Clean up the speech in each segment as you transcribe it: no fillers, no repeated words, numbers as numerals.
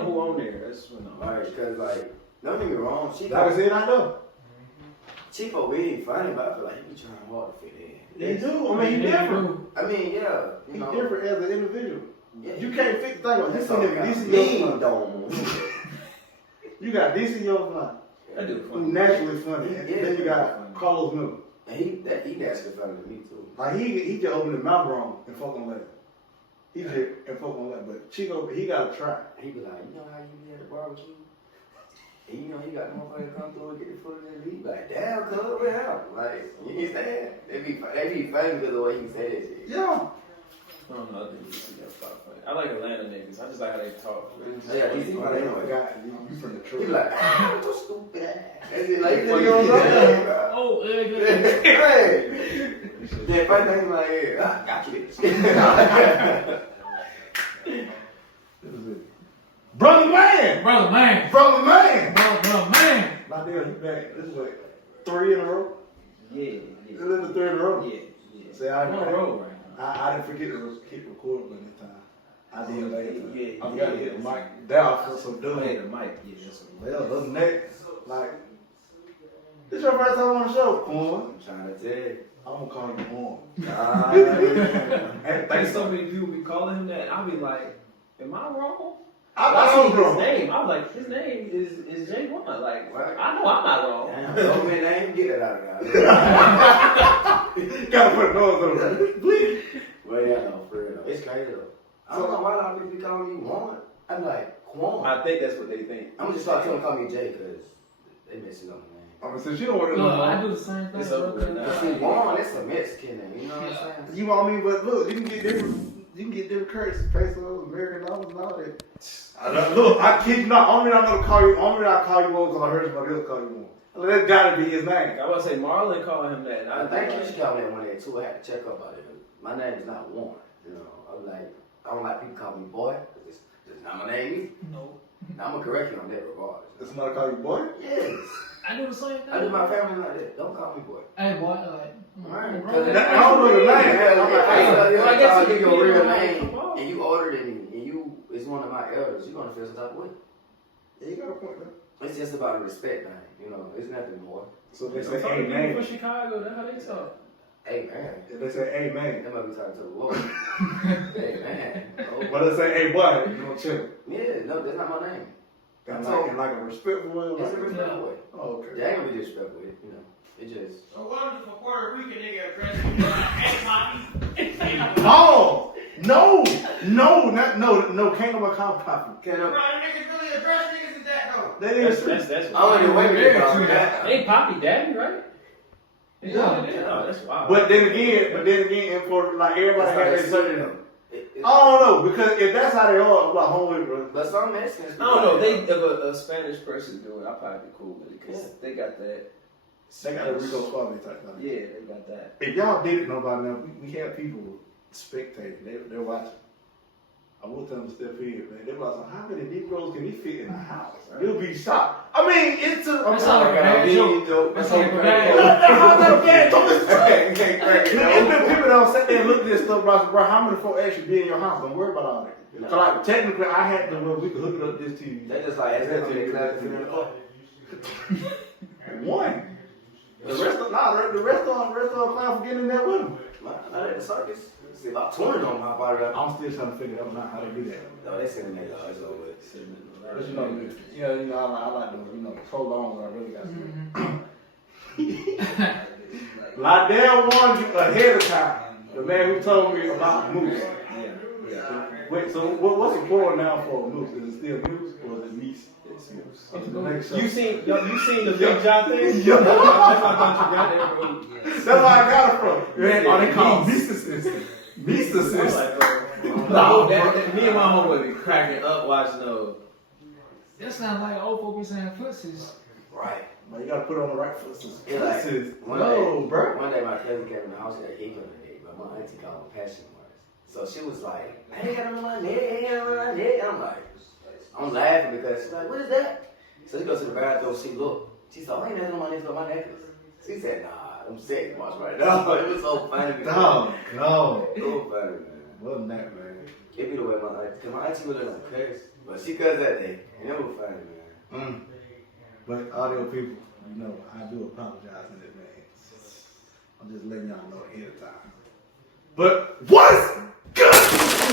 on who on there. That's when right, because like, don't get me wrong, Like I said, I know. Chico really funny, but I feel like he be trying hard to fit in. They do. I mean, he different. I mean, yeah. He's different as an individual. Yeah, you can't fit the thing about this nigga DC don't. You got DC Young I do funny. naturally funny. And then you got Carlos Miller. And he naturally funny to me too. Like he just opened his mouth wrong and fucking let it. He just and fucking let it. But Chico, he gotta try. He be like, you know how you be at the barbecue? And you know he got motherfuckers come through and get the foot in the lead. Like, damn, cuz, what happened? Like, you understand? They be funny because of the way he said that shit. Yeah. I don't know. I think DC got funny. I like Atlanta niggas. I just like how they talk. Yeah, DC funny anyway. You from the truth. He be like, so stupid ass. And he like, Oh, hey. Then first thing like, yeah, I got you this. Brother man! Brother man! Brother man! Brother man! Not there, you back. This is like 3 in a row. Yeah. This is the 3 in a row. Yeah. See, I roll right now. I didn't forget to hit record by this time. I did later. Yeah. I forgot to hit the mic down for some dude. Hey, the mic. Yeah, that's Well, other than that, like, this your first time on the show, Corn. I'm trying to tell you. I'm gonna call you Corn. Like so many people be calling him that. I'll be like, am I wrong? I know his wrong. name. I was like, his name is J1. Like, right. I know I'm not wrong. Damn, don't man, I ain't get that out of there. Gotta put a nose on it. Well, yeah, no, for real. It's crazy though. I don't know why a lot of people be calling me Juan. I'm like, Quan. I think that's what they think. I'm gonna just start telling them to call me Jay because they messing up my name. I mean, since you don't want to Look, know. I do the same thing. It's over with now. But see, Juan, that's a Mexican name. You know what I'm saying? You know what I mean? But look, you can get different currencies, pesos, American dollars, and all that. Look, I kid you not. Only I'm gonna call you. Only I call you one because I heard somebody else call you one. That gotta be his name. I was say Marlon called him that. And I think you should call me that one day too. I had to check up about it. My name is not Warren. You know, I'm like, I don't like people calling me boy. It's not my name either. No. Now I'm gonna correct you on that regardless. Does somebody call you boy? Yes. I do the same thing. I do my family like that. Don't call me boy. Hey, boy, like, Right. I don't know your name. I guess you your real name name. and you older than me and you is one of my elders, you're gonna feel some type of way. Yeah, you got a point there. It's just about a respect thing, you know, it's nothing more. So they say, Some hey, people man. from Chicago, that's how they talk. Hey man. If they say, hey, man. They might be talking to the Lord. Hey man. Oh. But they say, hey, boy, you don't chill. Yeah, no, that's not my name. And like a respectful way. It's a respectful way. Oh, okay. They ain't gonna be disrespectful, you know. It just. So what if a Puerto Rican nigga addressing you like, hey, Oh! No! No, can't nobody call Poppy. Can bro, niggas really address niggas as that though. That is true. That's I don't even wait to call me that. Hey, Poppy Daddy, right? Yeah. Oh, that's wild. But then again, in Puerto, like everybody has a certain. It, I don't know, because if that's how they are, I'm like, homie, bro. But some Mexicans. I don't know. They if a Spanish person do it, I'll probably be cool with it because they got that. They got a Rico Suave type thing. Yeah, they got that. If y'all didn't know by now, we have people spectating. They're watching. I will tell them to step in, man. They're like, how many Negroes can he fit in the house? You'll be shocked. I mean, it's a. I'm That's sorry, all right, man. That's all right. How that bad? If people don't sit there and look at this stuff, bro, how many folks actually be in your house? Don't worry about all that. So, like, technically, I had to, well, we could hook it up this TV. They just like, that's to the class in the car. One. The restaurant clown for getting in there with them. Not at the circus. See, if I'm touring on my body, I'm still trying to figure out how to do that. no, they sitting there, it's over with. But you know, I like those, prolongs I really got to do. Lydell warned you ahead of time. The man who told me about moose. Yeah. Wait, so what's the plural now for a moose? Is it still moose or is it meese? It's moose. Okay, the next show. You seen the Big John thing? Yeah. That's why I thought you got it, bro. That's where I got it from. Man, oh, they call mysticism. Mysticism. No, me and my homeboy be cracking up watching those. That sounds like old folk be saying footsies. Right. Man, you gotta put it on the right foot. Yeah, like, No, bro. One day my cousin came in the house, he had a headache, but my auntie called him passion words. So she was like, I ain't got no money, and I'm like, I'm laughing because she's like, what is that? So she goes to the bathroom, she looked. She said, I ain't got no money for my necklace. She said, nah, I'm sick, watch right now. It was so funny. No, no. So funny, man. Wasn't that, man? It be the way my auntie, because my auntie really don't curse, But she cussed that day. And it was funny, man. But audio people, you know, I do apologize in advance. I'm just letting y'all know ahead of time. But what's good?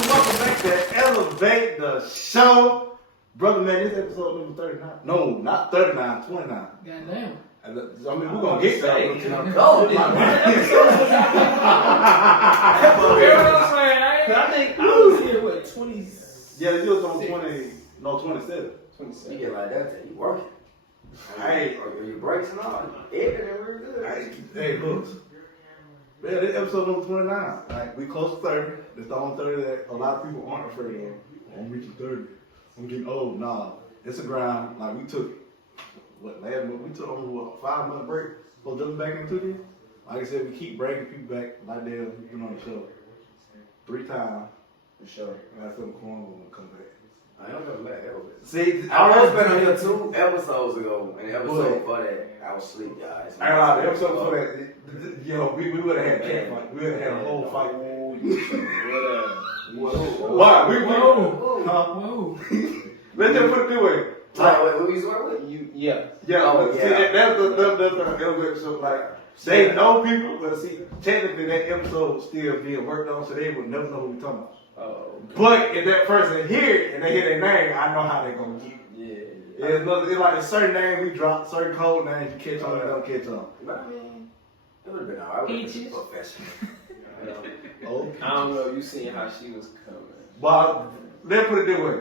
Welcome back to Elevate the Show. Brother, man, this episode number 39. No, not 39, 29. Goddamn. I mean, we're going to get there. You know what I'm saying? I think I was here, what, 20? Yeah, you was on 20, no, 27. 27. You get like that, you working. Hey. Your breaks and all. Everything real good. Hey, look. Man, this episode number 29. Like, we close to 30. It's the only 30 that a lot of people aren't afraid of. I'm reaching 30. I'm getting old. Nah, it's a grind. Like, we took, last month? We took only, 5-month break for jumping back into this. Like I said, we keep bringing people back like they've been on the show 3 times. For sure. And I feel Corn will come back. I don't come back. See, I was been on here 2 episodes ago, and the episode before that, I was asleep, guys. I ain't lying, the episode before that, you know, we would have had a cat fight. We would have had a whole fight. Why? Whoa. Let's just put it this way. Like, what we swear with? Yeah. Yeah, Oh, see, yeah. that's the episode. Like, they know people, but see, technically that episode was still being worked on, so they would never know who we talking about. Oh. But if that person hear it and they hear their name, I know how they gonna get it. Yeah. It's like a certain name we drop, certain code names you catch on, you don't catch on. But I mean, it would have been alright. I would have been professional. Okay. I don't know. You seen how she was coming. But let's put it this way.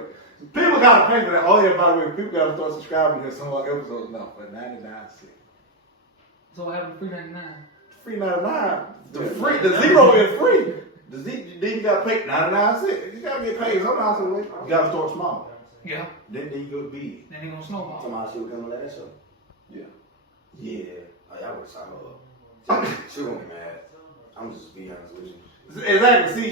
People gotta pay for that. Oh yeah, by the way, people gotta start subscribing to some of our episodes now for 99 cents. So what happened to $3.99? Free 99. The zero is free. Then you gotta pay 99 cents. You gotta get paid somehow. So you gotta start small. Yeah. Then you go big. Then they gonna snowball. Somebody she would come on that show. Yeah. Yeah. Oh, y'all would sign her up. She won't be mad. I'm just being honest with you. Exactly. See,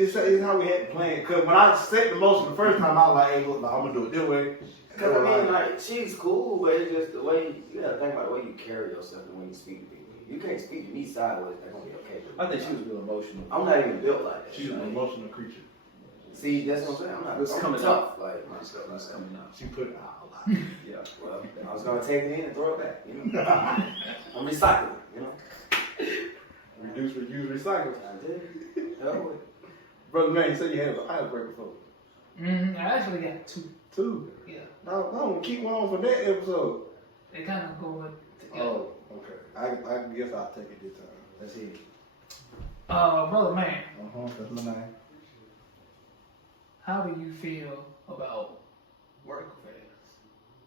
it's how we had to plan. Because when I set the motion the first time, I was like, hey, look, I'm going to do it this way. Because I mean, like, she's cool, but it's just the way, you got to think about the way you carry yourself and when you speak to people. You can't speak to me sideways, they're going to be okay with me. I think she was real emotional. I'm not even built like that. She's an emotional creature. See, that's what I'm saying. I'm coming tough. out. Like, It's coming out. She put it out a lot. Yeah. well, I was going to take it in and throw it back, you know. I'm recycling, you know. Reduce, reuse, recycle. I did. Hell with it. Brother man, you said you had an icebreaker before. I actually got 2. 2? Yeah. No, keep one on for that episode. They kind of go together. Oh, okay. I guess I'll take it this time. Let's see. Brother man, That's my name. how do you feel about work affairs?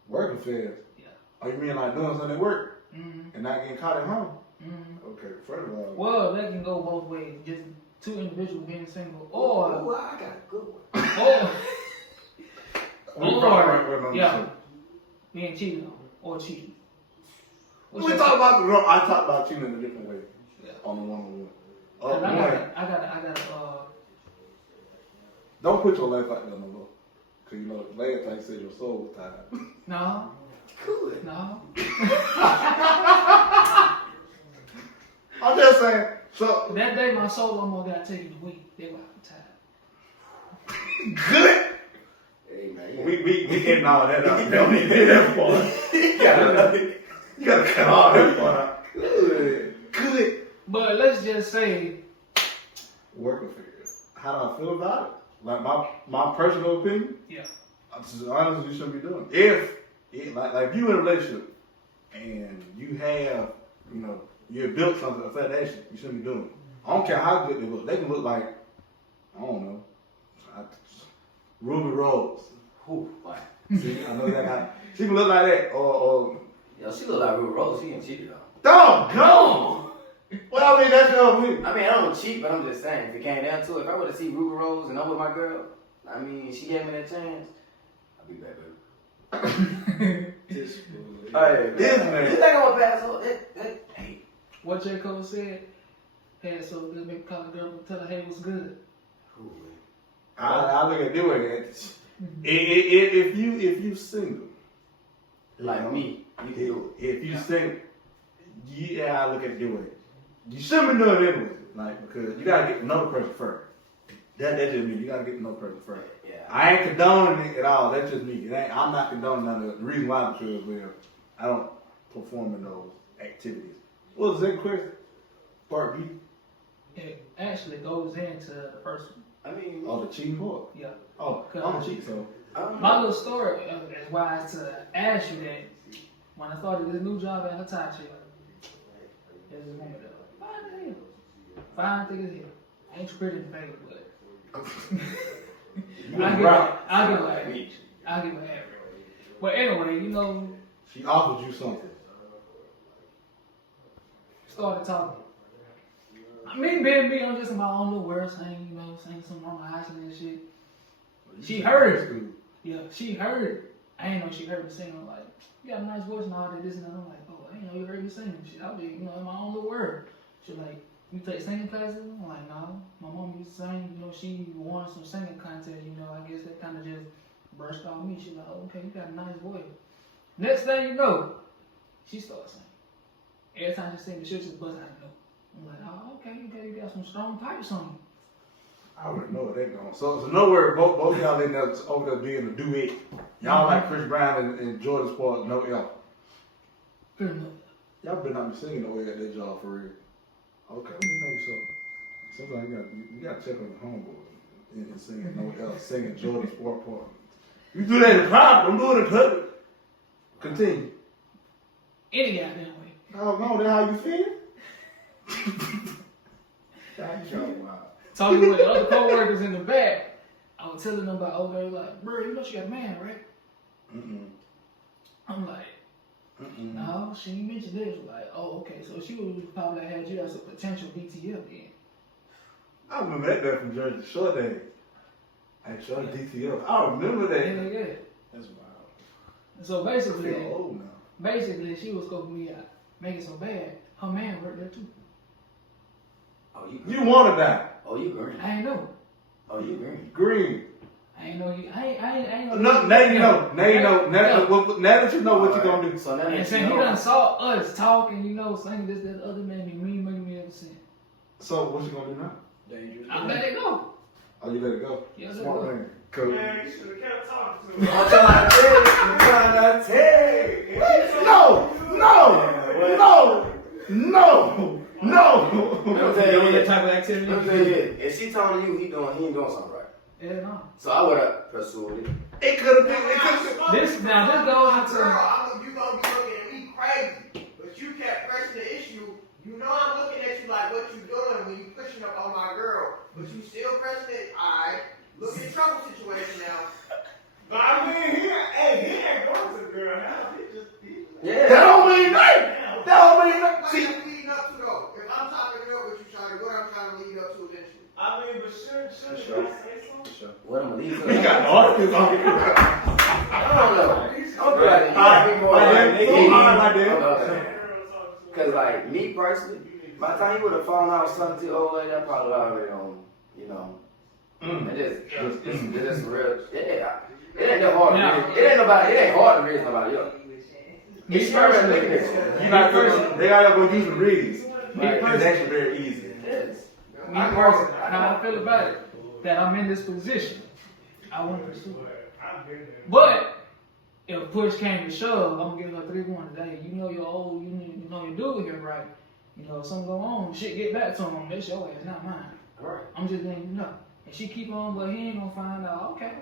Work affairs? Yeah. Oh, you mean like doing something at work Mm-hmm. and not getting caught at home? Mm-hmm. Okay, first of all. Well, that can go both ways. Just 2 individuals being single, or Oh, I got a good one. being cheated on or cheating. I talk about cheating in a different way. Yeah. On the one-on-one. I got Don't put your life out there no more. Cause you know, last time you said your soul was tired. no. Good. No. I'm just saying. So That day my soul almost got taken away. They were tired. good. Hey, man. We getting all that out. Don't even hit that part. You gotta cut all that part out. Good. But let's just say, Work affairs. How do I feel about it? Like my personal opinion. yeah. I'm just honest, you shouldn't be doing it. Like you in a relationship and you have, you know, you built something, a foundation, you shouldn't be doing it. I don't care how good they look. They can look like, I don't know, Ruby Rose. Whew, why? See, I know that guy. She can look like that, or Yo, she look like Ruby Rose. She ain't cheated on. doggone. Well, I mean, that's your opinion. I mean, I don't cheat, but I'm just saying, if it came down to it, if I were to see Ruby Rose and I'm with my girl, I mean, she gave me that chance, I'd be back, baby. Hey, This man. You think I'm gonna pass over? Hey. What J. Cole said, hey, so good, make a call the girl and tell her, hey, what's good? I look at it way. If you single, Like me, you can do if you single, I look at it this way. You shouldn't be doing it anyway, like because you gotta get to know the person first. That's just me. You gotta get to know the person first. Yeah. I ain't condoning it at all. That's just me. I'm not condoning none of it. The reason why I'm sure is because I don't perform in those activities. What was that question? Part B? It actually goes into the first one. I mean, Oh, the cheating part? Yeah. Oh, I'm a cheat, so. I don't My know. little story is why to ask you that when I started this new job at Hitachi, there's this woman that fine as hell. Fine, thick as hell. Ain't too pretty in the face, but I'll give her average. I'll give her average. But anyway, you know, She offered you something. started talking. Me being me, I'm just in my own little world saying, saying some Mama Ashley and shit. She heard it. Yeah, she heard it. I ain't know she heard me sing. I'm like, you got a nice voice and all that, this and that. I'm like, oh, I ain't know you heard me singing. Shit, I was, in my own little world. She's like, you take singing classes? I'm like, no. My mom used to sing, she won some singing contest, I guess that kind of just brushed off me. She's like, oh, okay, you got a nice voice. Next thing you know, she starts singing. Every time she sings, she'll just bust out a note. I'm like, oh, okay, you got some strong pipes on you. I already know what that going. So nowhere, both y'all in there over there being a duet. Y'all like Chris Brown and Jordan Sport, no L. Pretty much. Y'all better not be singing no way at that job for real. Okay, let me tell you something. Sometimes you gotta check on the homeboy and singing no L, singing Jordan Sport part. You do that in private, don't do it in public. Continue. Any goddamn way. No, that's how you feel? That's wild. Talking with the other co-workers in the back, I was telling them about, they were like, bro, she got a man, right? Mm-mm. I'm like, Mm-mm. no, she ain't mentioned this. Like, oh, okay, so she would probably had you as a potential BTL then. I remember that guy from Jersey Shore Day. Hey, Shore DTF. I remember that. Yeah. That's wild. So I basically, feel old now. she was scoping me out, make it so bad. Her man worked there too. Oh, you You want to die. Oh, you green. I ain't know. Oh, you green. Green. I ain't know you. I ain't know. No, now you know. Now you know. Yeah. Now that you know what you're going to do. So now And that saying you he know, done saw us talking, saying this, that, other man, be mean, making me ever since. So what you going to do now? dangerous. I let it go. Oh, you let it go? Yeah, let it Smart go. man. Cool. Man, you should have kept talking to me. I'm trying to tell you. I'm trying to tell you. No. Let me tell you this. type of activity? Let me tell you this. If she telling you he ain't doing something right. Yeah, no. So I would have pursued it. It could have been. This goes into. You gonna be looking at me crazy, but you kept pressing the issue. I'm looking at you like what you doing when you pushing up on my girl, but you still pressing it. Alright, look at the trouble situation now. But I mean, he ain't going to the girl now. Yeah. That don't mean nothing. That don't mean nothing. What See, are you leading up to though? If I'm talking real with you, Shawty, what I'm trying to lead up to eventually? I mean, but should Sure. I say something? What am I leaving? we got articles on here. I don't know. I'm glad you gotta be more Like that. Cause like me personally, by the time you would have fallen out with something too old lady, I probably already on, it just real. Yeah, it ain't no hard. Now, It ain't hard to raise nobody up. Me It's not personally, really difficult. You not gonna, they gotta go use the reads. Me It's personally. actually very easy. It is. Me personally, how I feel about it, that I'm in this position, I want to pursue it. I've been there. But if push came to shove, I'm gonna give her 3-1 today. You're old, you know your dude here, right? Something go on, shit get back to him. That's your ass, not mine. Alright. I'm just letting you know. And she keep on, but he ain't gonna find out. Okay.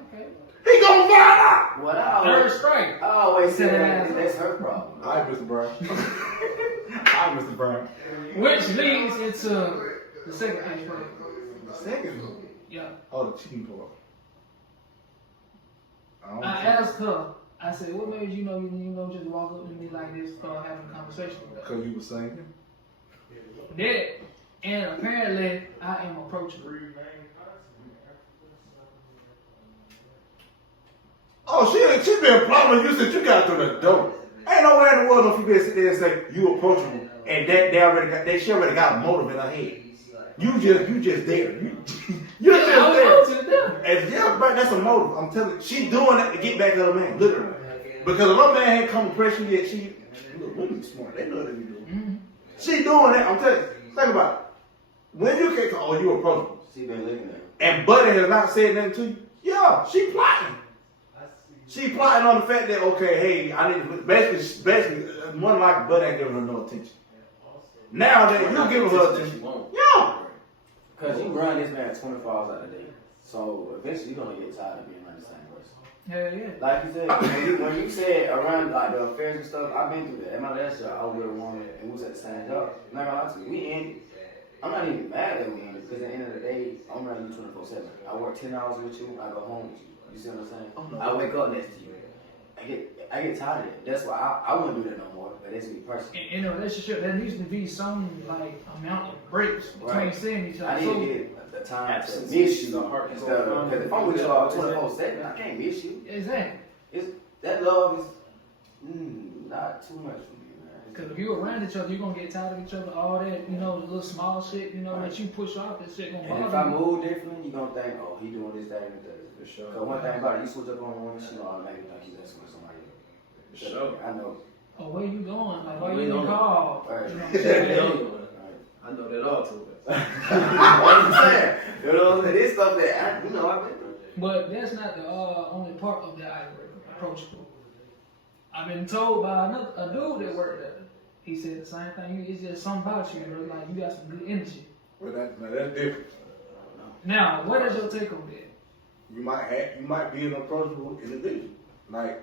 He gonna find out. What Third strike. I always say that's her problem. All right, Mr. Brown. All right, Mr. Brown. Which leads into the second icebreaker. Second one. Yeah. Oh, the cheating part. I asked her, I said, what made you just walk up to me like this, start having a conversation with her? Because you were singing? That, and apparently, I am approachable. Oh, she been plumbing you since you got through the door. Ain't no way in the world if you been sit there and say you approachable and that she already got a motive in her head. You just there. You just I was there. going to the devil. And yeah, bro, that's a motive. I'm telling you, she doing that to get back to her man, literally. Because if her man ain't come to pressure yet, look, women smart. They know what they be doing. Mm-hmm. She doing that. I'm telling you. Think about it. When you can't, you approachable. She been living there. and Buddy has not said nothing to you, yeah, she plotting. She plotting on the fact that, okay, hey, I need to, basically, more than likely, Buddy ain't giving her no attention. Now that you're giving her attention, yeah. Because you run this man 24 hours out of the day. So eventually you're going to get tired of being around the same person. Hell yeah. Like you said, when you said around like the affairs and stuff, I've been through that. At my last job, I was with a woman and we was at the same job. I'm not gonna lie to you, we ended. I'm not even mad that we ended because at the end of the day, I'm around you 24/7. I work 10 hours with you, I go home with you. You see what I'm saying? Oh, no. I wake up next to you. I get tired of it. That's why I wouldn't do that no more. But that's me personally. In a relationship, there needs to be some like amount of breaks between Right. seeing each other. I need So, to get the time to Absence miss is you the heart instead of, because if I'm with you all 24/7, I can't miss you. exactly. That love is not too much for me, man. Because if you're around each other, you're gonna get tired of each other. All that, you know, the little small shit, you know, that you push off, that shit gonna And if bother I you. move differently, you're gonna think, oh, he doing this, that, and the third. For sure. Because one thing about it, you switch up on a woman, she gonna automatically think you messing with somebody else. For sure. I know. Oh, where you going? Like, why We you don't in know. call? Right. You know what I'm We saying? don't know. I know that all too well. What I'm saying, you know what I'm saying? This stuff that I've been through. But that's not the only part of that approachable. I've been told by a dude that worked there. He said the same thing. It's just something about you, bro. Like, you got some good energy. Well, that's different. Now, what is your take on that? You might be an approachable individual. Like,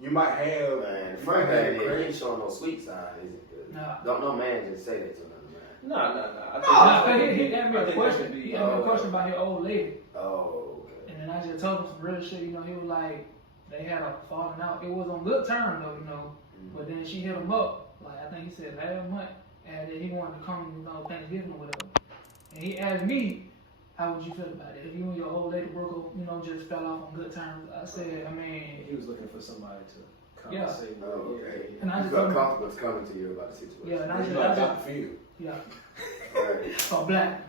you might have. Man, the first thing is, you ain't showing no sweet sign, is it good? Nah. Don't no man just say that to another man. Nah. Nah, he asked me I a think question. that could be, He asked me a question about his old lady. Oh, okay. And then I just told him some real shit, you know, he was like, they had a falling out. It was on good terms though, you know. But then she hit him up, like I think he said last month, and then he wanted to come, you know, Thanksgiving or whatever. And he asked me, how would you feel about it? If you and your old lady broke up, you know, just fell off on good terms. I said, I mean, He was looking for somebody to Yeah. conversate with. Oh, okay. And I You just felt told him- comfortable coming to you about the situation. yeah, and I You just, know, I Dr. just Field. yeah, Right. or black.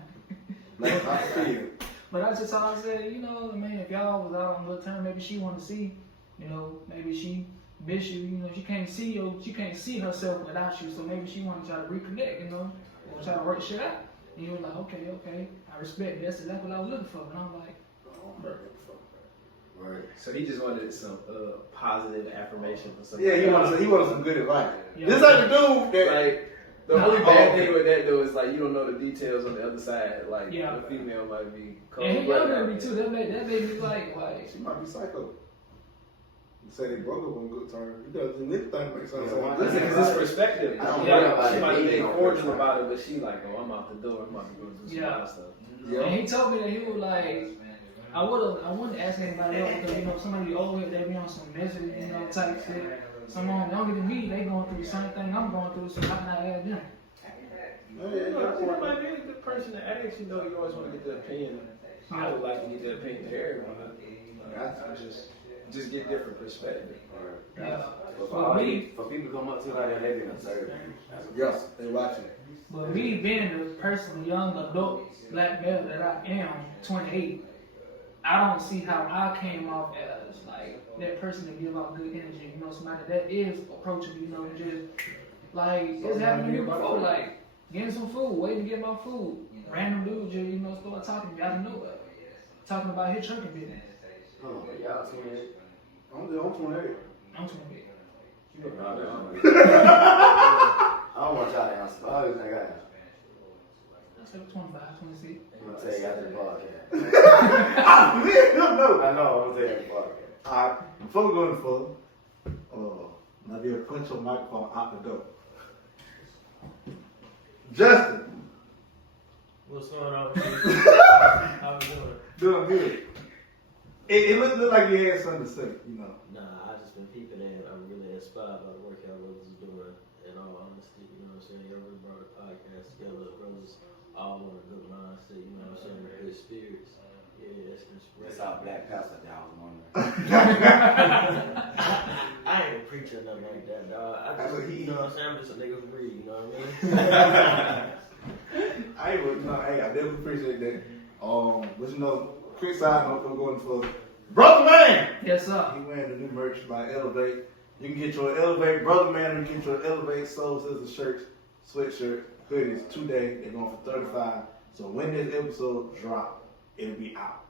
Like Dr. Field. But I just all said, you know, I mean, if y'all was out on good terms, maybe she want to see, you know, maybe she miss you, you know, she can't see herself without you, so maybe she want to try to reconnect, you know, or try to work shit out. And you were like, okay, I respect that. That's exactly what I was looking for. And I'm like, Right. So he just wanted some positive affirmation from somebody. Yeah, he wanted some good advice. Yeah. This ain't the dude that. Like, the Nah. only bad Oh, thing okay. with that though is like you don't know the details on the other side. Like Yeah. the female might be cold. and he younger than me too. That made me like, She might be psycho. You say they broke up on good terms. You gotta do anything make sense. Yeah, Listen, because it's perspective. I don't Yeah. worry about She it might have being been on cordial good about it, but she like, oh, I'm out the door. I'm about to go do some Yeah. wild stuff. Yeah. and he told me that he was like, I wouldn't ask anybody else because, you know, somebody old head, they be on some misery, you know, type shit. Someone younger than me, they going through the same thing I'm going through, so how can I add them? Oh, You know, I think that yeah. might be a good person to ask. You know, you always want to get the opinion. I would like to get the opinion of everyone. Just get different perspective. Yeah. But For me, for people to come up to you like that, they be observing. Yes, they watching. but me being the person, young adult black male that I am, 28, I don't see how I came off as like that person to give out good energy. You know, somebody that is approachable. You know, just like it's happened to me before. Like getting some food, waiting to get my food. Random dude just, you know, start talking out of nowhere, talking about his trucking business. Hold on, y'all 28. I'm 28. I'm 28. I don't want y'all to answer. I always think I answer. I said 25, 26. I'm gonna tell you after the podcast. I don't know. I know, I'm gonna tell you after the podcast. Alright, before we go any further, Nadia, punch your microphone out the door. Justin, What's going on with you? How we doing? doing good. It looked like you had something to say, you know. Nah, I just been peeping and I'm really inspired by the work y'all brothers are doing. In all honesty, you know what I'm saying? Y'all really brought a podcast together, brothers all on a good mindset, you know what I'm saying? With good spirits. Yeah, that's That's inspiration. our black pastor that I was wondering. I ain't a preacher or nothing like that, dog. That's what You know what I'm saying? I'm just a nigga who read, you know what I mean? I definitely appreciate that. But you know, quick side note before going for Brother Man. Yes, sir. He wearing the new merch by Elevate. You can get your Elevate Brother Man. You can get your Elevate Soul Sister shirts, sweatshirt, hoodies today. They're going for $35. So when this episode drop, it'll be out.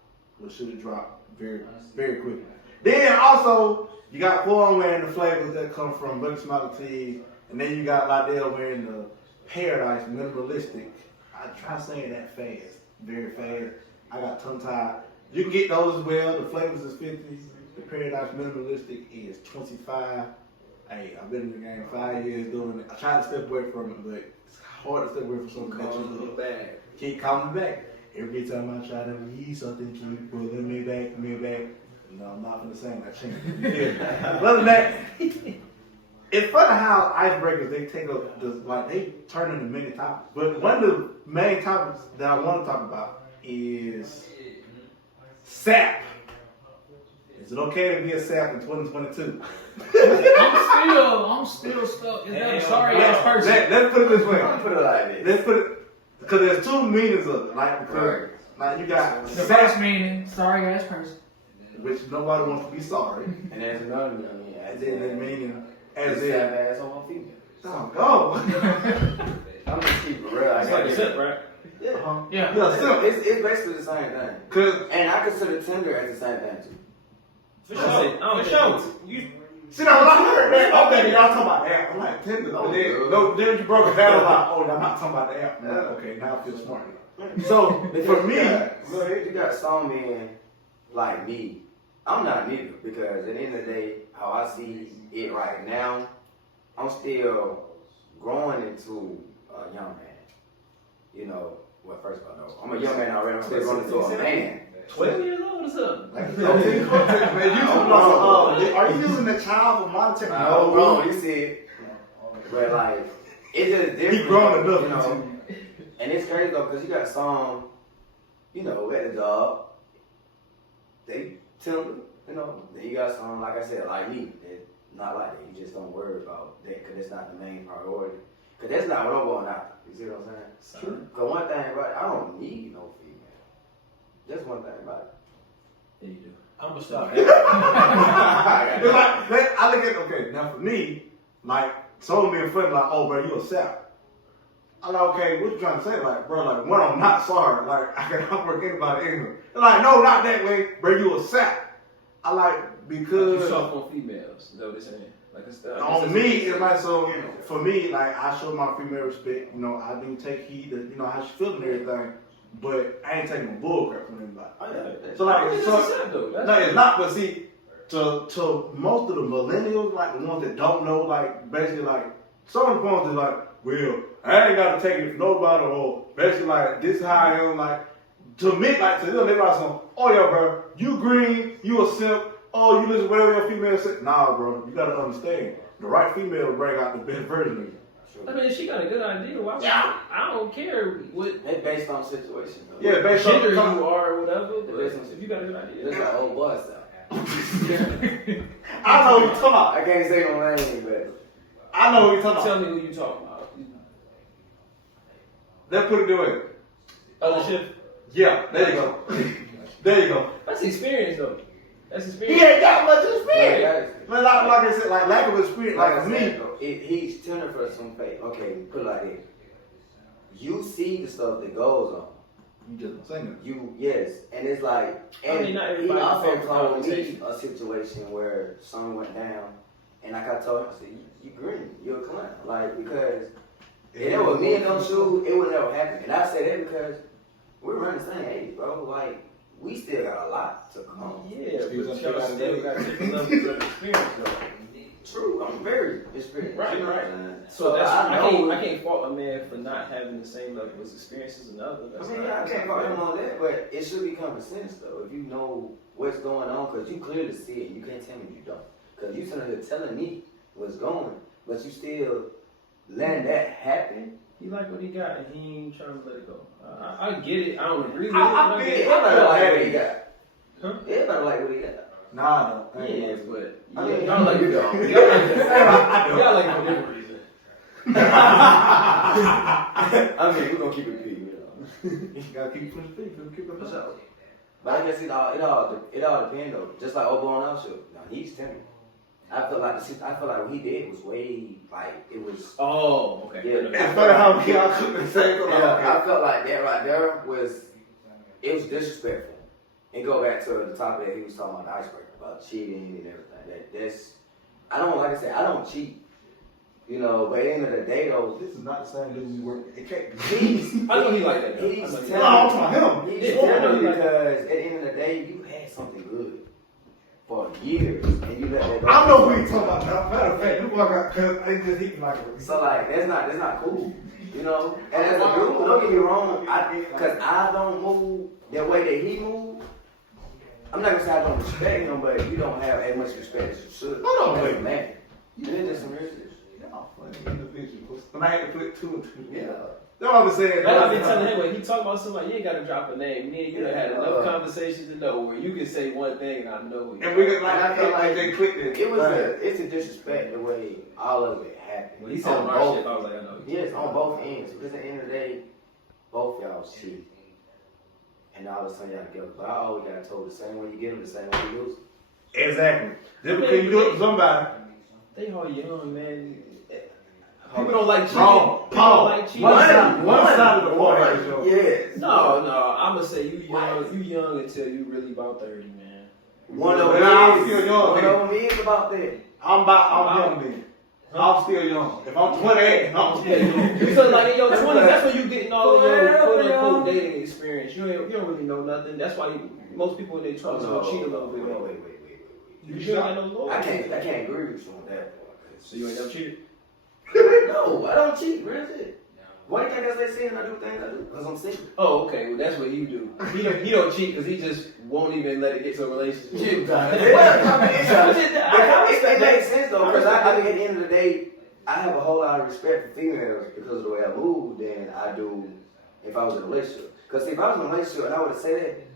It should drop very, very quickly. Then also, you got Corn wearing the flavors that come from Bucky Smiley Tees, and then you got Lydell wearing the Paradise Minimalistic. I try saying that fast, very fast. I got tongue tied. You can get those as well. The flavors is 50. The Paradise Minimalistic is 25. Hey, I've been in the game 5 years doing it. I tried to step away from it, but it's hard to step away from something that you love. Keep coming back. Every time I try to read something, keep pulling me back. No, I'm not gonna sing that chant. Other than that, it's funny how icebreakers they take up they turn into many topics. But one of the main topics that I want to talk about is SAP. Is it okay to be a SAP in 2022? I'm still stuck. Is that a sorry ass person? Let's put it this way. Put it like this. Let's put it because there's two meanings of it. Like you got The first meaning, sorry ass person. which nobody wants to be sorry. And there's another meaning. And then the meaning as As in ass on my female. go. I'm just keep it real. It's like a sip, right? Yeah. Yeah. Yeah, simple. It's basically the same thing. Cause And I consider Tinder as the same thing too. For sure. You see now when I heard that, I'm thinking y'all talking about the app. I'm like Tinder. But then you broke it down. I'm like, oh, I'm not talking about the app. I'm like, okay, now I feel smart. So for me, you got some men like me. I'm not neither because at the end of the day, how I see it right now, I'm still growing into a young man. You know, well, first of all, no, I'm a young man already. I'm still growing into a man. 12 years old, what's up? Are you using the child for monetary? No, bro, you see it. But like, it's just different. He grown enough, you know. And it's crazy though, because you got some, you know, at the job, they tender, you know. Then you got some, like I said, like me, that not like that. You just don't worry about that because it's not the main priority. Because that's not what I'm going after. You see what I'm saying? True. Because one thing about it, I don't need no female. That's one thing about it. Yeah, you do. I'm gonna stop. It's like, I look at, okay, now for me, like, someone being funny, like, oh, bro, you a sap. I'm like, okay, what you trying to say? Like, bro, like, one, I'm not sorry. Like, I cannot work anybody in. They're like, no, not that way. Bro, you a sap. I like, because. You soft on females, is that what they're saying? Like, it's on me, it's like, so, for me, like, I show my female respect. You know, I do take heed to, you know, how she feeling and everything. But I ain't taking no bull crap from anybody. Oh, yeah. So, like, no, it's not, but see, to most of the millennials, like, the ones that don't know, like, basically, like, some of the ones is like, well, I ain't got to take it from nobody, or basically, like, this is how I am, like, to me, like, to them, they like, oh, yeah, bro, you green, you a simp, oh, you listen to whatever your female said. Nah, bro, you got to understand, the right female will bring out the best version of you. I mean, if she got a good idea, why would I don't care what It's based on situation. Though. Yeah, based on gender you are or whatever, but Listen. if you got a good idea. It's like old boy stuff. I know what you're talking about. I can't say no name, but I know what you're talking Tell about. me who you talking about. Let's put it this way. Other shift. Yeah, there you go. There you go. That's experience though. That's He experience. ain't got much experience. yeah, Like I said, like lack of experience, like I me. said, though, he's tender for some faith. Okay, put it like this. You see the stuff that goes on. You just singing. Yes, and it's like, and I mean, not he everybody also favorite told me conversation. a situation where something went down, and like I told him, I said, you green, you're a clown, like because if it was me in those shoes, it would never happen. And I say that because we're around the same age, bro. Like we still got a lot to come. Yeah, but Excuse us, y'all we still got different levels of experience though. True, I'm very experienced. Right, you know right. what I'm saying? So that's I I know. can't fault a man for not having the same level of experience as another. That's I mean, not, yeah, I that's can't not fault him fair. on that, but it should be common sense though. If you know what's going on, because you clearly see it, you can't tell me you don't. Because you sitting here telling me what's going, but you still letting that happen. He like what he got and he ain't trying to let it go. I get it. I don't agree with it. I but feel get it. Everybody like what he got. Huh? Everybody like what he got. Nah, I don't. Yeah, but I mean, y'all like you it. don't. Y'all like it for different reasons. I mean, we're gonna keep it big, you know. You gotta keep pushing feet, keep it pushing. But I guess it all depends though. Just like Obo on our show. Now he's timid. I feel like what he did was way like it was. Oh, okay. Yeah. It's funny how we all cook the same thing. Yeah, I felt like that right there was it was disrespectful. And go back to the topic that he was talking about, the icebreaker, about cheating and everything. That's, I don't, like I said, I don't cheat. You know, but at the end of the day, though, This is not the same dude we work. It can't be. he's I know he like that. though. He's I know he No, like I'm that. talking about him. He's Yeah, I know telling he like because at the end of the day, you had something good for years, and you let that go. I know who you talking about. Now. Matter of fact, this boy got, cause they just hit me like a. So like, that's not cool, you know. And as a dude, don't get me wrong, cause I don't move the way that he moves. I'm not gonna say I don't respect him, but you don't have as much respect as you should. Hold on, as a wait. man. You did just some real shit. Y'all funny individuals. And I had to put two and two. Yeah. That's what I'm saying. That's what I've been telling him when he talk about somebody, you ain't gotta drop a name. Me and you done had enough conversations to know where you can say one thing and I know it. And we like, I feel like they clicked it. It was it's a disrespect the way all of it happened. When he said On our both- shit, I was like, I know. Yes, on both ends. Because at the end of the day, both y'all was cheating. And all of a sudden y'all together. But I always got told the same way you get them, the same way you lose them. Exactly. Just because you do it to somebody. They are young, man. People don't like cheating. Wrong. People don't like cheating. One side of the party is yours. Yes. No, I'm gonna say you young until you really about 30, man. One of But them I'm is, still young, one man. of them is about that. I'm young then. I'm still young. If I'm 28, I'm still young. Because like in your 20s, that's when you getting all of your quote unquote dating experience. You don't really know nothing. That's why most people in their 20s will cheat a little bit more. Wait. You sure got no law? I can't agree with you on that. So you ain't never cheated? No, I don't cheat, real shit. Why do you think that's they saying I do things I do? Because I'm single. Oh, okay. Well, that's what you do. He don't cheat because he just won't even let it get to a relationship. Well, it makes sense though, because I mean, at the end of the day, I have a whole lot of respect for females because of the way I move than I do if I was in a relationship. Because if I was in a relationship and I would say that,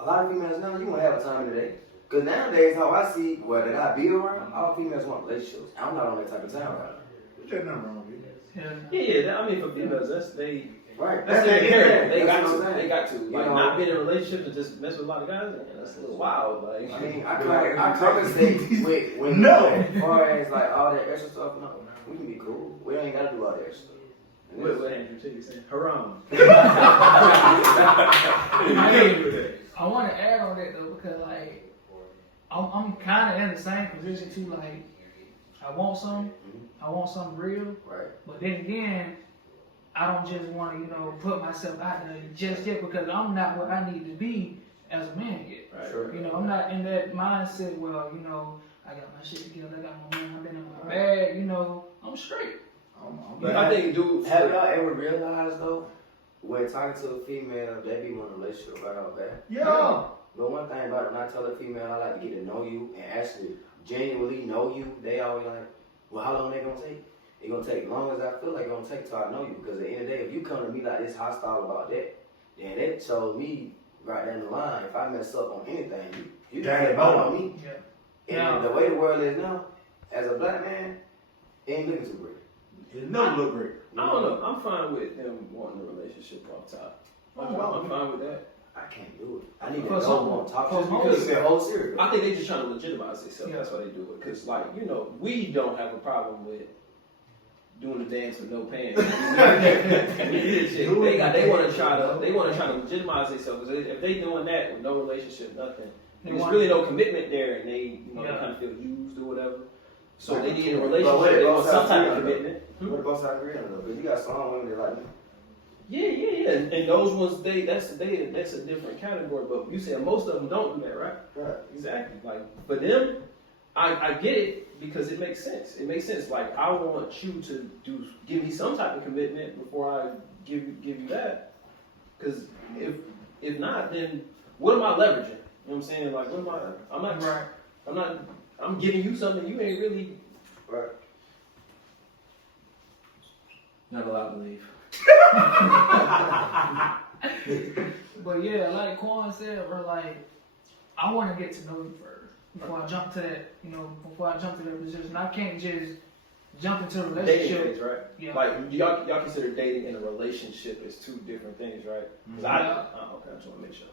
a lot of females now, you won't have a time in the day. Because nowadays, how I see, well, that I be around, all females want relationships. I'm not on that type of time right now. There's nothing wrong with it. Yeah. I mean, for females, that's their Right. imperative. They That's got what I'm to. saying. They got to. You Like know, not being in a relationship and just mess with a lot of guys. Man, that's a little wild. Like I mean, I compensate with when No. as far as like all that extra stuff. No, we can be cool. We ain't gotta do all that extra stuff. what Andrew T saying? Haram. I want to add on that though because like I'm kind of in the same position too. Like I want something real, Right. but then again, I don't just want to put myself out there just yet because I'm not where I need to be as a man yet. Right. Sure. I'm not in that mindset. Well, I got my shit together. I got my money. I've been in my bag. I'm straight. I think, dude. Have y'all ever realized though, when talking to a female, they be wanting a relationship right off bat? Yeah. But one thing about it, when I tell a female I like to get to know you and actually genuinely know you, they always like, well, how long they gonna take? It's gonna take as long as I feel like it's gonna take till I know you. Because at the end of the day, if you come to me like this hostile about that, then that shows me right down the line, if I mess up on anything, you Dang, can no. on me. Yeah. And the way the world is now, as a black man, it ain't looking too great. It never look great. I don't know. I'm fine with them wanting a relationship off top. I'm fine with that. I can't do it. I need to For know some- who I'm talking for to most- because it's a whole series. I think they just trying to legitimize themselves. Yeah. That's why they do it. Because, like, we don't have a problem with doing the dance with no pants. They want to try to legitimize themselves. Because if they doing that with no relationship, nothing, there's really no commitment there, and they they kind of feel used or whatever. So they need a relationship. They want some type of commitment. What about South Korea though? Because you got some women that like me. Yeah. And those ones, that's a different category. But you said most of them don't do that, right? Right. Exactly. Like for them, I get it because it makes sense. It makes sense. Like I want you to give me some type of commitment before I give you that. Because if not, then what am I leveraging? You know what I'm saying? Like what am I? I'm giving you something you ain't really Right. not allowed to leave. But yeah, like Quan said, bro, like I want to get to know you first before I jump to that. Before I jump to that position, I can't just jump into a Dating relationship. phase, right? Yeah. Like y'all consider dating and a relationship as two different things, right? Because okay, I just want to make sure.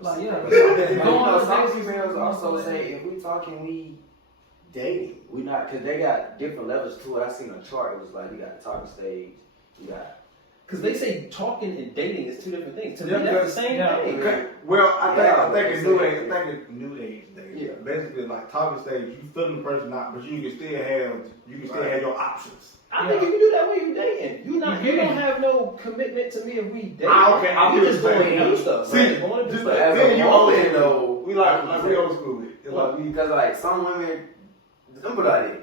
Like yeah, Some females also say if we talking, we dating. We not because they got different levels to it. I seen a chart. It was like you got the talking stage, you got Because they say talking and dating is two different things. To Yeah, me, that's the same yeah. thing. Okay. Well, I think it's new age. Yeah. I think it's new age days. Yeah. Basically, like talking stage, you feeling the person out, but you can still have your options. I think you can do that when you dating. You can. don't have no commitment to me if we date. Okay, I we feel just the same. going to do stuff. See, right? Going to do just stuff. As then a you woman, old though, we like we old school with it. Like we because like some women, some put out there.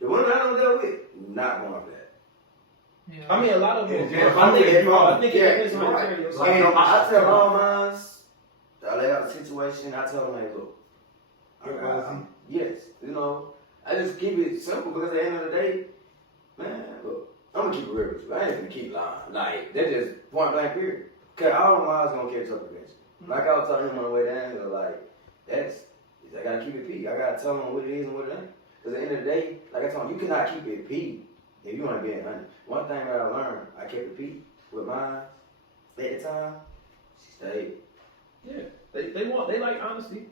The women I don't deal with, not going for that. Yeah. I mean, a lot of them. Yeah, I think it yeah, depends on how you right. carry yourself. And I tell all mine, I lay out the situation, I tell them, like, look, yes, you know, I just keep it simple because at the end of the day, man, look, I'm gonna keep it real with you. I ain't gonna keep lying. Like, that's just point blank period. Cause all the lies gonna catch up eventually. Like I was telling him on the way down, like, I gotta keep it P. I gotta tell him what it is and what it ain't. Cause at the end of the day, like I told him, you cannot keep it P if you wanna be in honey. One thing that I learned, I kept it P with mine at the time, she stayed. Yeah, they like honesty.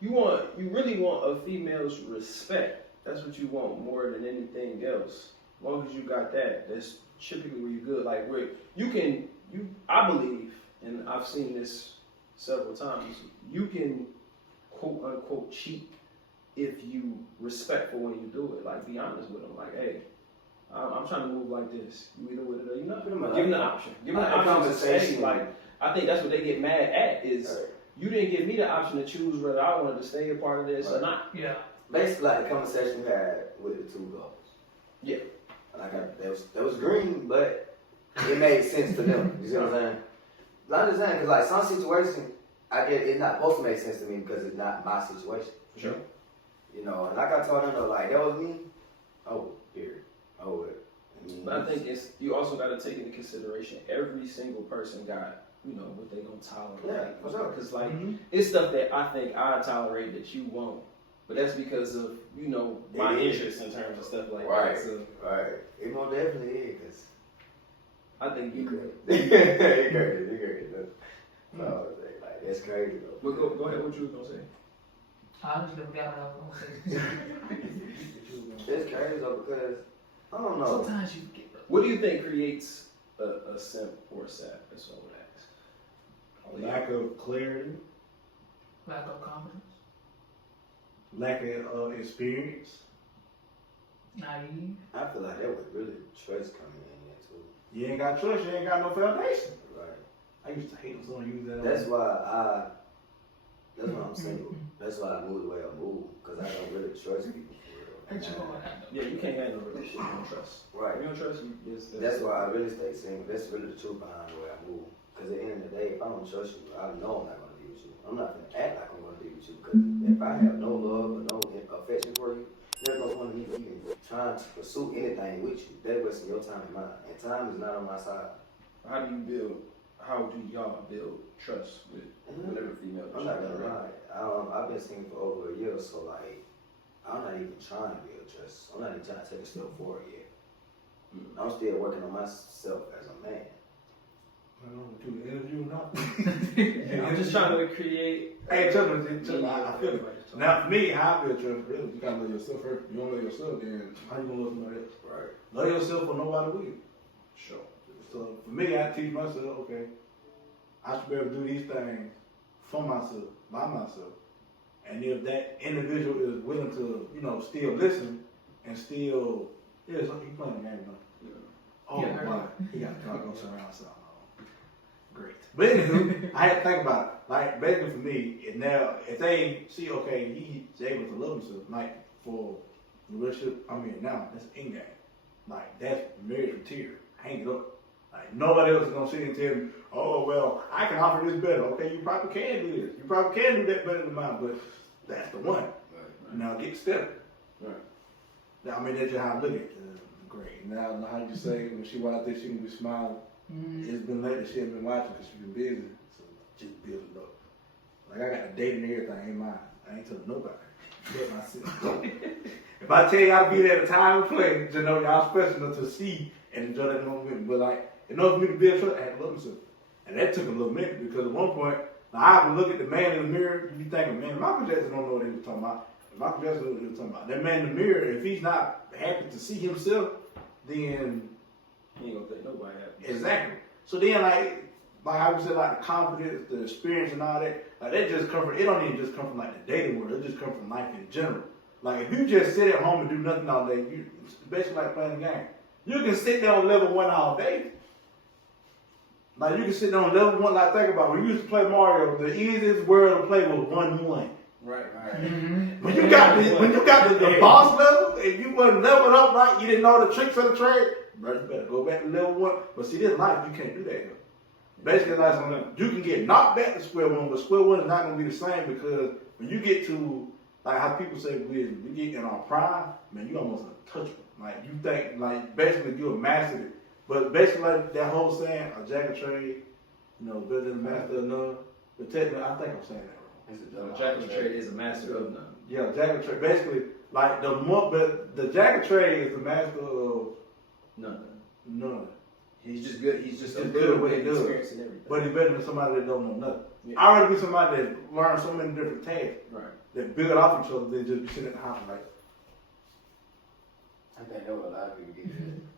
You really want a female's respect. That's what you want more than anything else. As long as you got that, that's typically where you're good. Like where I believe, and I've seen this several times. You can quote unquote cheat if you respectful when you do it. Like be honest with them. Like, hey, I'm trying to move like this. You either with it or you're not. Give them the option. Give them the option to say, like, I think that's what they get mad at is you didn't give me the option to choose whether I wanted to stay a part of this or not. Yeah. Basically, like the conversation we had with the two goals. Yeah. Like that was green, but it made sense to them. You see what I'm saying? I understand because like some situations, it's not supposed to make sense to me because it's not my situation. For sure. You know, and like I told them, though, like that was me. Oh, here, it. But I think you also got to take into consideration every single person got what they gonna tolerate. Yeah, for sure. Because it's stuff that I think I tolerate that you won't. But that's because of my interest in terms of stuff like that. So Right. It most definitely is. Cause I think you could. You crazy. No, like that's crazy though. But go ahead. What you was gonna say? I just forgot what I was gonna say. It's crazy though because I don't know. Sometimes you get. What do you think creates a simp or a sap? That's what I would ask. lack of clarity, Lack of confidence. lack of experience. Naive. I feel like that was really choice coming in there too. You ain't got choice. You ain't got no foundation. Right. I used to hate when someone use that. That's why I'm single. That's why I moved the way I moved because I don't really trust people for Ain't you real. going that Yeah, you can't have no relationship you don't trust. Right. If you don't trust, That's why I really stay single. That's really the truth behind the way I move. Because at the end of the day, if I don't trust you, I know I'm not going to be with you. I'm not going to act like I'm going to be with you. Because if I have no love or no affection for you, there's no point in me even trying to pursue anything with you. That's wasting your time and mine. And time is not on my side. How do y'all build trust with whatever female? I'm not going to lie. I've been single for over a year, so like, I'm not even trying to build trust. I'm not even trying to take a step forward yet. I'm still working on myself as a man. I don't know what you interview or not. I'm just trying to create. Hey, tell me, I feel it. Now, for me, how I build trust, really, you gotta love yourself first. You don't love yourself, then how you gonna love somebody else? Right. Love yourself or nobody will. Sure. So for me, I teach myself, okay, I should be able to do these things for myself, by myself. And if that individual is willing to, still listen and still, yeah, so he playing the game now. Oh, Yeah. wow, he got the car go surround sound. Great. But anywho, I had to think about it. Like, basically for me, if they see, okay, he's able to love himself, like, for the relationship I'm in now, that's in game. Like, that's marriage material. Hang it up. Like, nobody else is going to sit and tell me, oh, well, I can offer this better. Okay, you probably can do this. You probably can do that better than mine, but that's the one. Right. Now get started. Right. I mean, that's just how I look at it. Great. Now, how you say, when she walked out there, she can be smiling. It's been late that she hasn't been watching because she's been busy. So just build it up. Like, I got a date and everything, ain't mine. I ain't telling nobody. But myself. If I tell y'all to be there at a time and place, just know y'all special enough to see and enjoy that moment. But like, in order for me to build trust, I had to love myself. And that took a little minute because at one point, I would look at the man in the mirror, you be thinking, man, Michael Jackson don't know what he was talking about. Michael Jackson knows what he was talking about. That man in the mirror, if he's not happy to see himself, then You ain't gonna think nobody happy. Exactly. So then, like I would say, like the confidence, the experience, and all that, like that just come from. It don't even just come from like the dating world. It just come from life in general. Like if you just sit at home and do nothing all day, you it's basically like playing a game. You can sit there on level 1 all day. Like you can sit there on level 1. Like think about it. When you used to play Mario, the easiest world to play was 1-1. Right. Mm-hmm. When you got the boss level and you wasn't leveled up right, you didn't know the tricks of the trade, bro, you better go back to level 1. But see, this life, you can't do that here. Basically, like you can get knocked back to square 1, but square 1 is not going to be the same because when you get to, like how people say we get in our prime, man, you almost untouchable. Like you think, like basically you're a master. But basically, like that whole saying, a jack of trade, you know, better than the master of none. But technically, I think I'm saying that wrong. Jack of trade is a master of none. Yeah, jack of trade. Basically, like the jack of trade is the master of none. He's just good. He's just He's a good good at what way he of does. experiencing everything. But he's better than somebody that don't know nothing. Yeah. I'd rather be somebody that learns so many different tasks Right. that build off each other than just be sitting at the house like. I think that's what a lot of people get.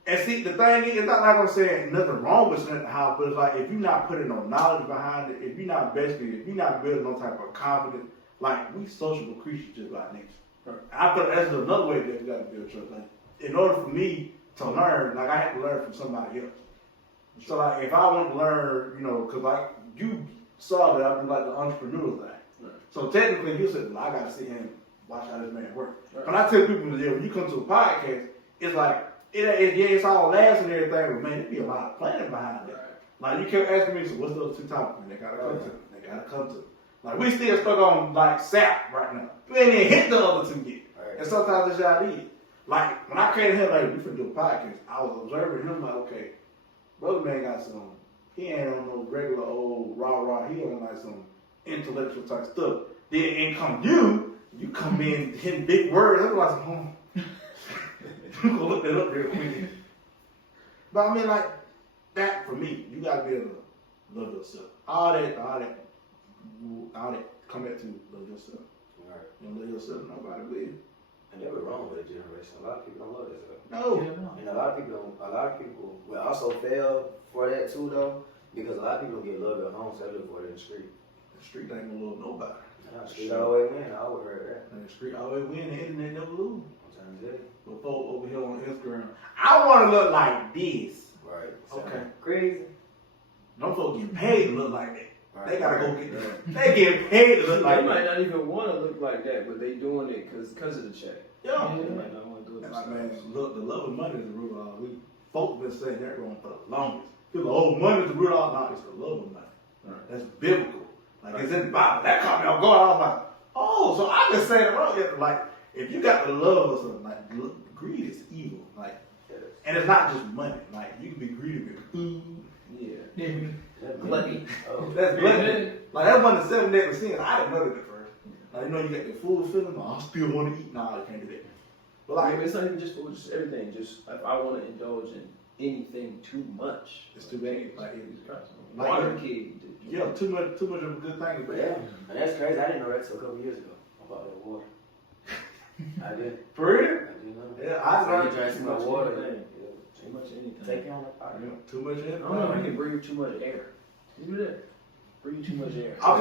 And see, the thing is, it's not like I'm saying nothing wrong with sitting at the house, but it's like if you're not putting no knowledge behind it, if you're not building no type of confidence, like we sociable creatures just like nature. Right. I thought that's another way that we got to build trust. Like, in order for me to learn, like I had to learn from somebody else. So like if I want to learn, you know, because like you saw that I do like the entrepreneur thing. Right. So technically you said, well, I got to sit here and watch how this man work. Right. When I tell people, yeah, when you come to a podcast, it's like, it's all laughs and everything, but man, there be a lot of planning behind it. Right. Like you kept asking me, so what's those 2 topics? And they gotta come to them. They gotta come to them. Like we still stuck on like SAP right now. We ain't even hit the other 2 yet. Right. And sometimes it's y'all need. Like when I came here, like we finna do a podcast, I was observing him like, okay, brother man got some. He ain't on no regular old rah. He on like some intellectual type stuff. Then in come you come in hitting big words. I'm like, you gonna look that up real quick. But I mean, like that for me, you gotta be able to love yourself. All that come back to love yourself. Right. You don't love yourself, nobody will. And they were wrong with the generation. A lot of people don't love themselves. No. And a lot of people will also fail for that too though, because a lot of people don't get love at home, so they look for it in the street. The street ain't gonna love nobody. Yeah, the street always win. I always heard that. And the street always win, the internet never lose. I'm trying to tell you. But folk over here on Instagram, I wanna look like this. Right. Okay. Crazy. Them folks get paid to look like that. Right. They gotta go get that. They get paid to look They like might that. not even want to look like that, but they doing it because of the check. Yeah. They might not want to do it And like, man, themselves. look, the love of money is the root of all. Folk been saying that wrong for the longest. People, oh, money is the root of all. No, it's the love of money. Right. That's biblical. Like it's in the Bible. That caught me off guard. I was like, oh, so I just saying it wrong. Yeah, like if you got the love or something, like greed is evil. Like, and it's not just money. Like you can be greedy with food. Yeah. Gluttony. Oh. That's gluttony. Like that's one of the 7 deadly sins. I didn't know that at first. Like you know you got the food feeling. Oh, I still want to eat. Nah, you can't do that. But I like mean, it's not even just food, just everything. Just if I want to indulge in anything too much, it's too bad. Like like- water kid. yeah, too much of a good thing. But Yeah. And that's crazy. I didn't know that till a couple years ago about that water. I did. for real. I did know. Yeah, I So you learned drank too much water. anything. Too much anything. Take you on the fire. too much in. I don't know if you can breathe too much air. You do that. Breathe too much air. I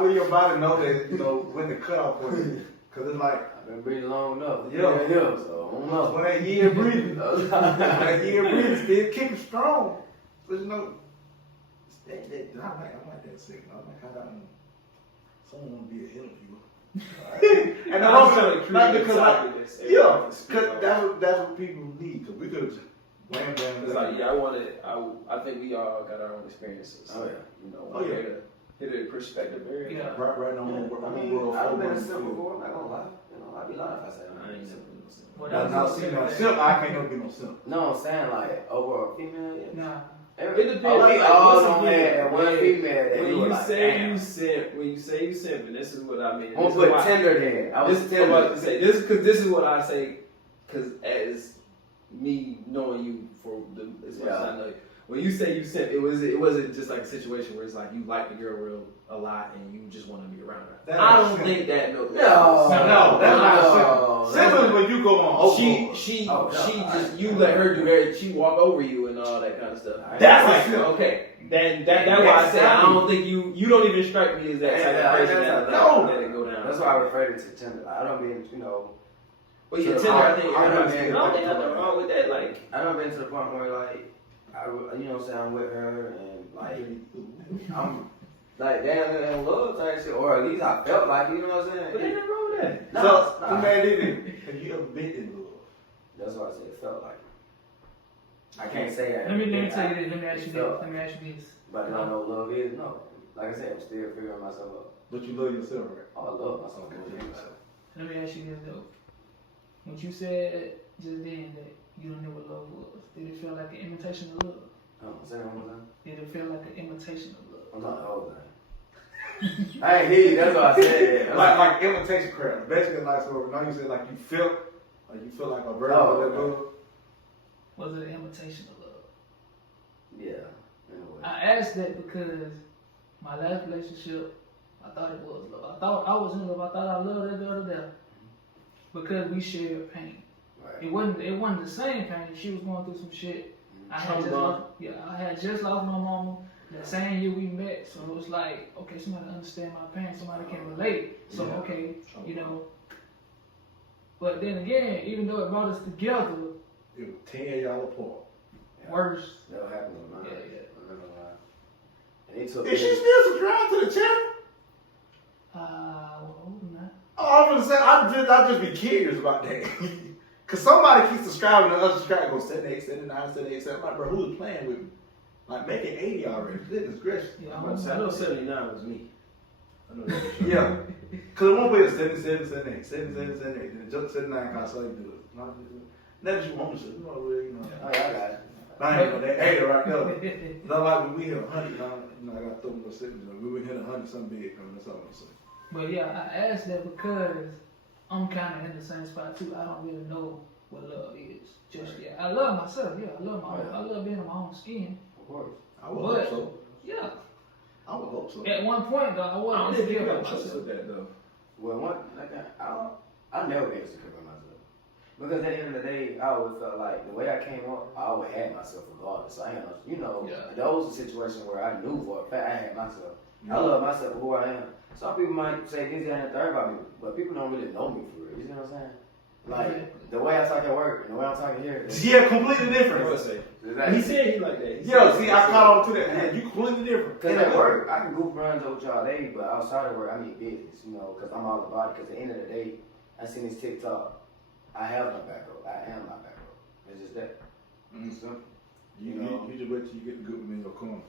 believe your body know that, you know, when to cut off point. Cause it's like I've been breathing long enough. Yeah. So I don't know. when that year breathing, still kicking strong. So you know, I like that second. I like how that someone want to be an interviewer. And I'm also, so like, curious because like, about this. yeah, cause that's what people need. Cause we could just wham bam. It's like, yeah, I think we all got our own experiences. Oh, yeah. You know, Oh, yeah. hit a perspective there. Yeah. right now. I mean, I've been a simp before. I'm not gonna lie. You know, I'd be lying if I said I I'm ain't not. never been no simp. What Now, else? simp, I can't never be no simp. No, I'm saying like over a female. Yeah. Nah. It depends. Oh, we Like, all once on again, that one when- female that When we were you like, say damn. you simp, and this is what I mean. I'm gonna put Tinder there. I was This I'm about to Tinder. say this because this is what I say because as me knowing you for as much as I know you, when you say you simp, it wasn't just like a situation where it's like you like the girl a lot and you just want to be around her. That I ain't don't simp. think that No, that's not no. simp. Simp is when you go on. She Oh, no. just you let her do everything. She walk over you and all that kind of stuff. Alright. That's Right. like, okay. That's why I said I don't think you don't even strike me as that type of person that let it go down. That's why I refer to Tinder. Like, I don't be, you know. But yeah, So Tinder, I think I everybody's don't I don't think nothing wrong with that. Like, I done been to the point where like, you know what I'm saying, I'm with her and like, I'm like damn in love type shit, or at least I felt like, you know what I'm saying. but ain't nothing wrong with that. Nah, So, nah. man, have you ever been in love? That's why I said it felt like. I can't say that. Let me tell you this. Let me ask you It felt this. Let me ask you this. But I don't know what love is. No, like I said, I'm still figuring myself out. But you love yourself, right? Oh, I love myself. Let me ask you this though. When you said just then that you don't know what love was, did it feel like an imitation of love? Say that one more time. Did it feel like an imitation of love? I'm talking the whole thing. I ain't hear you. That's what I said. Like imitation crap. Basically, like, so now you said like you felt like a version of that love. Was it an imitation of love? Yeah, in a way. I asked that because my last relationship, I thought it was love. I thought I was in love. I thought I loved that girl to death because we shared pain. Right. It wasn't the same pain. She was going through some shit. I had just lost my mama. That same year we met, so it was like, okay, somebody understand my pain, somebody can relate. So Yeah. okay, you know. But then again, even though it brought us together, It was 10 y'all apart. Yeah. worse. That happened with mine. Yeah. I'm not gonna lie. And it took Is she me. still subscribed to the channel? Well, older than that. Oh, I'm gonna say I just be curious about that. Cause somebody keeps subscribing and unsubscribing, go 78, 79, 78, 7. Like, bro, who's playing with me? Like, make it 80 already. Goodness gracious. Yeah, I'm about to say, I know 79 was me. I know that. Yeah. Cause at one point it's 77, 78, 77, 78, and it jumped 79 cause I saw you do it. Not that you want to say, you know, really, you know. Oh, yeah, I got it. I ain't gonna that 80 right there. Not like when we hit 100, you know, I gotta throw them little we would hit 100 something big, I mean, that's all I'm saying. But yeah, I asked that because I'm kind of in the same spot too. I don't really know what love is just yet. I love myself, yeah. I love being in my own skin. Of course. I would But hope so. yeah, I would hope so. at one point though, I I don't wasn't think you insecure got about trust myself. with that though. Well, I never been insecure about myself. Because at the end of the day, I always felt like the way I came up, I always had myself regardless. So I ain't, you know, Yeah. those are situations where I knew for a fact I had myself. I love myself for who I am. Some people might say this, that, and the third about me, but people don't really know me for real. You see what I'm saying? Like, the way I talk at work and the way I'm talking here. Yeah, completely I different. would say. Exactly. He said he like that. He Yeah, said- see, I caught on to that. Yeah, you completely different. Because at work, I can goof around with y'all day, but outside of work, I mean business, you know, because I'm all about it. Because at the end of the day, I seen this TikTok. I have my back row. I am my back row. It's just that. It's simple. You just wait till you get the good one in your corner.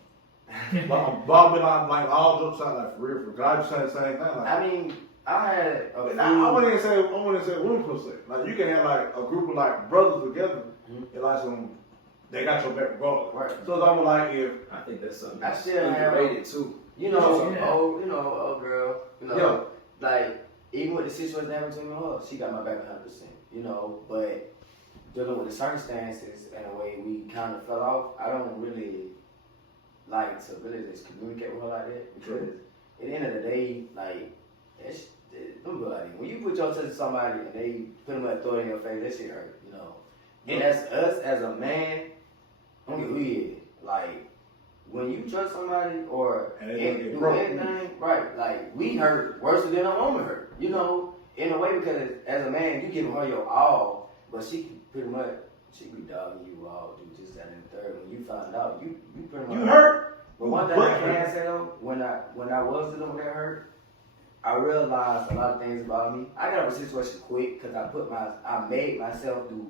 Bob been like all jokes out like for real. For God, you saying the same thing. Like, I mean, I had a few. I wouldn't even say women per se. Like you can have like a group of like brothers together, and like some they got your back regardless. Right. So it's almost like if I think that's something I that's still have- underrated too. You know, Yeah. old girl. You know, like even with the situation that happened between me and her, she got my back 100%. You know, but dealing with the circumstances and the way we kind of fell off, I don't really like to really just communicate with her like that because at the end of the day, like don't go like that. When you put your trust in somebody and they put them throw it in your face, that shit hurt. You know, and that's us as a man. Don't get weird. Like when you trust somebody or And they don't get do broke. anything, right? Like we hurt worse than a woman hurt. You know, in a way because as a man, you giving her your all, but she can pretty much she be dogging you all, do this, that, and the third. When you find out, you pretty much you hurt, But one thing I can say though, when I was dealing with that hurt, I realized a lot of things about me. I got out of a situation quick because I made myself do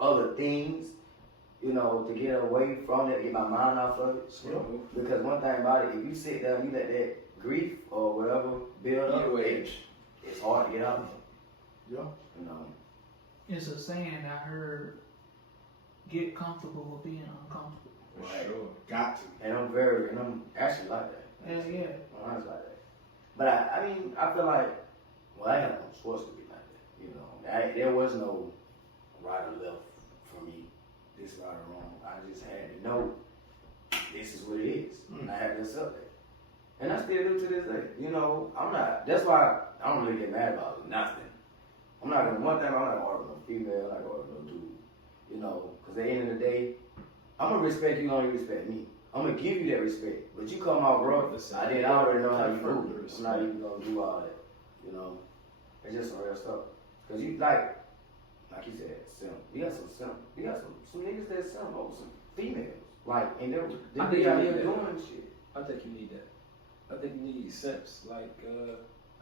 other things, you know, to get away from it, get my mind off of it. Yeah. Because one thing about it, if you sit down, you let that grief or whatever build up, it's hard to get out of it. Yeah. You know. It's a saying I heard: get comfortable with being uncomfortable. For Right. sure. Got to. And I'm actually like that. Yeah. I'm honest like that. But I mean, I feel like, well, I had no choice to be like that. You know, there was no right or left for me, this right or wrong. I just had to know this is what it is. And I had to accept that. And I still do to this day. You know, that's why I don't really get mad about nothing. One thing, I'm not gonna argue with no female, I'm not gonna argue with no dude. You know, because at the end of the day, I'm gonna respect you, long you respect me. I'm gonna give you that respect. But you come out rough, I already know how you move. I'm not even gonna do all that. You know, it's just some real stuff. Cause you like you said, simp. You got some simp. You got some niggas that simp over some females. Like, and they be out here doing shit. I think you need that. I think you need simps. Like,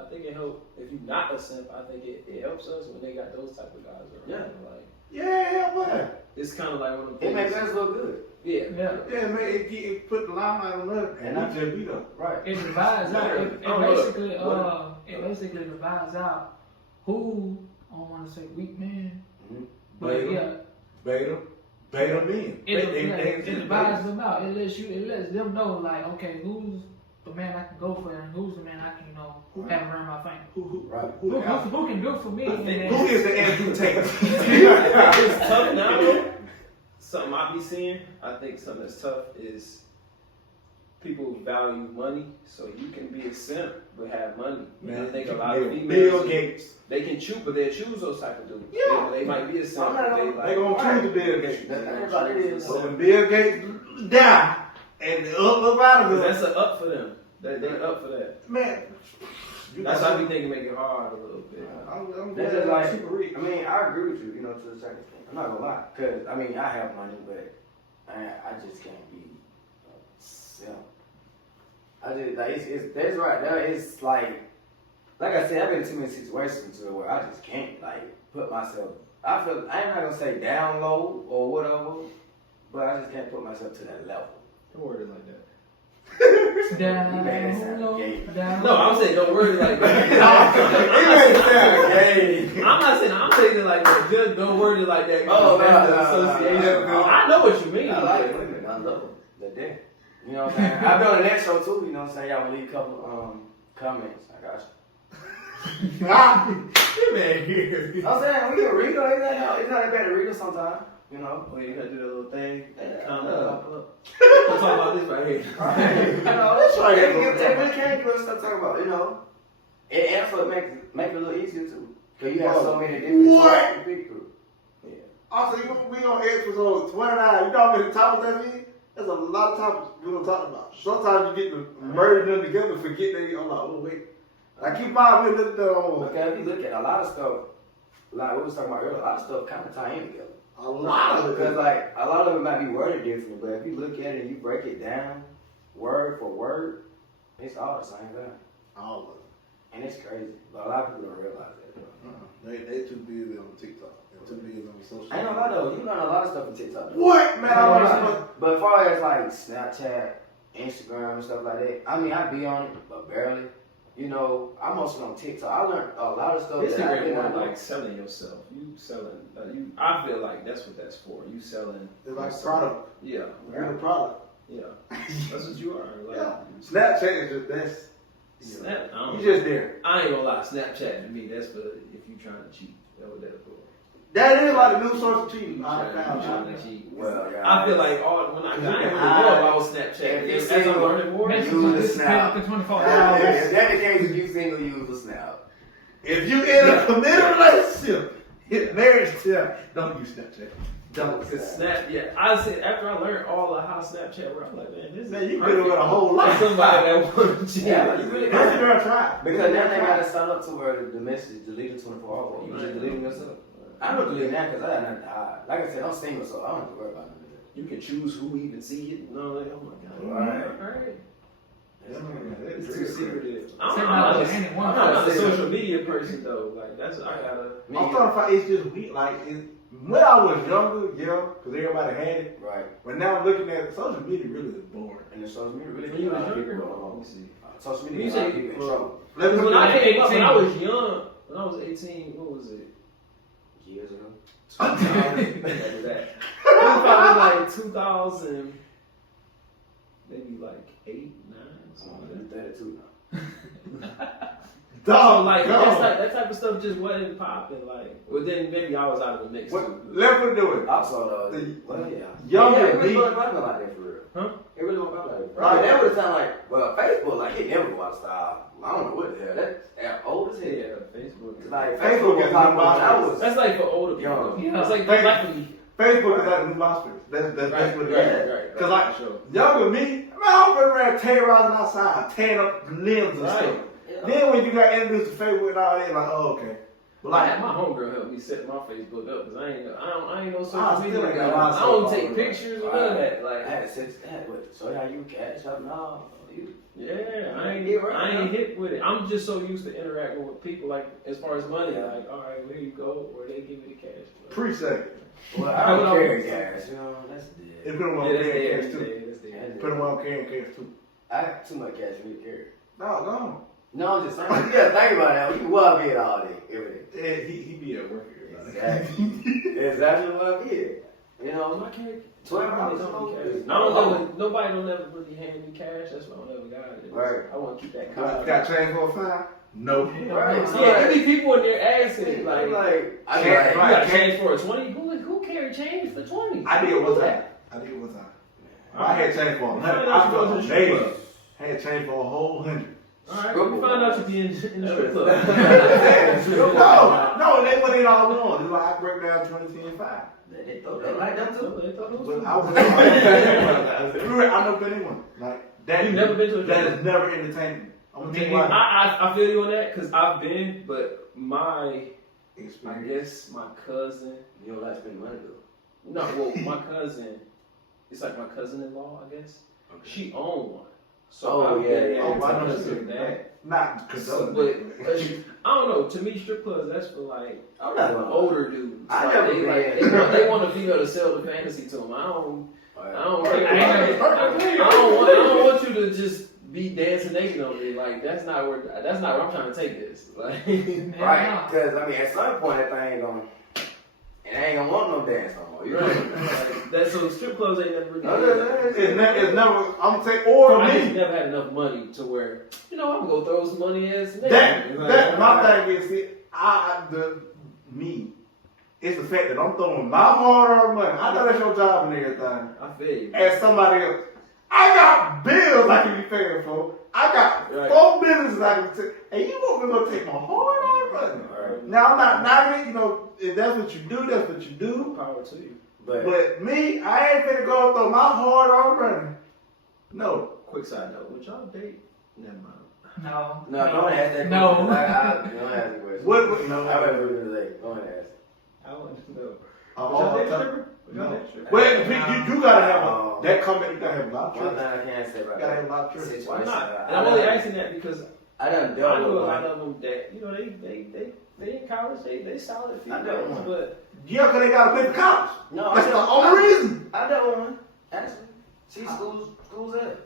I think it help if you're not a simp. I think it helps us when they got those type of guys around. Yeah. Like, Yeah, man. it's kind of like one of the It makes us look good. Yeah. Yeah, man, it put the limelight on us, and we just beat up. Right. It divides out. It Oh, basically, look. it basically divides out who I don't want to say weak men, but Beta. yeah, Beta men. it divides them out. It lets them know like, okay, who's the man I can go for, and who's the man I can, have around my family. Who can do for me? I think- Who is the Andrew Tate? It's tough now. Though. Something I be seeing, I think something that's tough is people value money, so you can be a simp but have money. Man, I think a lot of females, Bill Gates. they can choose, but they choose those type of dudes. Yeah. They might be a simp. But They gonna choose the Bill Gates. That's everybody is. So when Bill Gates die, and up out of Cause there, that's a up for them. They up for that. man. That's why I be thinking make it hard a little bit. I'm That's glad just like, super rich. I mean, I agree with you, to a certain extent. I'm not gonna lie. Cause, I mean, I have money, but I just can't be simp. I just, like, that's right there. It's like I said, I've been in too many situations to where I just can't, put myself, I'm not gonna say down low or whatever, but I just can't put myself to that level. Don't word it like that. Down low, down. No, I'm saying don't word it like that. I'm not saying I'm saying it like that. Just don't word it like that. Oh, That's the no. association. I know what you mean. I like women. I love them. They're there. You know what I'm saying? I've been on the next show too. You know what I'm saying? Y'all will leave a couple comments. I got you. Man, here. I'm saying we can read them. It's not that bad to read them sometimes. You know. Oh, you gotta do that little thing. Yeah. Comment pop up. I'm talking about this right here. Right. You know, that's right. They really can give us stuff to talk about. You know. And also make it a little easier too. Cause you have so many different What? people. Also, we gonna episode 29. You know how many topics that is? There's a lot of topics we're gonna talk about. Sometimes you get to merge them together, forget they. I'm like, oh wait. Like keep in mind, we looked on. Okay, if you look at a lot of stuff, like we was talking about earlier, a lot of stuff kind of tie in together. A lot of it. Because like a lot of it might be worded differently, but if you look at it and you break it down, word for word, it's all the same thing. All of it. And it's crazy, but a lot of people don't realize that. They too busy on TikTok. They're too busy on social I ain't gonna lie though, you learn a lot of stuff on TikTok. Though. What, man? But as far as like Snapchat, Instagram, and stuff like that, I mean, I be on it, but barely. You know, I'm mostly on TikTok. I learned a lot of stuff that I Instagram did not more know. like selling yourself. You selling. I feel like that's what that's for. You selling. It's like a product. Yeah. You're a product. Yeah. That's what you are. Like, Yeah. Snapchat is just that's. Snap. I don't You just there. I ain't gonna lie. Snapchat to me, that's for if you trying to cheat. That's what that's for. That is like the new source of cheating. I Trying found to cheat. Well, yeah. I feel like when I didn't really know about Snapchat. If As I'm learning more, Use Basically, the this snap. for 24 If hours. that's the case, if you single, use the snap. If you in a committed relationship, marriage to don't use Snapchat. Don't. Cause Snap, yeah. I said after I learned all of how Snapchat works, I'm like, man, this Man, is you perfect could have got a whole for life. somebody that wants to cheat. Yeah, you really That's got your try. Because now they gotta sign up to where the message is deleted 24 hours. You just deleting yourself. I don't delete that because I got nothing to hide. Like I said, I'm single, so I don't have to worry about none of that. You can choose who even see it. No, like, oh my god. Right. It's too secretive. I'm Technology not ain't it one a person. social media person though. Like that's I gotta. I'm trying to find. It's just weird. Like when I was younger, yeah, because everybody had it. Right. But now I'm looking at it, social media really is boring. And the social media really When you get a was lot of younger, people. let me see. Social When media you get a lot of say people in trouble. Let's When look I at came up, when I was young, when I was 18, what was it? Years ago. 2000, think of that. It was probably like 2000, maybe like 8, 9, something like that. 32 now. So Dog, like dog. that type of stuff just wasn't popping. Like, well then maybe I was out of the mix What? too. Let me do it. Also, The well, yeah. younger yeah, it really me- wasn't popping like that for real. Huh? It really wasn't popping like that. Right. That would sound like, well, Facebook, like, it never was style. I don't know what the hell. That's old as hell. Yeah, Facebook. Like, Facebook Facebook was is popping the when I most- was. That's like for older people. Young. Yeah. That's like for me. Facebook is like the new MySpace. That's what it is. Right. Cause like sure. younger me, man, I'm running around terrorizing outside, tearing up limbs and stuff. Then when you got introduced to Facebook and all that, like, oh, okay. But I like, had my homegirl help me set my Facebook up because I ain't no I social still media ain't guy. got my I don't stuff take on, pictures or none of that. I Like, had to so how you cash up? No, you. yeah, I I ain't hit with it. I'm just so used to interacting with people, like as far as money. Like, all right, here you go, or they give me the cash. appreciate it. Well, I don't carry cash, you know, that's dead. It depends on Yeah, what I'm that's carrying dead. cash too. That's dead. Depending on what I'm carrying cash too. I got too much cash for me to carry. No, go No, I'm just saying, you gotta think about that. You can go out here all day, every day. on. Yeah, he be at work here. Exactly. Exactly what I'm here. You know, My carry. $12 I don't know. Nobody don't ever really hand me cash. That's why I don't ever got it. Right. I want to keep that Got card. change for a fine? No. Right. Yeah, there be people in there asking like, I you like, got change for a 20? Who carry change for 20? I did it one time. I had change for 100. I was a baby. Had change for a whole 100. All right, we find out you be in the strip club. No, they went in all along. It's like I break down 20, 10, 5. they thought they like them too. But I was I never been in one. Like that. You've never been to a That strip is never entertaining me. I'm gonna tell you why. I feel you on that because I've been, but I Experience. guess my cousin. You don't like spending money though. No, well, my cousin. It's like my cousin-in-law, I guess. She owned one. So Oh, I've yeah, been yeah. Oh, I know because shit. of that. Not So, condoning. but I don't know. To me, strip clubs that's for like I'm not gonna. older dudes. I Like, never they, been. like, they want a female to sell the fantasy to them. I don't Hey, I don't want you to just be dancing naked on me. Like that's not where I'm trying to take this. Like Right, because I mean, at some point that thing ain't gonna, and I ain't gonna want no dance no more. You know? like, that's so strip clubs ain't never really. It's never. I'm saying or I just me. never had enough money to where I'm gonna go throw some money at some That my thing is me. It's the fact that I'm throwing my hard-earned money. I know that's your job and everything. I feel you. As somebody else, I got bills I can be paying for. I got Right. 4 businesses I can take. And you want me to take my hard-earned money? Right. Now I'm not knocking it. You know, if that's what you do, that's what you do. Power to you. But me, I ain't finna go throw my hard-earned money. No. Quick side note: would y'all date? Never mind. No. No, don't ask that question. No. Don't ask the question. What? No. I better really say. Go ahead and ask. I want to know. Would All y'all date a time. stripper? Would y'all No. date a stripper? Well, you gotta have that comment. You gotta have a lot of One trust. thing I can't say You about gotta have that a lot of trust. situation. Why not? And I'm only asking that because I done I dealt know with a lot one. of them that they in college, they solid I know females, one. but Yeah, because they gotta pay for college. No, That's the only reason. I dealt with one. Actually, she schools up.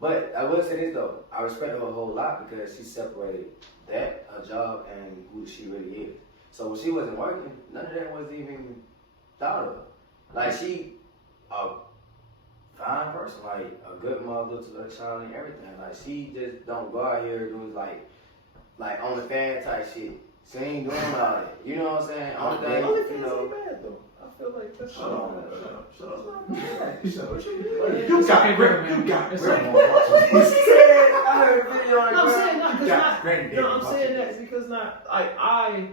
But I will say this though, I respect her a whole lot because she separated that, her job, and who she really is. So when she wasn't working, none of that was even thought of. Like she, a fine person, like a good mother to her child and everything. Like she just don't go out here doing like on the fan type shit. She ain't doing all that. You know what I'm saying? Only thing, only you fans know. ain't bad though. I feel like that's Shut up. What you mean? You got okay, great. man. You got It's great. like- What she said? I heard a video on the No, I'm ground. saying not You because got not. great. No, I'm saying that because not. I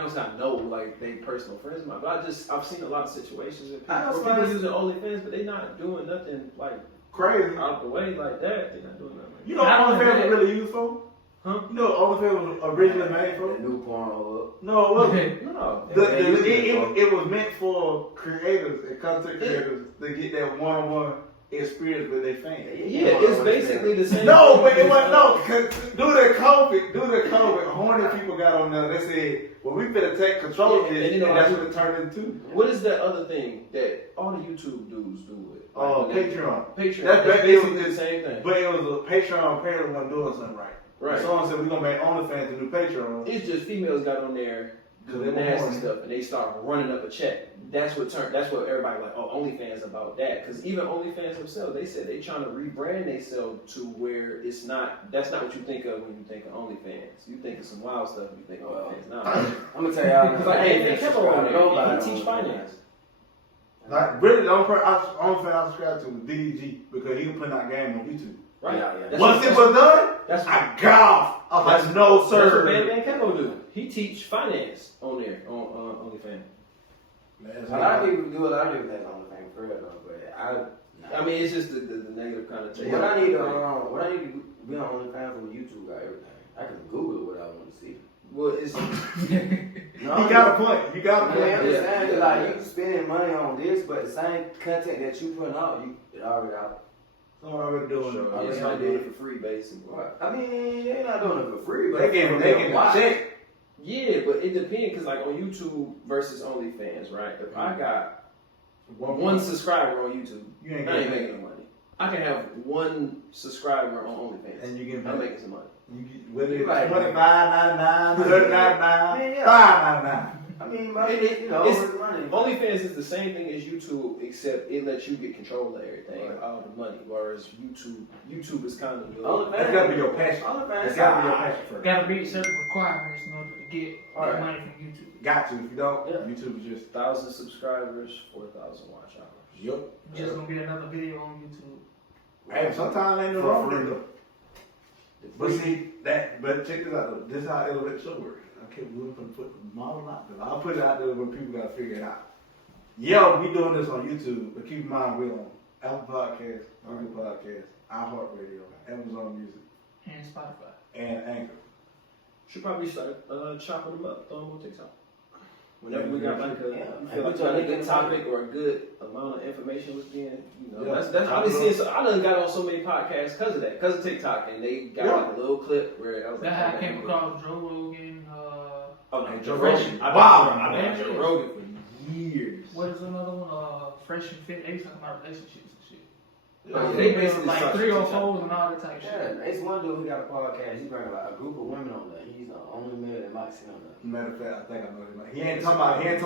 don't say I know like they personal friends of mine, but I've seen a lot of situations I know where somebody- people using OnlyFans, but they not doing nothing like Crazy. out the way like that. They're not doing nothing. You know what OnlyFans was really used for? Huh? You know what OnlyFans was originally made for? The new porno No, it wasn't. No. It was meant for creators and content creators to get that one-on-one experience with their fans. Yeah, it's basically the same. No, thing but it as, wasn't. No, because due to COVID, horny people got on there. They said, "Well, we better take control of Yeah, this," and you know, and that's what it turned into. What is that other thing that all the YouTube dudes do with? Patreon. Patreon. That's That's basically basically the same thing. But it was a Patreon apparently wasn't doing something right. Right. Someone said we're gonna make OnlyFans the new Patreon. It's just females got on there doing They were nasty horny. stuff and they start running up a check. That's what everybody like, oh, OnlyFans about that. Because even OnlyFans themselves, they said they trying to rebrand themselves to where that's not what you think of when you think of OnlyFans. You think of some wild stuff when you think of OnlyFans. Nah. I'm gonna tell y'all. Because like, they kept on there. Nobody He teach finance. Like really, the only fan I subscribed to was DDG because he was putting out game on YouTube. Right? Yeah, yeah. That's Once what- it was done, that's what- I got off. I was like, no, That's what sir. Man Capo do. He teach finance on there on OnlyFans. A lot of people do a lot of different things on the thing for real though, but I mean, it's just the negative connotation. what I need to be on OnlyFans from YouTube got everything. I can Google what I want to see. Well, it's No, You got a point. You got a I point. mean, I'm just saying, Yeah. like, you spending money on this, but the same content that you putting out, it already out. Someone already doing sure. it. Yeah, somebody did it for free, basically. I mean, they're not doing it for free, but They getting a check. Yeah, but it depends because, like, on YouTube versus OnlyFans, right? If I got one subscriber on YouTube, You ain't I ain't getting making no money. I can have one subscriber on OnlyFans, and you get I'm making some money. You get whether it's Right. $25.99, $30.99, Man, yeah. $5.99. I mean, money, you know, It's- it's money. OnlyFans is the same thing as YouTube, except it lets you get control of everything, Right. all the money. Whereas YouTube is kind of OnlyFans. That's gotta be your passion. OnlyFans. That's gotta be your passion first. Gotta meet certain requirements in order to get Alright. that money from YouTube. Got to. If you don't, Yeah. YouTube is just. 1,000 subscribers, 4,000 watch hours. Yup. Just gonna be another video on YouTube. Hey, sometimes ain't no For wrong with free. it though. But see but check this out though. This is how Elevate Show works. I can't believe I'm put the model out there. I'll put it out there when people gotta figure it out. Yo, we doing this on YouTube, but keep in mind we're on Apple Podcasts, Google Podcasts, iHeartRadio, Amazon Music, And Spotify. and Anchor. Should probably start chopping them up, throwing them on TikTok. Whenever we got like Yeah. you feel like a good topic or a good amount of information was being, Yeah. that's I've been seeing. So I done got on so many podcasts because of that, because of TikTok, and they got Yeah. like a little clip where I was like, That's how I oh, came man, across Joe Rogan. Oh no, Hey, Joe Joe Rogan. Rogan. I've Wow. been on Joe Rogan for years. What is another one? Fresh and Fit. They talking about relationships and shit. Yeah, they basically like suck 304 TikTok. and all that type of Yeah, shit. it's one dude who got a podcast. He bring like a group of women on there. He's the only male that might see on there. Matter of fact, I think I know him. He ain't talking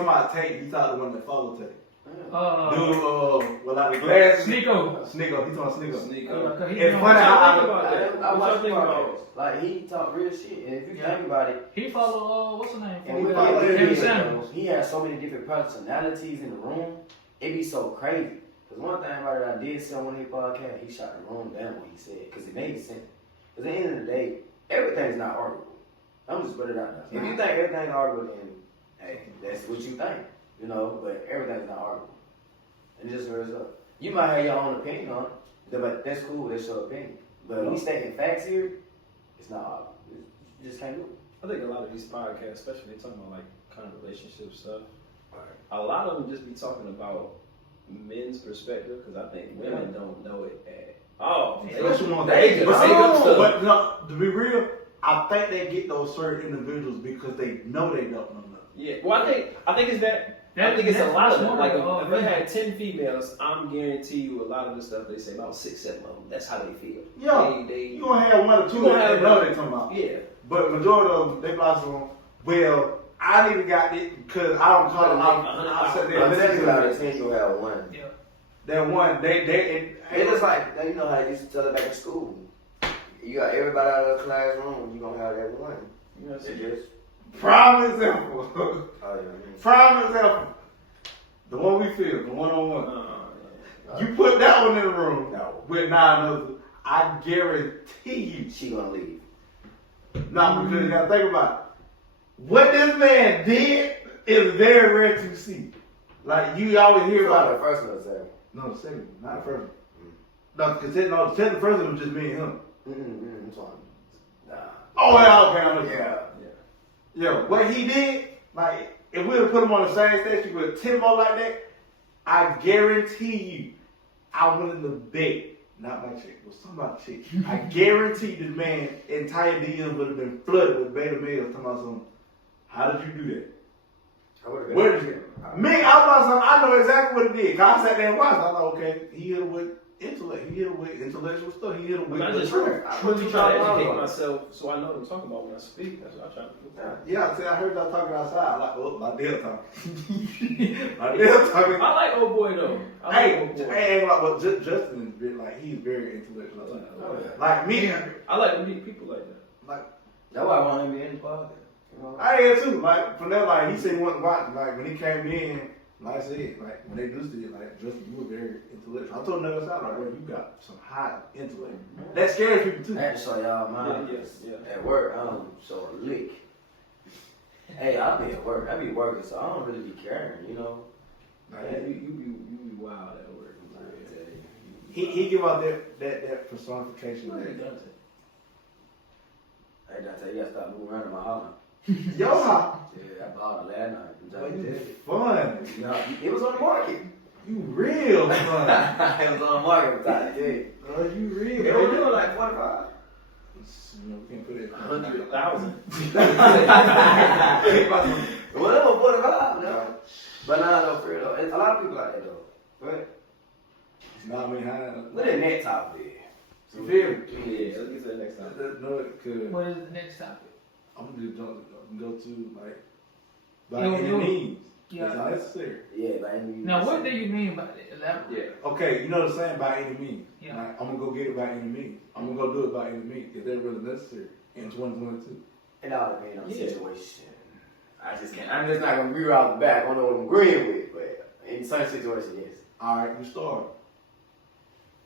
about Tate, he talking the one that follow Tate. Yeah. Dude, without the glasses. Sneeko. Sneeko, he talking Sneeko. Sneak Yeah, up. 'cause he It's know- funny What how y'all think about that? I What y'all watch the think about podcast. Like he talk real shit, and if you Yeah. think about it, He follow what's her name? and we follow him. Kevin Samuels. he has so many different personalities in the room. It be so crazy. Cause one thing about it, I did see on one of his podcasts, he shot the room down when he said, cause it made sense. Cause at the end of the day, everything's not arguable. I'm just put it out there. If you think everything's arguable, then hey, that's what you think, you know. But everything's not arguable. And it just hurts up. You might have your own opinion on it, but that's cool. That's your opinion. But when we stating facts here, it's not arguable. You just can't do it. I think a lot of these podcasts, especially they talking about like kind of relationship stuff. A lot of them just be talking about men's perspective because I think women don't know it at all. Especially on They but just see, make up stuff. but no, to be real, I think they get those certain individuals because they know they don't know nothing. Yeah, well, I think it's that. I think it's a lot of them. Like if I had 10 females, I'm guarantee you a lot of the stuff they say about 6, 7 of them. That's how they feel. Yeah, they you gonna have one or two You gonna that have they know they talking about. yeah. But majority of them, they blossom. Well, I need to got it because I don't call it. I said I'm listen telling to you, out that. of 10, you'll have one. Yeah. That one, they It's just like, you know how they used to tell it back in school. You got everybody out of the classroom, you gonna have that one. You know, It just, prime example. oh yeah. Prime example. The one we feel, the one-on-one. You put that one in the room No. with 9 others, I guarantee you. She gonna leave. Nah, because you gotta think about it. What this man did is very rare to see. Like, you always hear You're not about the first one to say. No, the second one, not the first one. No, because the first one was just me and him. I'm sorry. Nah. Oh, yeah, okay, I know. Yeah. Yo, what he did, like, if we would put him on the same station with 10 more like that, I guarantee you, I'm willing to bet, not my chick, but somebody's chick. I guarantee this man entire DM would have been flooded with beta males talking about something. How did you do that? I would've Where been- did you? Me, I'm about something. I know exactly what it did. Cause I sat there and watched. I thought, okay, he hit it with intellect. He hit it with intellectual stuff. He hit it with I the just truth. truly try to educate myself so I know what I'm talking about when I speak. That's what I try to do. Yeah, see, I heard y'all talking outside. I'm like, oh, my deal talking. My deal talking. I like old boy though. I like Hey, old boy. ain't like what Justin is very, like he's very intellectual. Oh, yeah. Like me, I like to meet people like that. like That's why I want him to be in the podcast. You know? I am too. Like from that, like he said he wasn't watching. Like when he came in, like I said, like when they do see it, like Justin, you were very intellectual. I told him that side, like, bro, you got some high intellect. That scares people too. I had to show y'all mine. Yeah. At work, I don't show a lick. Hey, I be at work. I be working, so I don't really be caring, you know. Man, you be wild at work. He give out that personification. What he done to? Hey, Dante, you gotta stop moving around in my house. Yo, how? Yeah, I bought it last night. Boy, you fun. No, it was on the market. You real fun. It was on the market. I'm telling you. Oh, you real. It was doing like 45. You know, we can't put it. 100,000. Whatever, 45, no. But nah, no, for real though. It's a lot of people like that though. But It's not many high. what the next topic is? You feel me? Yeah, let's get to the next time. No, it could. What is the next topic? I'm gonna just go to like by Yo, any yo. means. Yeah. It's necessary. Yeah, like any Now, what do you mean by that? Elaborate. Yeah. Okay, you know the saying by any means. Yeah. Like, I'm gonna go get it by any means. I'm gonna go do it by any means because they're really necessary in 2022. It all depends on the Yeah. situation. I just can't. I'm just not gonna rear out the back. I don't know what I'm agreeing with, but in some situations, yes. All right, you start.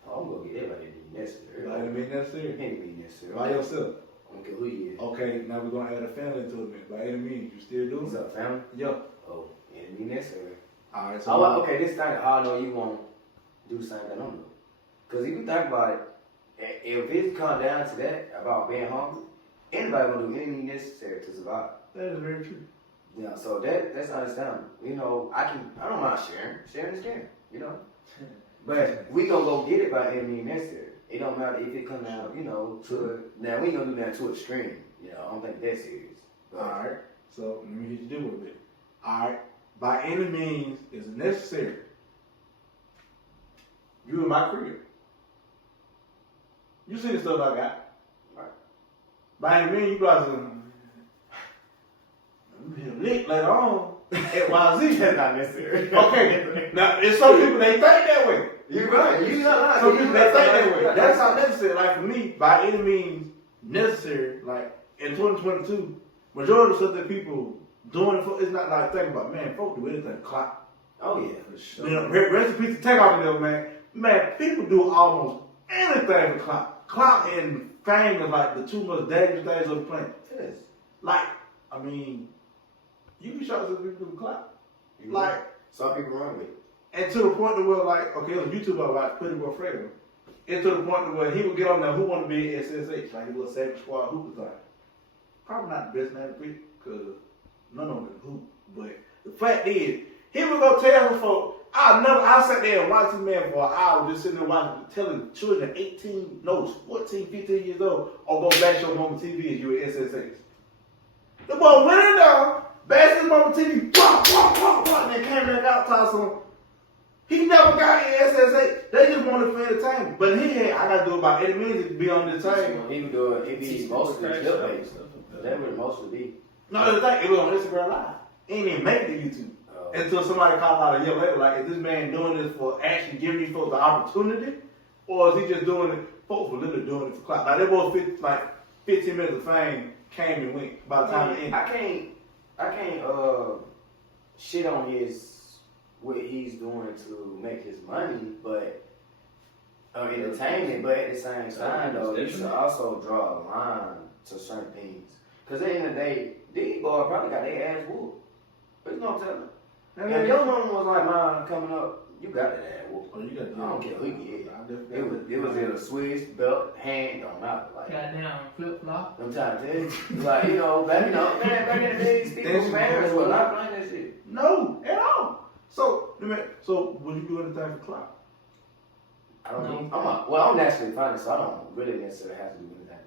Oh, I'm gonna get everybody to be necessary. By any means necessary. Any be necessary. By yourself. I don't care who you is. Okay, now we're gonna add a family into it. By any means, you still doing What's it? up, family? Yo. Oh, any be necessary. All right, so Oh, well, okay, this thing, how I know you won't do the same thing I'm doing. Because if you think about it, if it comes down to that, about being hungry, anybody gonna do anything necessary to survive. that is very true. Yeah, so that's understandable. You know, I don't mind sharing. Sharing is caring, you know. But we gonna go get it by any means necessary. It don't matter if it comes out, you know, now we ain't gonna do that to extreme. You know, I don't think that's serious. But, All right, so let me hit you do with it. All right, by any means is necessary. You in my crib. You see the stuff I got. Right. By any means, you guys are lit later on at YZ. That's not necessary. Okay, now it's some people they think that way. You're right. You're not lying. Some people they think that way. That's not necessary. Like for me, by any means necessary. Like in 2022, majority of stuff that people doing for it's not like thinking about man. Folk do anything clock. Oh yeah, for sure. You know, recipes to take off of them, man. Man, people do almost anything for clock. Clock and fame is like the two most dangerous things on the planet. Yes. Like, I mean, you be shocked at people do clock. Like, Some people run with it. and to the point to where, like, okay, on YouTube, I watched Pretty Boy Fredo. And to the point to where he would get on there, who want to be SSH, like a little Savage Squad hoop thing. Probably not the best name to pick, because none of them can hoop. But the fact is, he would go tell some folk, I sat there and watched this man for an hour, just sitting there watching, telling children 14, 15 years old, or go bash your mama TV as you at SSH. The boy went in there, bashed his mama TV, and then came back out, tossed some. He never got in SSH. They just wanted for entertainment. But he had, I gotta do it by any means to be on this team. He would do it. It'd be mostly clip based. That would mostly be. No, the thing, it was on Instagram Live. He ain't even make it to YouTube. Until somebody called out a year later, like, is this man doing this for actually giving these folks the opportunity? Or is he just doing it, folks were literally doing it for clout. Now, they both 15 minutes of fame came and went by the time it ended. I can't shit on what he's doing to make his money, but entertainment. But at the same time, though, you should also draw a line to certain things. Because at the end of the day, these boys probably got their ass whooped. But you know what I'm telling you? If your mom was like mine coming up, you got that ass whooped. Oh, you got I don't care who you is. I It was in a Swiss belt, hand, don't matter. Like, Goddamn flip flop. I'm trying to tell you. Like, you know, back in the day, these people's parents were not playing that shit. No, at all. So would you do anything for clout? I don't know. I'm naturally funny, so I don't really necessarily have to do anything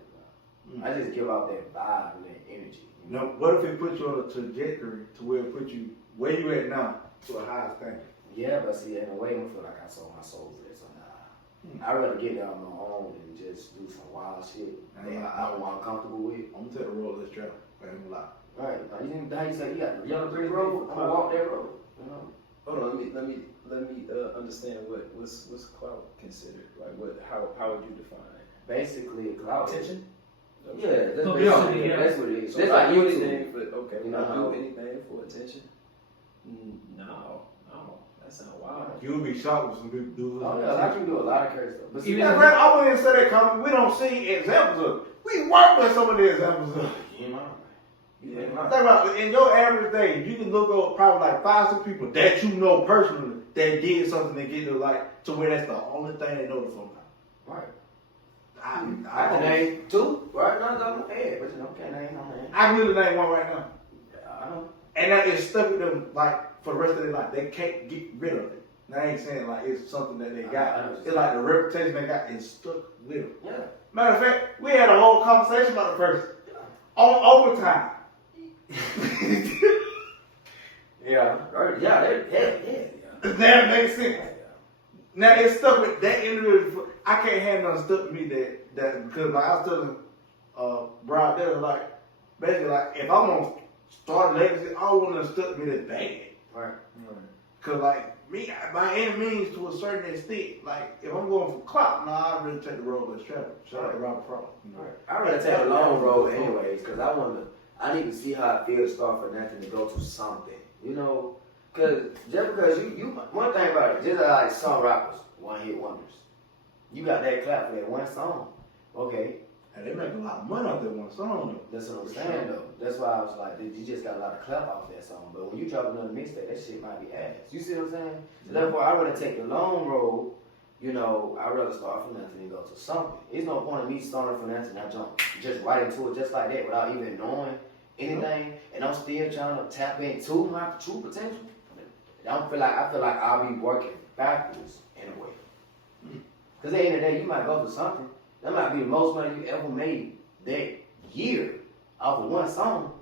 with that. I just give out that vibe and that energy. You know? No, what if it put you on a trajectory to where it put you where you at now to a higher standard? Yeah, but see, in a way, I feel like I sold my soul for this. So nah. I'd rather get there on my own and just do some wild shit that I'm uncomfortable with. I'm gonna take the road, let's travel. I ain't gonna lie. Right. You think how you say you got the yellow brick road? I'm gonna walk that road. You know. Hold on, let me understand what's clout considered. Like how would you define it? Basically, clout. Attention? Yeah, that's So basically yeah. That's what it is. So That's I like do YouTube. anything for You know I how- do anything for attention? No, that sounds wild. You would be shocked with some people do Oh yeah, I can do a lot of crazy stuff. But see, Even Yeah, man, I wouldn't say that comment. We don't see examples of it. We work with some of the examples of it. you know, Yeah. Think about in your average day, you can look up probably like 5-6 people that you know personally that did something to get to like to where that's the only thing they know the phone now. Right. I can name 2 right now on my head, but you know, can't name on my head. I can really name one right now. I know. And that is stuck with them like for the rest of their life. They can't get rid of it. And I ain't saying like it's something that they got. It's like the reputation they got is stuck with them. Yeah. Matter of fact, we had a whole conversation about the person on overtime. Yeah. Right. Yeah. That makes sense. Now it's stuck with that individual. I can't have nothing stuck with me that because like I was telling Brian there like basically like if I'm gonna start a legacy, I don't want to stuck with me that's bad. Right. Cause like me, by any means to a certain extent, like if I'm going for clout, nah, I really take the road less traveled. Shout out to Robert Frost. You know? I rather take a long road anyways, because I need to see how it feels to start for nothing to go to something. You know, because just because you one thing about it, just like some rappers, one hit wonders. You got that clap for that one song. Okay. And they make a lot of money off that one song though. That's what I'm saying though. That's why I was like, you just got a lot of clap off that song. But when you drop another mixtape, that shit might be ass. You see what I'm saying? So therefore, I rather take the long road. You know, I'd rather start from nothing and go to something. There's no point in me starting from nothing and I jump just right into it just like that without even knowing anything. And I'm still trying to tap into my true potential. I feel like I'll be working backwards in a way. Because at the end of the day, you might go for something. That might be the most money you ever made that year off of one song.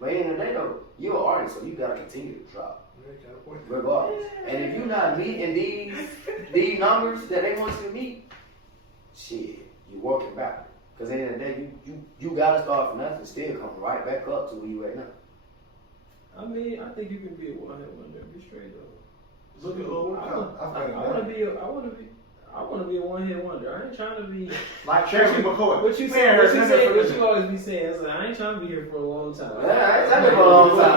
But at the end of the day, though, you're an artist, so you gotta continue to drop, regardless. And if you're not meeting these numbers that they want you to meet, shit, you're working backward. Because at the end of the day, you gotta start from nothing, still come right back up to where you at now. I mean, I think you can be a one-hit wonder. Be straight though. Look at Lil I want to be a one-hit wonder. I ain't trying to be like Tracy McCoy. What you say? What you always be saying? I, like, I ain't trying to be here for a long time. Yeah, I ain't trying to be for a long time.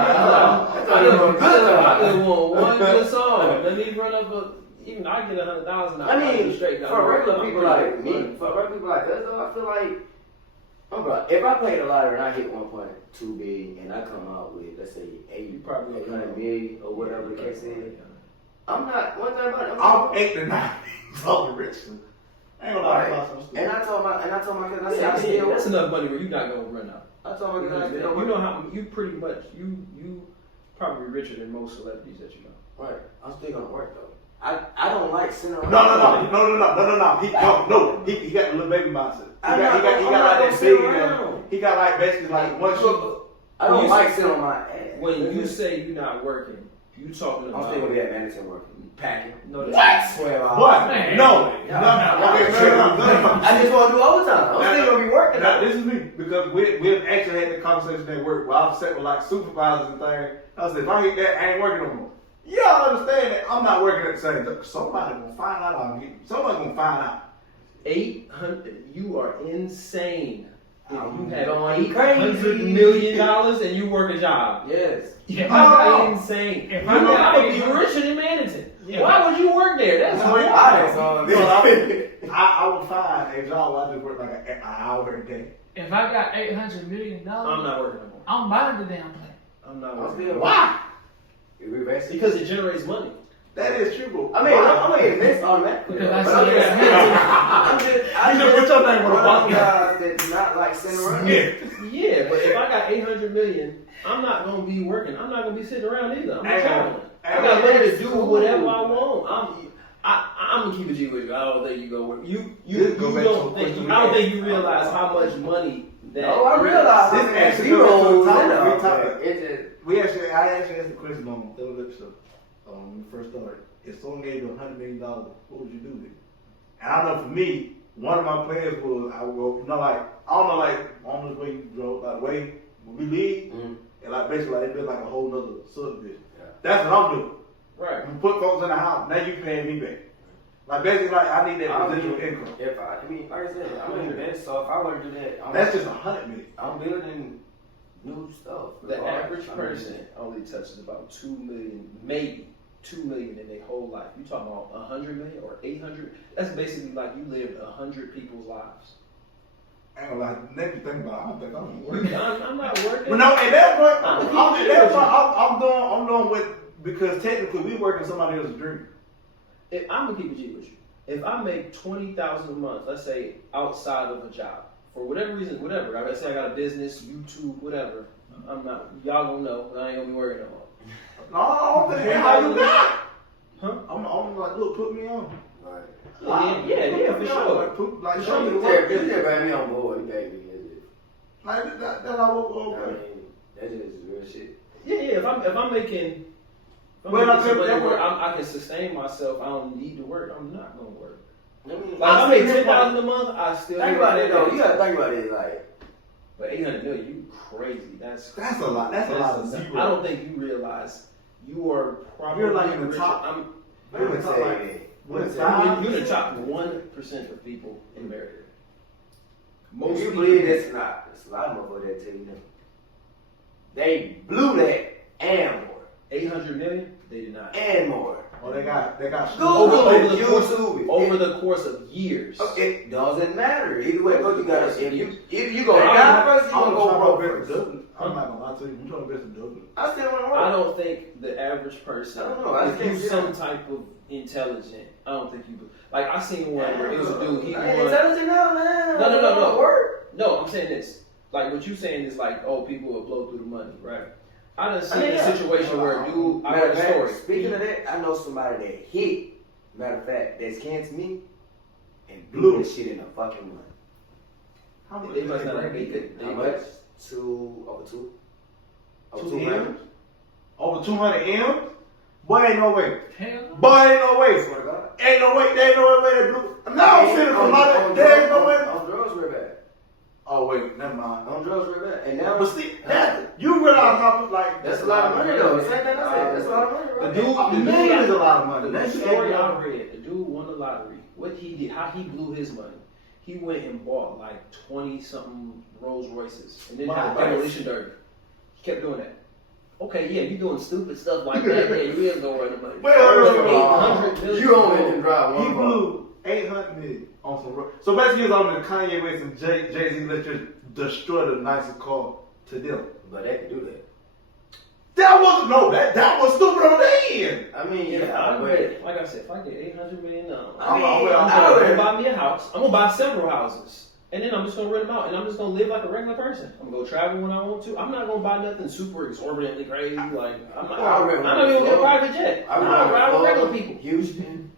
I just want one good song. Let me run up even I get $100,000. I mean, straight for regular people like me, for regular people like us, though, I feel like, if I played the lottery and I hit 1.2 billion and I come out with, let's say, 800 million or whatever the case is, I'm not, one thing about it, I'm 8 to 9 million rich. I ain't gonna lie about some stuff. And I told my cousin, I said, I still, that's enough money where you're not gonna run out. I told my cousin, I still, you know how, you pretty much, you probably richer than most celebrities that you know. Right, I'm still gonna work though. I don't like sitting around. No. He got the little baby mindset. He got like that big. He got like basically like once you. I don't like sitting on my ass. When you say you're not working, you talking about. I'm still gonna be at Madison working, packing. No, What? What? No. I just want to do overtime. I'm still gonna be working. Now this is me because we've actually had the conversation at work where I've sat with like supervisors and things. I said if I hit that, I ain't working no more. Y'all understand that I'm not working at the same time. Somebody gonna find out I'm getting. Somebody gonna find out. 800. You are insane. If you have $800 million and you work a job. Yes. Yeah, insane. If I would be richer than Manhattan. Yeah. Why would you work there? That's I would find a job where I just work like an hour a day. If I got $800 million, I'm not working no more. I'm buying the damn thing. I'm not I'm working. still Why? Because it generates money. That is true, but I mean, I'm gonna invest automatically. Because I But see it. I You know, what's your name on the one podcast? guy that's not like sitting around. Yeah, but if I got 800 million, I'm not gonna be working. I'm not gonna be sitting around either. I'm traveling. I got money to do whatever I want. I'm gonna keep it G with you. I don't think you go work. I don't think you realize how much money that. Oh, I realize This actually zeros goes to in the there. topic. I I actually asked the question on the other episode when we first started. If someone gave you $100 million, what would you do with it? And I know for me, one of my plans was I would go, I don't know, on this way you drove, like way when we leave, and like basically like, they built like a whole nother subdivision. Yeah. That's what I'm doing. Right. You put folks in the house, now you paying me back. Like basically like I need that residual income. Like I said, I'm an investor, so if I were to do that, That's just $100 million. I'm building new stuff. The average person only touches about 2 million, maybe 2 million in their whole life. You talking about 100 million or 800? That's basically like you lived 100 people's lives. ain't gonna lie. Next you think about it, I don't think I'm I'm, working. I'm not working. But no, at that point, I'm I'm doing with because technically we working somebody else's dream. I'm gonna keep it G with you. If I make $20,000 a month, let's say outside of a job, for whatever reason, whatever. Let's say I got a business, YouTube, whatever. I'm not. Y'all gonna know. I ain't gonna be working no more. No, what the hell? How you got? Huh? I'm like, look, put me on. Right. Yeah, for sure. Like, Show me work. you just bring me on board. You gave me this. Like that I will I okay. mean, that's just real shit. Yeah. If I'm making, Well, I think money that where work. I can sustain myself, I don't need to work. I'm not gonna work. I mean, Like I make $10,000 a month, I still think about it though. You gotta think about it like. But 800 million, you crazy. That's That's a lot. That's a lot of insane. zero. I don't think you realize you are probably You're like in the richer. top. Let me Top say like- it. You're the top 1% of people in America. Most You people, believe that's not. There's a lot of motherfuckers that tell you no. They blew that and more. 800 million, they did not. And more. Oh, they got Google Over it, the course- YouTube it. Over the course of years. It doesn't matter. Either way, go, you gotta. If you go I'm down first, you trying gonna go to broke invest in first. Dublin. I'm not gonna lie to you. I'm trying to invest in Dublin. I still wanna work. I don't think the average person, I don't know. I if you think- some type of intelligent, I don't think you. Like I seen one where it was a dude. He I ain't won. intelligent now, man. No. Work. No, I'm saying this. Like what you saying is like, oh, people will blow through the money, right? I done seen I mean, a yeah. situation where a dude. I Matter read of a fact, story. speaking of that, I know somebody that hit. Matter of fact, that's kin to me, and blew that shit in a fucking money. How much? They must not have make made it. How much? Over two. Over 2 200. M's? Over 200 M's? Boy, ain't no way. Hell no. Boy, ain't no way. Swear to God. Ain't no way. There ain't no way they blew. Now I'm sitting from my. There ain't no way. On drugs real bad. Oh wait, never mind. On drugs real bad. And now, But see, that you realize how like that's a lot of money though. The same thing I said. That's a lot of money, The right? dude, A million is a lot of money. The That's story I read, the dude won the lottery. What he did, how he blew his money. He went and bought like 20 something Rolls Royces and then had a Wow. demolition derby. He kept doing that. Okay, yeah, you doing stupid stuff like that. Yeah, you is gonna run the money. Well, 800 million. You only can drive He one car. blew 800 million on some. So basically, it's on the Kanye West and Jay-Z. Let's just destroy the nicest car to them. But they can do that. That wasn't that was stupid on their end. I mean, Yeah, yeah, I but bet, like I said, if I get $800 million, I mean, I'm I'm gonna buy me a house. I'm gonna buy several houses. And then I'm just gonna rent them out and I'm just gonna live like a regular person. I'm gonna go travel when I want to. I'm not gonna buy nothing super exorbitantly crazy. Like I'm not even gonna get a private jet. I'm gonna ride with regular people. Houston.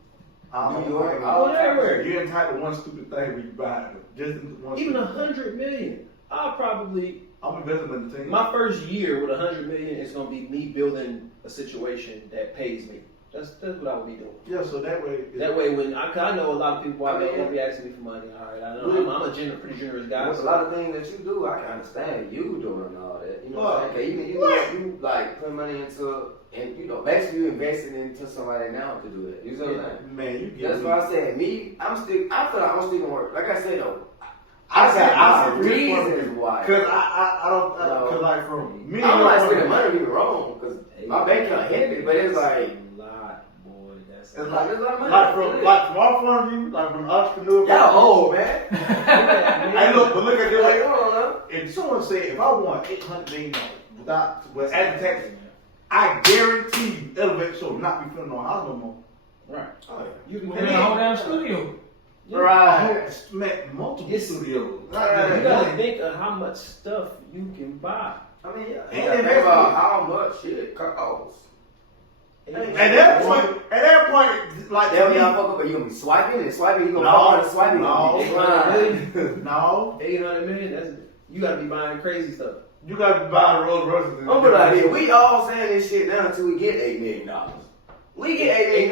New York, whatever. You're entitled to one stupid thing when you buy it. Just one. Even stupid thing. 100 million. I'll probably I'm investing in the team. my first year with 100 million is gonna be me building a situation that pays me. That's what I would be doing. Yeah, so that way. That way, when I know a lot of people out there gonna be asking me for money. All right, I know I'm a pretty generous guy. There's a lot of things that you do. I can understand you doing all that. You know what I'm saying? 'Cause even you like put money into, and you know, basically you investing into somebody now to do that. You know what I'm saying? Man, you get That's me. why I said me. I feel like I'm still gonna work. Like I said though, I I see got my this reasons why. Cause I don't cause like from me. I'm not spending and money. Don't get me wrong, because my bank account heavy, but it's like. a lot, boy. That's It's Like, there's a lot of money. like from our point of view, like from the entrepreneur. Y'all old, man. Hey, look, but look at this. Like, Like, hold on now. if someone said if I want $800 million with adding taxes, I guarantee you, Elevate Show will not be filming on house no more. right. Oh, yeah. You can We're in a whole damn studio. Right. Multiple Yes. studios. You gotta think of how much stuff you can buy. I mean, yeah. And You gotta think about how much shit costs. At that point, like Then to when me, y'all fuck up, you gonna be swiping and swiping. You gonna No, fuck on and swiping. no, You gonna be blind. no, 800 million. That's you gotta be buying crazy stuff. you gotta be buying Rolls Royces. I'm put it like this. We all saying this shit now until we get $8 million. We get $8 million.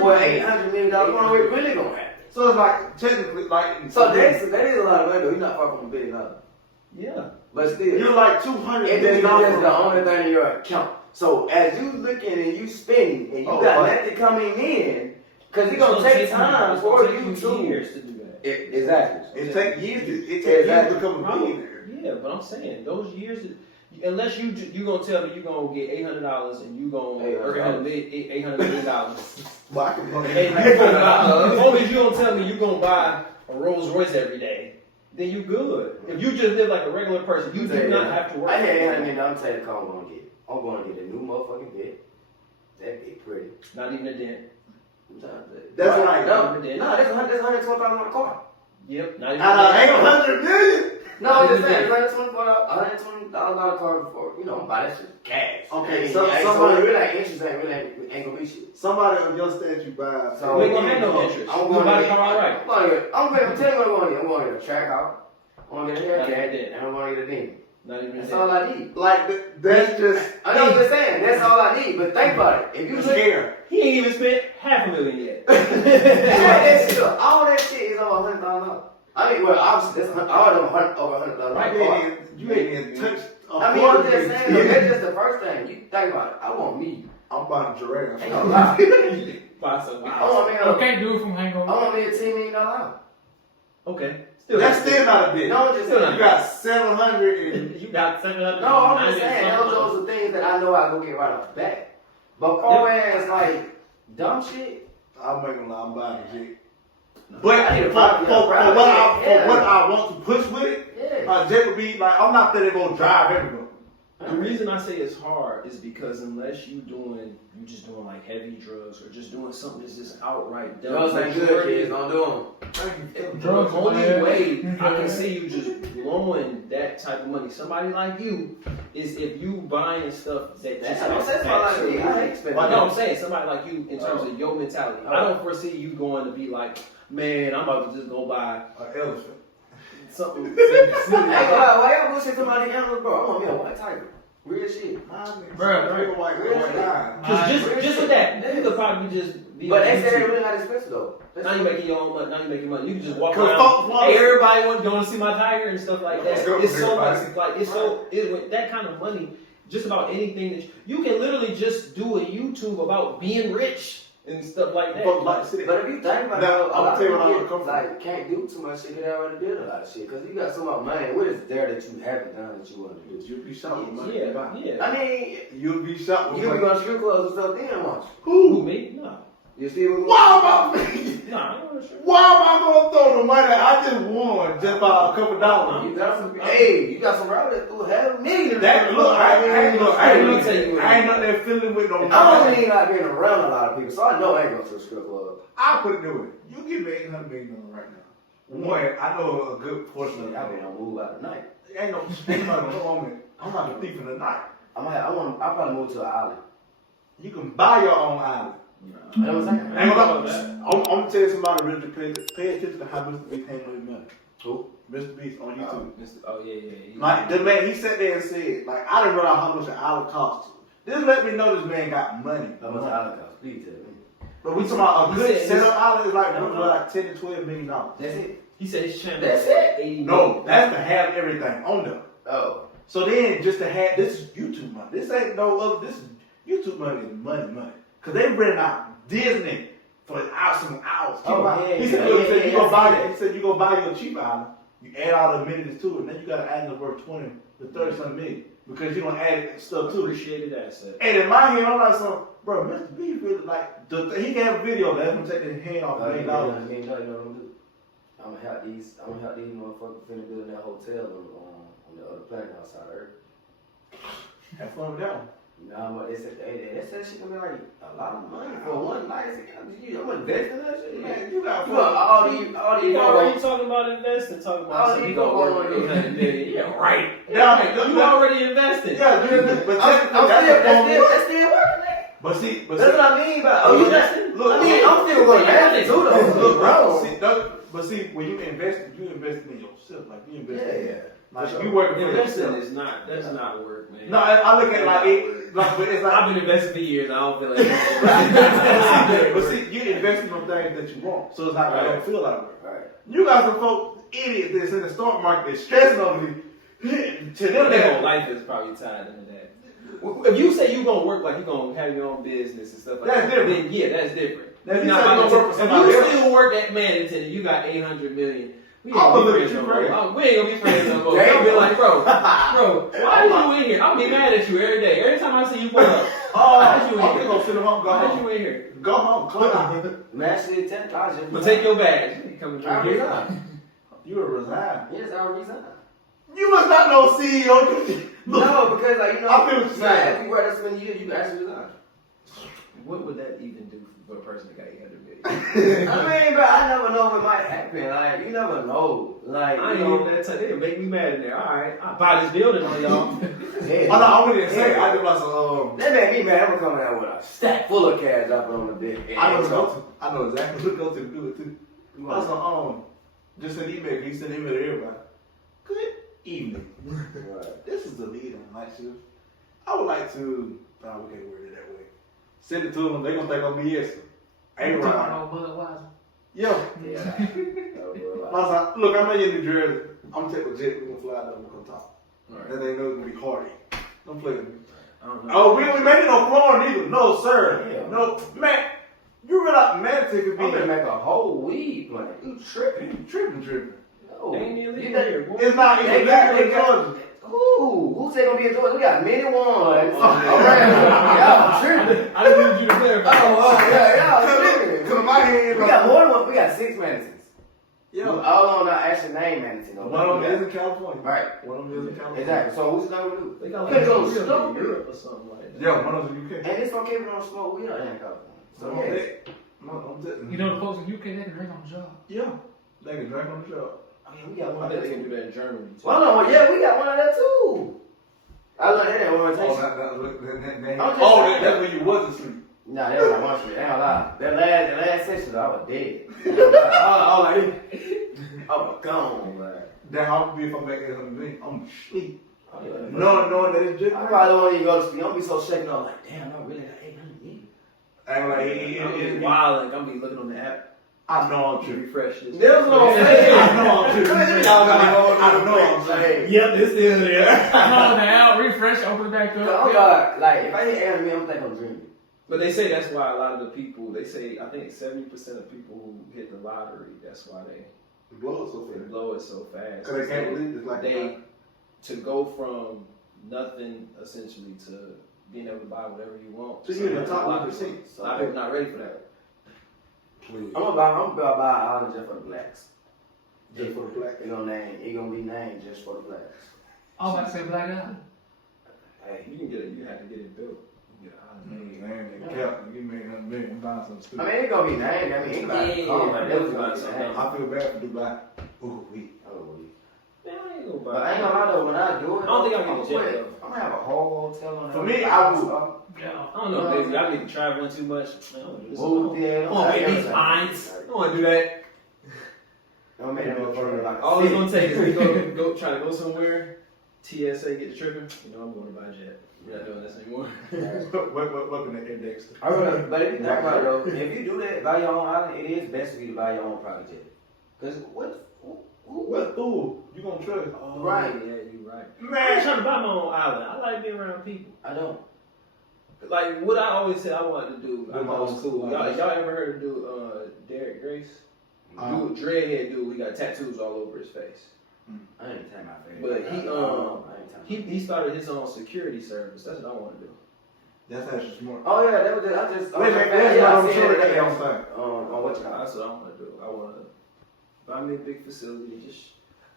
Boy, $800 million. What we really gonna happen? So it's like technically like So that is a lot of money. Though. You're not far from $1 billion. Yeah. But still, you're like $200 and million. that's just the only thing in your account. So as you looking and you spending and you got nothing coming in, because it's gonna take time for you to. years to do that. Exactly. It takes years to become a billionaire. Yeah, but I'm saying those years, unless you gonna tell me you gonna get $800 and you gonna earn $800 million. But I can And you gonna buy, as long as you don't tell me you gonna buy a Rolls Royce every day, then you good. If you just live like a regular person, you do not have to work. I had $800 million. I'm telling you the car I'm going to get. I'm going to get a new motherfucking bed. That big pretty. Not even a dent. That's right. No, that's $120,000 on the car. Yep. Not even Out of 800 million. No, I'm just saying, $120,000 car before, you know, buy that shit cash. Okay, so somebody really like interest ain't gonna be shit. Somebody on your stat you buy. So we ain't gonna have no interest. I'm You going buy to the car outright. I'm telling you what I'm going to get a track out. I'm going to get a Not even a haircut, dent. and I'm going to get a dent. Not even a That's dent. all I need. Like that's just. I know what you're saying. That's all I need. But think about it. If you scared. He ain't even spent $500,000 yet. that shit up. All that shit is over $100,000. I mean, well, obviously, that's over $100,000. Right, you ain't even touched. I mean, I'm just saying, though, that's just the first thing. You think about it. I want me. I'm buying a giraffe. Ain't gonna lie. Buy some I house. want me You can't do it from I hangover. want me a $10 million house. Okay. Still That's still not a bit. No, I'm just Still saying. You got 700 and You got 700. No, I'm just saying, those are things that I know I go get right off the bat. But far as like dumb shit, I'm making a lot. I'm buying a jet. I But need a for private jet. what I want to push with it, yeah. my jet would be like I'm not that they're gonna drive everywhere. The reason I say it's hard is because unless you just doing like heavy drugs or just doing something that's just outright dumb. Drugs ain't good, kids. Don't do Thank you. The Drugs, only man. way I can see you just blowing that type of money, somebody like you, is if you buying stuff that just That's makes why I sense. hate spending. Well, no, I'm saying somebody like you in terms of your mentality. I don't foresee you going to be like, man, I'm about to just go buy An elephant. something. Hey, why y'all bullshit too many animals, bro? I want me a white tiger. Real shit. Bruh, Because just with that, you could probably just be. But on they said YouTube. they're really not expensive though. Now you're making your own money. Now you're making money. You can just walk Cause around. folks Hey, everybody want going to see my tiger and stuff like that. Let's go, It's so everybody. much like with that kind of money. Just about anything that you can literally just do a YouTube about being rich and stuff like that. Fuck like city. But if you think about Now, it, a I'll lot tell you of what I people would come from. like can't do too much shit. They already did a lot of shit because you got so much money. What is there that you haven't done that you want to do? You'll be shot with money. you buy. Yeah. I mean, You'll be shot with you be money. on strip clubs and stuff then, won't you? Who me? No. You see what? Why am I? No, I don't know. Why am I gonna throw the money I just won just by a couple dollars? You got some. Hey, you got some rabbit that threw $500,000. That look, I ain't not that feeling with no I don't money. mean like being around a lot of people, so I know I ain't going to a strip club. I put it this way. You give me $800 million right now. One, I know a good portion of I it. mean, I'll move out tonight. Ain't no ain't nobody gonna own it. I'm not a thief in the night. I'll probably move to an island. You can buy your own island. You know what I'm saying? Ain't gonna I'm gonna tell you somebody really pay attention to how Mr. Beast handle his money. Who? Mr. Beast on YouTube. Oh yeah. Like the man, he sat there and said, like, I didn't realize how much an island costs. This let me know this man got money. How much island cost? Please tell me. But we talking about a He good said setup island is like No, worth no. like $10 to $12 million. That's it? He said his channel. That's is it? 80 No, million. that's to have everything on there. Oh. So then, just to have this is YouTube money. This ain't no other. This is YouTube money. Is money. Cause they renting out Disney for some hours. He said, you go buy it. He said you go buy your cheap island. You add all the amenities to it, and then you gotta add worth 20 to 30 something million because you don't add stuff to it. Appreciated asset. And in my head, I'm like, bro, Mr. B really like he can have a video. Let him take his hand off $1 million. You know what I'm gonna do? I'm gonna help these motherfuckers finna build that hotel on the other planet outside Earth. Have fun with that one. Nah, but they said shit gonna be like a lot of money for one night. I'm investing in that shit. Man, you got You got all these You already talking about investing, talking about Oh, something you you gonna go work on with $800 million. Yeah, right. Yeah, You already invested. Yeah, but that's still working. But see, That's what I mean by Oh, you you investing? look, I mean, I'm still going to invest too though. Look, bro. but see, when you invest in yourself. Like you invest in Yeah. like you working for Investing yourself. is not. That's not work, man. No, I look at it like it, like, but it's like. I've been investing for years. I don't feel like that. But see, you investing on things that you want, so it's like I don't feel like work. Right. You got some folks, idiots that's in the stock market that's stressing over you. To them, Their that whole life is probably tied into that. If you say you gonna work like you gonna have your own business and stuff like That's that, different. then yeah, that's different. Now, if you Now, say you gonna work for if somebody you else, still work at Manhattan and you got $800 million, we ain't I'ma gonna look be at friends you no more. crazy. We ain't gonna be friends no more. I'll be like, bro, why are you in here? I'll be mad at you every day. Every time I see you pull up, How'd you in I'm here? just gonna sit at home, go How'd home. you in here? Go home, close. Man, actually, 10 I just But take your badge. You coming I through here? resign. You would resign. Yes, I resign. You was not no CEO. Look, No, because like, you know, I feel what you're saying. if you work that many years, you can actually resign. What would that even do for a person that got 800 million? I mean, bro, I never know what might happen. Like, you never know. Like, I ain't you know, even that type. They make me mad in there. All right, I'll buy this building on y'all. yeah. Oh, no, I wouldn't even say it. I just like some, That made me mad. I'm coming out with a stack full of cash dropping on the bed. I know go to. I know exactly what go to do it too. That's just an email. He sent an email to everybody. Good evening. Right. This is the lead on night shift. I would like to. We can't word it that way. Send it to them. They gonna think I'm BS. Ain't right. Budweiser. Yo. Yeah. I was like, look, I'm in New Jersey. I'm gonna take a jet. We're gonna fly down. We're gonna talk. Right. Then they know it's gonna be hardy. Don't play with me. I don't know. Oh, we don't make it no Florida either. No, sir. Yeah. No, man. You realize Meditate could be I'm gonna make a whole weed plan. You tripping? tripping. No. They ain't illegal You think- here, boy. It's not even They got- legal in they got- Georgia. Who said gonna be in Georgia? We got many ones. Y'all tripping. I didn't need you to clarify. Y'all tripping. Cause my head. We got more than one. We got 6 manatees. Yeah. All on our actual name manatee. One of them is in California. Right. One of them is in California. Exactly. So who's gonna do? They got You like gotta a go real slow. in Europe or something like that. Yeah, one of them is in UK. And it's okay if we don't smoke weed out there in California. So No, yes. I'm telling You know the folks in UK they can drink on the job. Yeah. They can drink on the job. I mean, we got I one of bet that they can too. do that in Germany too. Well, no, yeah, we got one of that too. I learned that at Oh, orientation. that's when you wasn't asleep. Nah, that was my one shit. I ain't gonna lie. That last session, I was dead. I was like, I was gone, man. Then how would be if I'm back there on the beat? I'm asleep. Oh, yeah. Knowing that it's just. I probably won't even go to sleep. I'm gonna be so shaken up, like, damn, I really got 800 years. I'm like, I'm be wild. Like I'm be looking on the app. I know I'm to tripping. refresh this. That's what I'm saying. I know I'm tripping. I know I'm tripping. Yep, it's still there. Come on now, refresh, open it back Oh, up. God. Like, if I hit 800, I'm thinking I'm dreaming. But they say that's why a lot of the people, they say, I think 70% of people who hit the lottery, that's why they Blow it so fast. blow it so fast. Because they can't believe it's like they, to go from nothing essentially to being able to buy whatever you want. So you're in the top a lot 1%. of people not ready for that. Please. I'm gonna buy an island just for the blacks. Just for the black. It gonna be named just for the blacks. I was about to say Black Eye. Hey. You can get it, you have to get it built. You get it Man, they kept. You made $100 million buying something I stupid. mean, it gonna be named. I mean, anybody can come, but that was gonna be named. I feel bad for Dubai. Ooh, we. Oh, we. Man, I ain't gonna buy But I ain't gonna lie though, when I do it, I don't think I'll get I'm a gonna jet, put- I'm gonna have a whole hotel on For me, I would. Yeah. I don't know, baby. I be traveling too much. Man, I don't do this. Move there. I don't want to make these pints. I don't want to do that. Don't make that motherfucker like a All it's city. gonna take is we go try to go somewhere. TSA get the tripping. You know I'm going to buy a jet. We're not doing this anymore. What can they index to? I really, but if you think about it though, if you do that, buy your own island, it is best for you to buy your own private jet. Cause what? What fool? You gonna trust? Oh, Right. Yeah, you right. I ain't Man. trying to buy my own island. I like being around people. I don't. Like what I always said I wanted to do. I Do my thought was own cool. school Y'all island. ever heard of Derek Grace? Dude, dreadhead dude. He got tattoos all over his face. I didn't tell my favorite. But he started his own security service. That's what I want to do. That's actually smart. Oh yeah, that was just, I just. Wait, yeah, I'm I sure seen that it on thing. on what you call it. That's what I want to do. I want to buy me a big facility.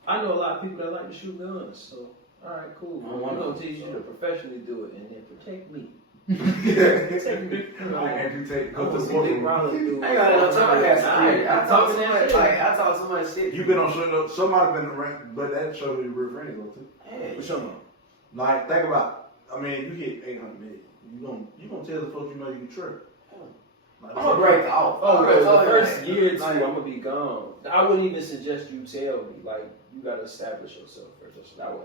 I know a lot of people that like to shoot guns. So all right, cool. I I'm want gonna to, teach you so. to professionally do it and then protect me. Take me. I And you take I go want to to the see Big courtroom. Ronald do. I ain't got no time. I got security. I talk so that much. shit. Like I talk so much shit. You been on show. Somebody been around, but that show you real friends on too. Hey, What's your name? Like think about. I mean, you hit 800 million. You gonna tell the folks you know you can trip. Like, I'm gonna break off. Oh, I'm bro, gonna the tell you, first like, year or two, like, I'm gonna be gone. I wouldn't even suggest you tell me. Like, you gotta establish yourself first.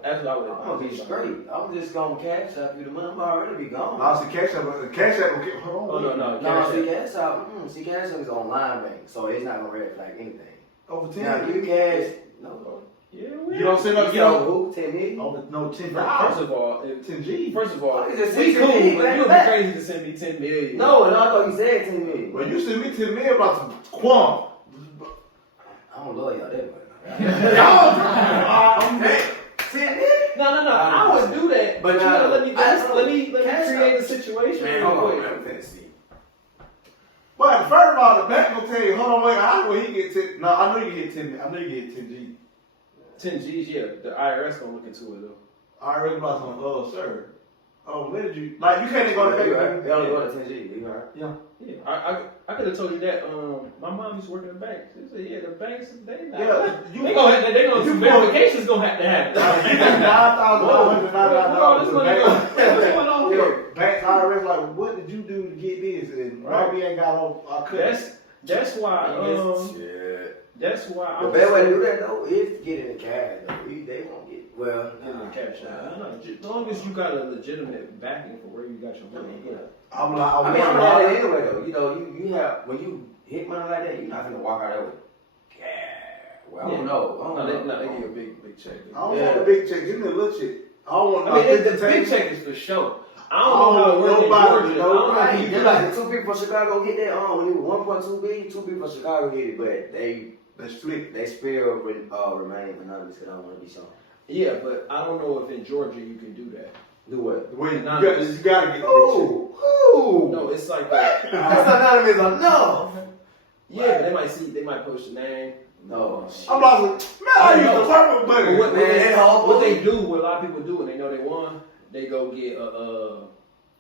That's what I would. I'm gonna be straight. I'm just gonna cash out you the money. I'm already be gone. Now, see, Cash App, hold on. Oh no. No, see cash out. See cash out is online bank, so it's not gonna red flag anything. Over 10 Now you cash. No. Yeah, You don't send up, You know who? 10 million. Over, no, 10 First of all, 10 G. first of all, I could just we send cool, 10 but back you would be back. crazy to send me 10 million. No, I thought you said 10 million. Well, you send me 10 million about some Quam. I don't love y'all that much. I'm dead. 10 million? No. I would do that, but you But gotta let me I don't- let me Cash create out. a situation. Man, where 10. No, I know you get 10. I know you get 10 G. 10 G's, yeah. The IRS gonna look into it though. I already about some. Oh, sir. Oh, where did you? Like, you can't even go to They pay. only go to 10 G. You heard? Yeah, I could have told you that. My mom used to work in the bank. She said, "Yeah, the banks they not. Yeah, They gonna you verifications gonna have to happen." $9,999. Where all this money going? What's going on here? Banks IRS like, what did you do to get this? And Right. we ain't got our cut. That's why. Shit. That's why. The best way to do that though is to get it in cash. Though. They won't get Get in cash out. As long as you got a legitimate backing for where you got your money. Yeah. I'm like, I mean, I'm not that anyway though. You know, you have when you hit money like that, you're not gonna walk out there with cash. Well, I don't know. They give you a big check. I don't want a big check. Give me a little check. I don't want. I mean, the big check is for sure. I don't know how it works in Georgia. Right. You like the 2 people from Chicago get that when you 1.2 billion, 2 people from Chicago get it, but they split. They still remain anonymous because I don't want to be shown. Yeah, but I don't know if in Georgia you can do that. Do what? Wait, you gotta get the big check. No, it's like that's anonymous enough. Yeah, but they might post your name. No. I'm like, man, I used to work with money. What they do, what a lot of people do when they know they won, they go get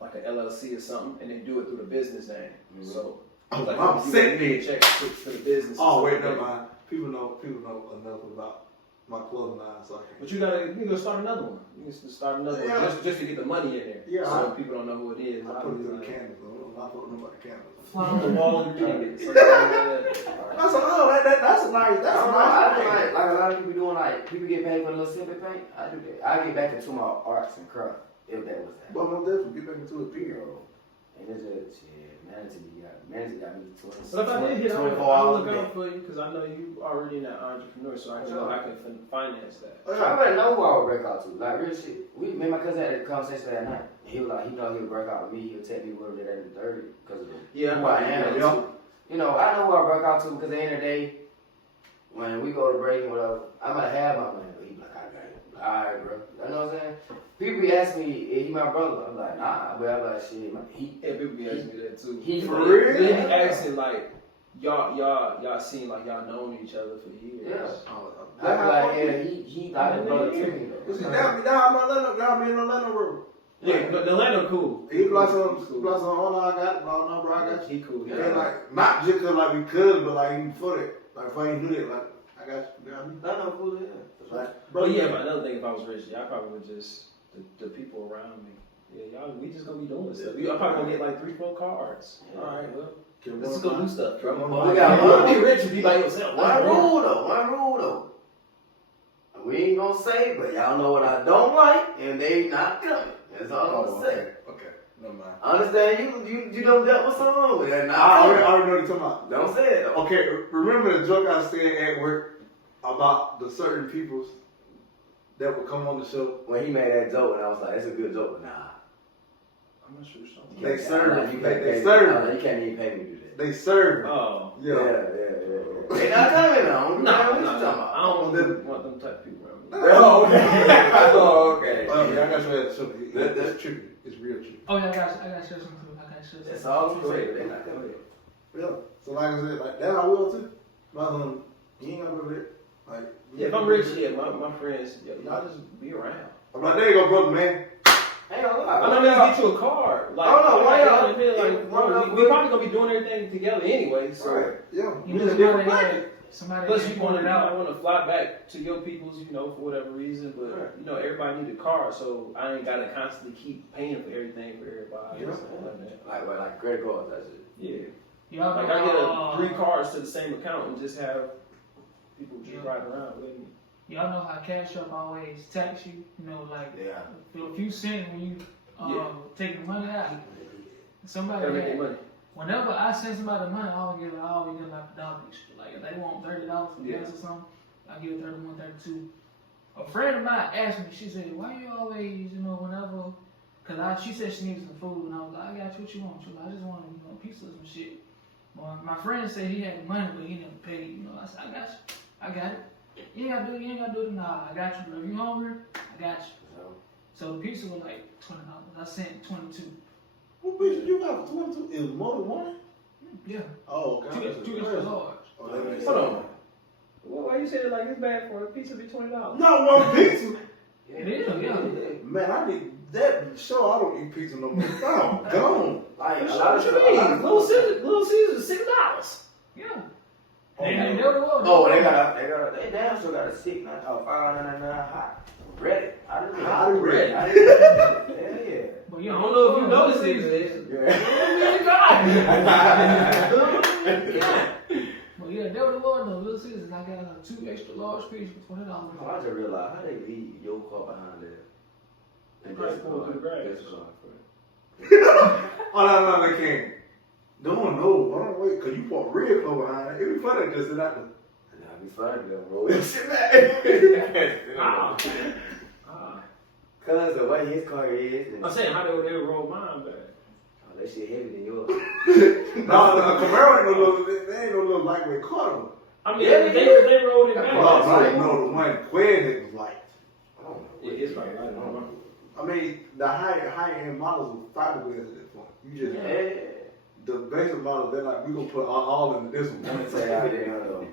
like an LLC or something, and they do it through the business name. Mm-hmm. So like, I'm sitting there. Check for the business. Oh wait, never mind. People know enough about my clothing line, so I can. But you gotta start another one. You can start another one just to get the money in there. Yeah. So people don't know who it is. I put it through the candles. I'm not putting them about the candles. Fly on the wall and read it. That's a nice. Like a lot of people doing, like people get paid for a little simple paint. I do that. I get back into my arts and craft if that was that. Well, no different. Get back into it, period. And it's just managing got me 20. But if I did hit, 24 I'll hours look a day. out for you because I know you already an entrepreneur, so I can finance that. I already know who I would break out to. Like real shit. Me and my cousin had a conversation that night. He was like, he thought he would break out with me. He'll tell me what it is at the 30 because of who I am. You know, I know who I break out to because at the end of the day, when we go to break and whatever, I might have my money, but he be like, I got it. Alright, bro. You know what I'm saying? People be asking me, is he my brother? I'm like, nah, but I'm like, shit, people be asking me that too. He for real? They be asking like, y'all seem like y'all known each other for years. Yeah. I be like, yeah, he like a brother to me though. Now me in Orlando room. Yeah, but the Orlando cool. He like some, oh, I got it, no, bro, I got you. He cool. Yeah, like, not just cause like we could, but like even for that. Like if I ain't do that, like, I got you, got me. I know cool, yeah. Like, But yeah, but another thing, if I was rich, I probably would just, the people around me, we just gonna be doing stuff. I probably gonna get like 3-4 cars. Yeah. Alright, well, let's just go do stuff, bro. We got You be rich and be by yourself. One rule though. We ain't gonna say, but y'all know what I don't like, and they not coming. That's all I'm gonna say. Okay, never mind. I understand you done dealt with someone, but they're not I coming. already know what you're talking about. Don't say it though. Okay, remember the joke I said at work about the certain peoples that would come on the show? When he made that joke, and I was like, that's a good joke, but nah. I'm not sure something. They serve. They serve. You can't even pay me to do that. They serve. Oh. Yeah. They not coming though. No, What you talking about? I don't want them type of people around me. Oh, okay. Oh, yeah, I got you that show. That's tricky. It's real tricky. Oh yeah, I got to share something too. That's all I'm saying. They not coming. Yeah. So like I said, like that I will too. But you ain't gonna be rich. Like Yeah, if I'm rich, my friends, y'all just be around. I'm like, there you go, brother, man. Ain't gonna lie. I know let's get you a car. Like, I don't know, why y'all- we probably gonna be doing everything together anyway. So Right. Yeah. You We in a just different gotta bracket. have somebody plus that you want point it out. to fly back to your people's, for whatever reason. But Right. everybody need a car, so I ain't gotta constantly keep paying for everything for everybody. Yeah. Or something like that. Like credit cards, that's it. Yeah. Y'all Like know, I get 3 cars to the same account and just have people just ride around with me. Y'all know how Cash App always tax you. Like Yeah. for a few cents when you take the money out. Somebody Gotta make their money. whenever I send somebody money, I always get like a dollar extra. Like if they want $30 for gas or something, I give 31, 32. A friend of mine asked me, she said, "Why you always, whenever?" Cause she said she needed some food, and I was like, "I got you. What you want?" She was like, "I just want a piece of some shit." Well, my friend said he had the money, but he never paid. I said, "I got you. I got it. You ain't gotta do it. Nah, I got you. Bro. If you hungry, I got you." So the pizza was like $20. I sent 22. What picture you got? 22? Is more than one? Yeah. Oh, okay. Two extra large. Oh, that makes Hold sense. on. Well, why you say it like it's bad for a pizza be $20? Not one pizza. It is, yeah. Man, I need that show. I don't eat pizza no more. I'm gone. Like, a What lot of you stuff. mean? Little Caesars $6. Yeah. Oh, And they never was. Oh, they damn sure got a $6.99 hot. Ready. Hot and ready. Yeah. But I yeah, don't know if you noticed it. But yeah, they were the one though. Little Caesars, I got 2 extra large pieces for $20. I just realized how they leave your car behind there. And Right, just pull up the grass. Oh, no, they can't. Don't know. I don't wait, because you put real close behind it. It'd be funny just sit out there. Nah, be fun though, bro. Shit, man. Cause the way his car is. I'm saying how they would roll mine back. Oh, that shit heavy than yours. No, the Camaro ain't no little, they ain't no little lightweight car. I mean, Yeah, they rolled it back. No, the one Quinn it was light. I don't know. It's like I don't know. I mean, the high end models were fiberglass at that point. You just Yeah. the basic models, they're like, we gonna put all in this one. Let me tell you how they go.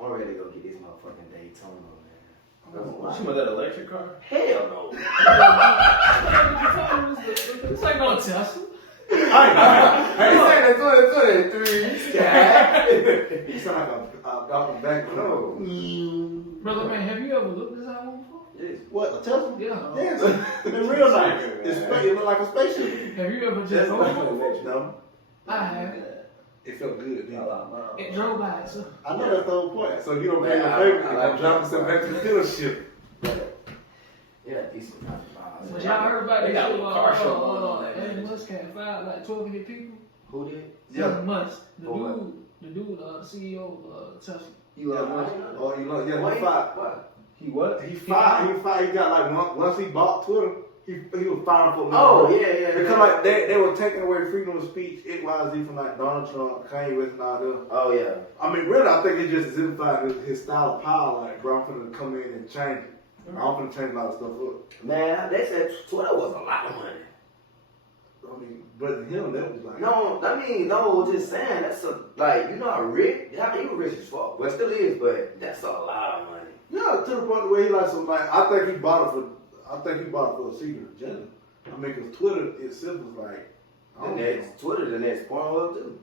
I'm ready to go get this motherfucking Daytona, man. What you want, that electric car? Hell no. It's like no Tesla. I He's saying the 2023. You sound like a Dr. Back. No. Brother man, have you ever looked this out one before? Yes. What, a Tesla? Yeah. Yes. It's real nice. It look like a spaceship. Have you ever just rode one? No. I have. It felt good, didn't it? It drove by itself. I know that's the whole point. So you don't pay Man, your I favorite, you're like gonna drop yourself back to the dealership. Yeah, decent. But y'all heard about They that got a shit little car show going on that Elon bitch. Musk had fired like 1,200 people. Who did? Elon Musk, the For what? dude, the CEO of Tesla. Oh, you know, yeah, Why? he fired. What? He what? He fired. He got like once he bought Twitter, he was firing for. Oh, yeah. Because like they were taking away freedom of speech, XYZ from like Donald Trump, Kanye West, and all them. Oh, yeah. I mean, really, I think it just exemplified his style of power. Like, bro, I'm finna come in and change it. I'm finna change a lot of stuff up. Man, they said Twitter was a lot of money. I mean, but him, that was like. No, just saying, that's you know how rich, he was rich as fuck. Well, still is, but that's a lot of money. Yeah, to the point where he like some like I think he bought it for a secret agenda. I mean, cause Twitter itself was like. Twitter, the next Pornhub too.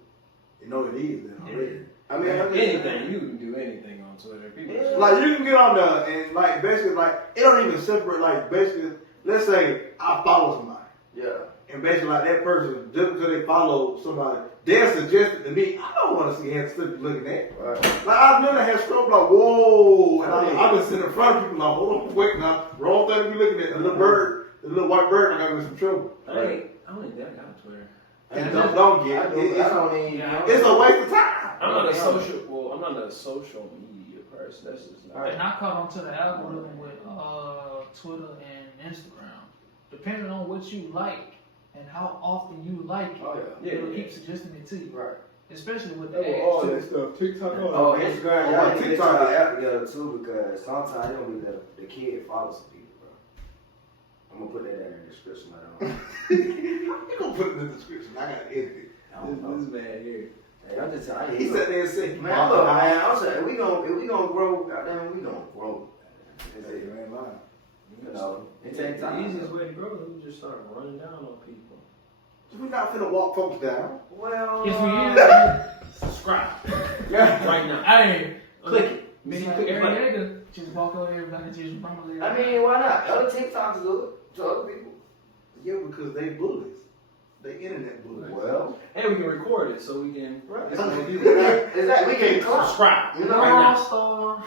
You know it is then already. I mean, Anything, you can do anything on Twitter. People Yeah. Like you can get on there and like basically like it don't even separate like basically let's say I follow somebody Yeah. and basically like that person just because they follow somebody they're suggested to me I don't want to see hands looking at. Right. Like I've never had stroke like whoa and I've been sitting in front of people like hold on wait now wrong thing to be looking at the little bird the little white bird I got in some trouble. I don't think that got Twitter. And don't get it. It's a waste of time. I'm not a social media person. That's just not. And I caught onto the algorithm with Twitter and Instagram. Depending on what you like and how often you like it, Oh, it'll keep suggesting it to you. Right. Especially with the All ads. that stuff, TikTok, all Oh, that. Instagram, Oh, y'all need to TikTok. get the app together too because sometimes you don't really let the kid follow some people, bro. I'm gonna put that in the description. You gonna put it in the description. I gotta edit it. I don't know. This man here. Hey, I'm just telling you. He sat there and said, Man, look, man, I'm saying, if we gonna grow, goddamn, we gonna grow. Hey, you ain't lying. You know, it takes The time. easiest way to grow is we just start running down on people. We not finna walk folks down. Well, Yes, Subscribe yeah. right now. Hey, Click it. It's Then like you click the button. every nigga just walk over everybody and just bring I mean, why not? Other TikToks do it to other people. Yeah, because they bullies. They internet bullies. Well, And we can record it so we can. right. It's gonna be Exactly. We can subscribe You know, right All now. star.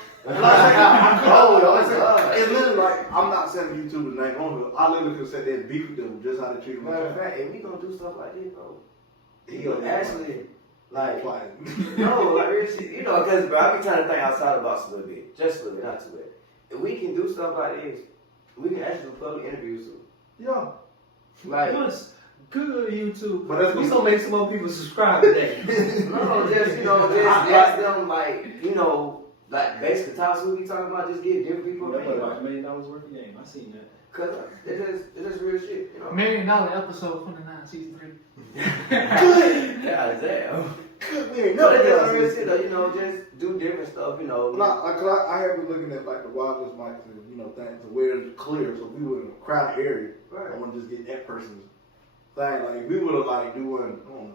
It's literally like, I'm not saying YouTube the name on here. I literally could sit there and beef with them just how they treat Matter of them. fact, if we gonna do stuff like this, bro, He we gonna gonna actually, like, Like, no, like, real shit, you know, because, bro, I be trying to think outside the box a little bit. Just a little bit, not too bad. If we can do stuff like this, we can actually do public interviews too. yeah. Like, What's good, YouTube? But that's we gonna make some more people subscribe today. no, just, you know, just ask them, like, you know, like, basic topics we be talking about, just get different people That was opinion. like $1 million worth of game. I seen that. Because it is real shit, you know. $1 million episode 29, season 3. God damn. We ain't No, never that's done real this. shit though. You know, just do different stuff. You know. I have been looking at like the wireless mics and things to where it's clear, so we were in a crowded area. Right. I want to just get that person's thing. Like if we would have like doing, I don't know,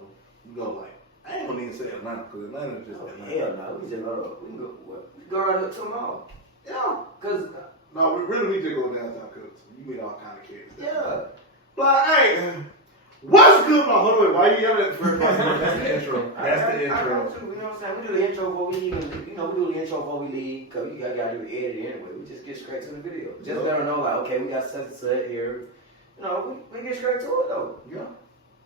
we go like I ain't gonna even say Atlanta because Atlanta's just Atlanta. Hell no, we just go. We can go. We can go right up to them all. Yeah, cause No, we just go downtown because you meet all kind of kids. yeah. But hey, what's good? Hold on, wait, why you yelling at first? That's the intro. That's the I intro. know too. You know what I'm saying? We do the intro before we even. You know, we do the intro before we leave because we gotta do the editing anyway. We just get straight to the video. Just let them know like, okay, we got such and such here. You know, we get straight to it though. Yeah.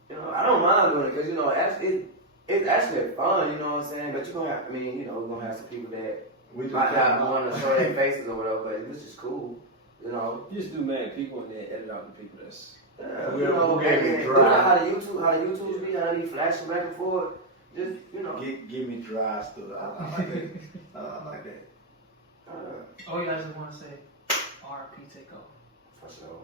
You know, I don't mind doing it because, you know, it's actually fun, you know what I'm saying? But you're going to have, we're going to have some people that We just might not want to show their faces or whatever, but it's just cool, you know? You just do mad people and then edit out the people that's. Yeah, We you know, have to and, get you dry. know how the YouTubes be, how they be flashing back and forth. Just, you know. Give me dry stuff. I like that. I like that. Oh yeah, I just want to say, RP take off. For sure.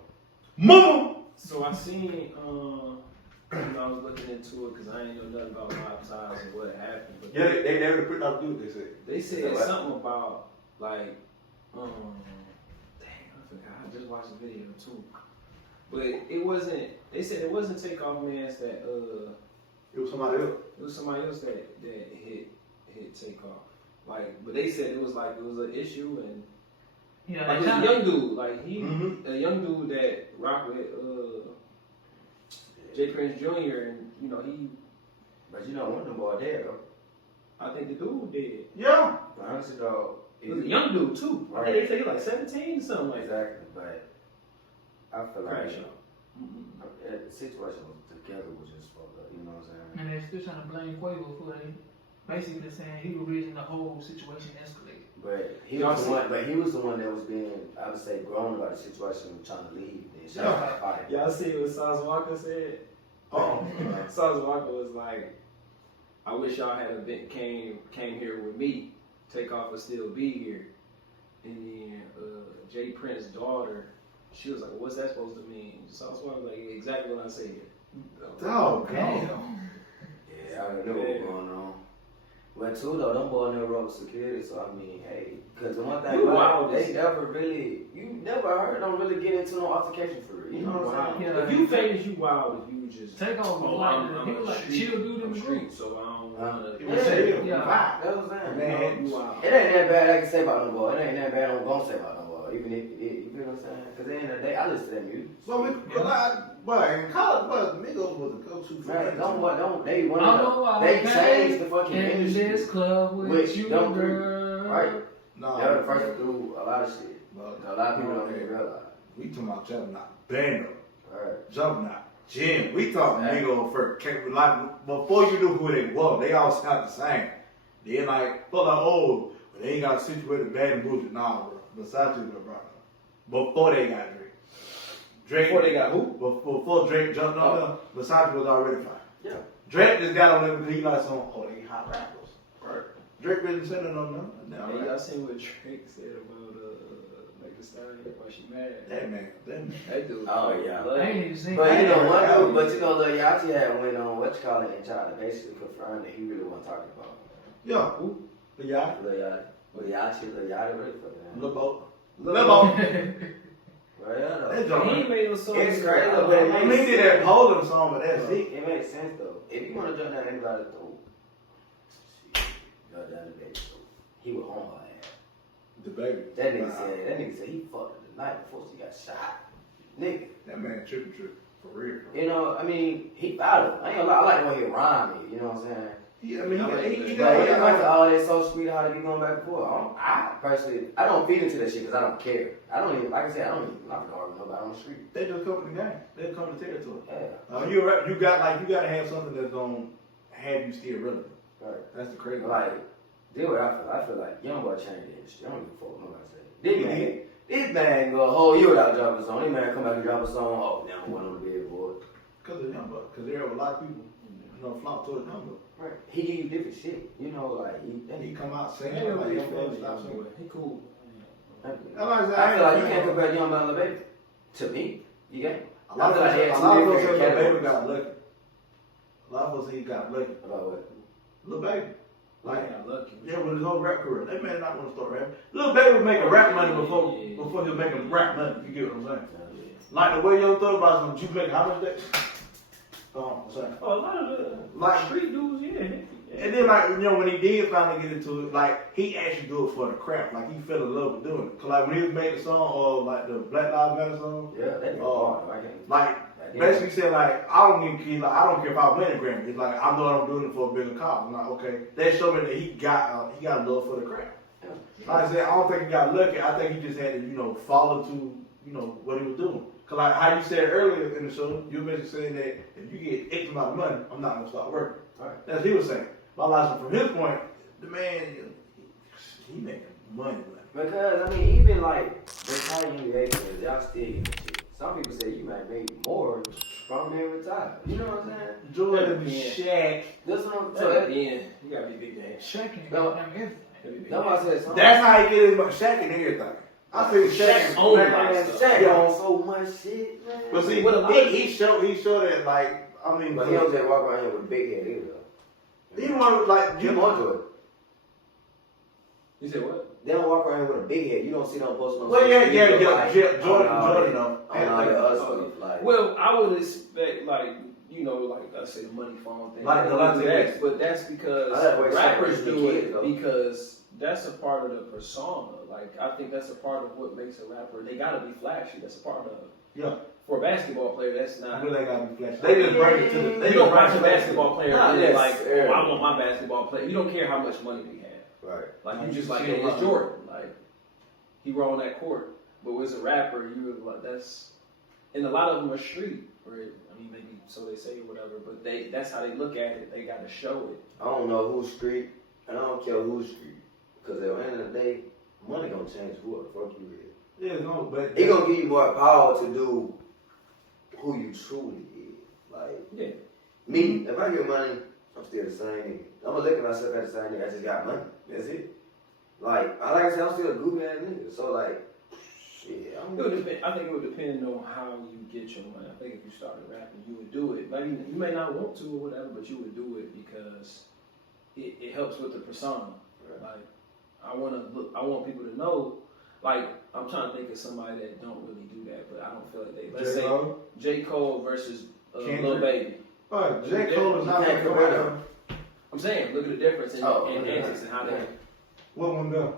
Mama! So I seen, I was looking into it because I ain't know nothing about mob ties and what happened. But Yeah, they never put out to do what they said. they said something about like, dang, I forgot. I just watched the video too. But it wasn't. They said it wasn't Takeoff Man's that. It was somebody else. It was somebody else that hit Takeoff. Like, but they said it was an issue and. Yeah, Like they it was a kinda- young dude, like he, Mhm. a young dude that rocked with Jay Prince Jr. and he, But you know, one of them boys dead, though. I think the dude did. Yeah. But honestly, though. It was a young dude too. I think they say he like 17 or something like that. Exactly, but I feel like, Crash. you know, the situation together was just fucked up, you know what I'm saying? And they're still trying to blame Quavo for it. Basically saying he was the reason the whole situation escalated. But he was the one. But he was the one that was being, I would say, grown about the situation, trying to leave. And shit. Y'all see what Sauce Walker said? Oh. Sauce Walker was like, I wish y'all had came here with me. Takeoff would still be here. And then Jay Prince's daughter, she was like, well, what's that supposed to mean? Sauce Walker was like, exactly what I said. Oh, Damn. Yeah, I already knew what was going on. But too though, them boys never wrote security, so I mean, hey, because the one thing You about wild it, as- they never really, you never heard them really get into no altercation for real. You know what I'm saying? Yeah. If you famous, you wild. If you just Takeoff was like, he was like chill dude in the street, group. so I don't want It to. was chill. Yeah. That's what I'm saying. Man, you wild. It ain't that bad I can say about no boy. It ain't that bad I'm gonna say about no boy. Even if you feel what I'm saying? Because at the end of the day, I listen to that music. So in college, Migos was a go-to for Man, that. they one I of know the, why they I changed the came fucking in industry. this club with Which you, don't do- girl. Right? No, They were the first to do a lot of shit. But A lot of people don't even realize. we talking about jumping out Bando, Right. jumping out Jim. We talking Exactly. Migos first. Like before you knew who they were, they all sound the same. They like, oh, but they ain't got situated bad and bullshit. Nah, bro. Versace was brought up before they got Drake. Before they got who? Before Drake jumped on them, Versace was already fine. Yeah. Drake just got on them because he like some, they hot rappers. Right. Drake really said it on them. Now, Hey, y'all seen what Drake said about like the Stallion why she mad? that man. That dude. Oh, yeah. love I it. ain't even seen But you that. know one dude, but you know Lil Yachty had went on what you call it and tried to basically confirm that he really wasn't talking about Yeah, who? The guy. Lil Yachty. Lil Yachty, what the fuck is that? Lil Lil' Bo. Well, yeah, though. That He joint. ain't made no song. It's crazy, but it I mean, he did that Poland song, but that's it. It makes sense though. If you want to jump down anybody's throat, jump down the baby's throat. He was on her ass. The baby. That nigga said he fucked her the night before she got shot. Nigga. That man tripping for real. You know, I mean, he fouled her. I ain't gonna lie, I like the way he rhymed it, you know what I'm saying? Yeah, I mean, he But when it comes to got all that social media, how they be going back and forth, I personally, I don't feed into that shit because I don't care. I don't even, like I said, I don't even, I'm not arguing with nobody on the street. they just come to the game. They come to territory. Yeah. You gotta have something that's gonna have you still relevant. Right. That's the crazy. Like, deal with what I feel. I feel like young boy changed the industry. I don't give a fuck what nobody say. This man go a whole year without dropping a song. This man come back and drop a song. Oh, now one on the billboard. Because of him, because there are a lot of people, flock to his number. Right. He give you different shit. You know, like He come out Hey, singing like he young boy, stop singing. cool. I feel like you can't compare Young Boy and Lil Baby. To me, you can't. A lot of I feel like us say they had two Lil different Baby categories. got lucky. A lot of us say he got lucky. About what? Lil Baby. Like, got lucky. yeah, with his whole rap career. That man not gonna start rapping. Lil Baby was making rap money before he was making rap money. You get what I'm saying? Like the way Young Thug about some, you make how much that? Oh, sorry. Oh, a lot of the street dudes, yeah. And then like, you know, when he did finally get into it, like he actually do it for the crap. Like he fell in love with doing it. Cause like when he was making the song or like the Black Lives Matter song. Yeah, that hard. I can't. Like basically said like I don't even care. Like I don't care if I win a Grammy. It's like I know I'm doing it for a bigger cause. I'm like okay, that showed me that he got a love for the crap. Like I said, I don't think he got lucky. I think he just had to follow to what he was doing. Cause like how you said earlier in the show, you were basically saying that if you get X amount of money, I'm not gonna start working. Right. That's what he was saying. But like from his point, the man he making money. Because I mean, even like retired NBA players, y'all still getting shit. Some people say you might make more from being retired. You know what I'm saying? Jordan, Shaq. That's what I'm So at saying. the end, you gotta be big man. Shaq and No. goddamn everything. That's why I said something. That's how he get his money. Shaq and everything. I think Shaq own man, a lot of Man, stuff. Shaq on so much shit, man. But see, What a lot he showed that like I mean, But he don't just walk around here with a big head either. he want like Jim Jordan. You said what? They don't walk around with a big head. You don't see them posting on Well, yeah, social media, like, Jordan on all that- though. on all that other stuff. Like, Well, I would expect like I say the money phone thing. Like the Latin X. But that's because I like what rappers Shaq do did, it though. because that's a part of the persona. Like I think that's a part of what makes a rapper. They gotta be flashy. That's a part of it. Yeah. For a basketball player, that's not. Really ain't gotta be flashy. They just bring it to the. You They don't just watch bring a it to basketball player Not and then like, necessarily. I want my basketball player. You don't care how much money they have. right. Like you just like, hey, it's Jordan. Like he were on that court, but as a rapper, you were like that's, and a lot of them are street. Or I mean, maybe so they say or whatever, but that's how they look at it. They got to show it. I don't know who's street, and I don't care who's street. Because at the end of the day, money gonna change who the fuck you is. Yeah, no, but It gonna give you more power to do who you truly is. Like, Yeah. me, if I get money, I'm still the same nigga. I'm gonna look at myself as the same nigga. I just got money. That's it. Like I said, I'm still a goofy ass nigga. So like, yeah, It would depend, I think it would depend on how you get your money. I think if you started rapping, you would do it. Maybe you may not want to or whatever, but you would do it because it helps with the persona. Right. Like I want people to know. Like I'm trying to think of somebody that don't really do that, but I don't feel like they. Let's say J. Cole versus Lil Baby. Alright, J. Cole is not You can't gonna compare come them. out. I'm saying, look at the difference in antics and how they. What one go?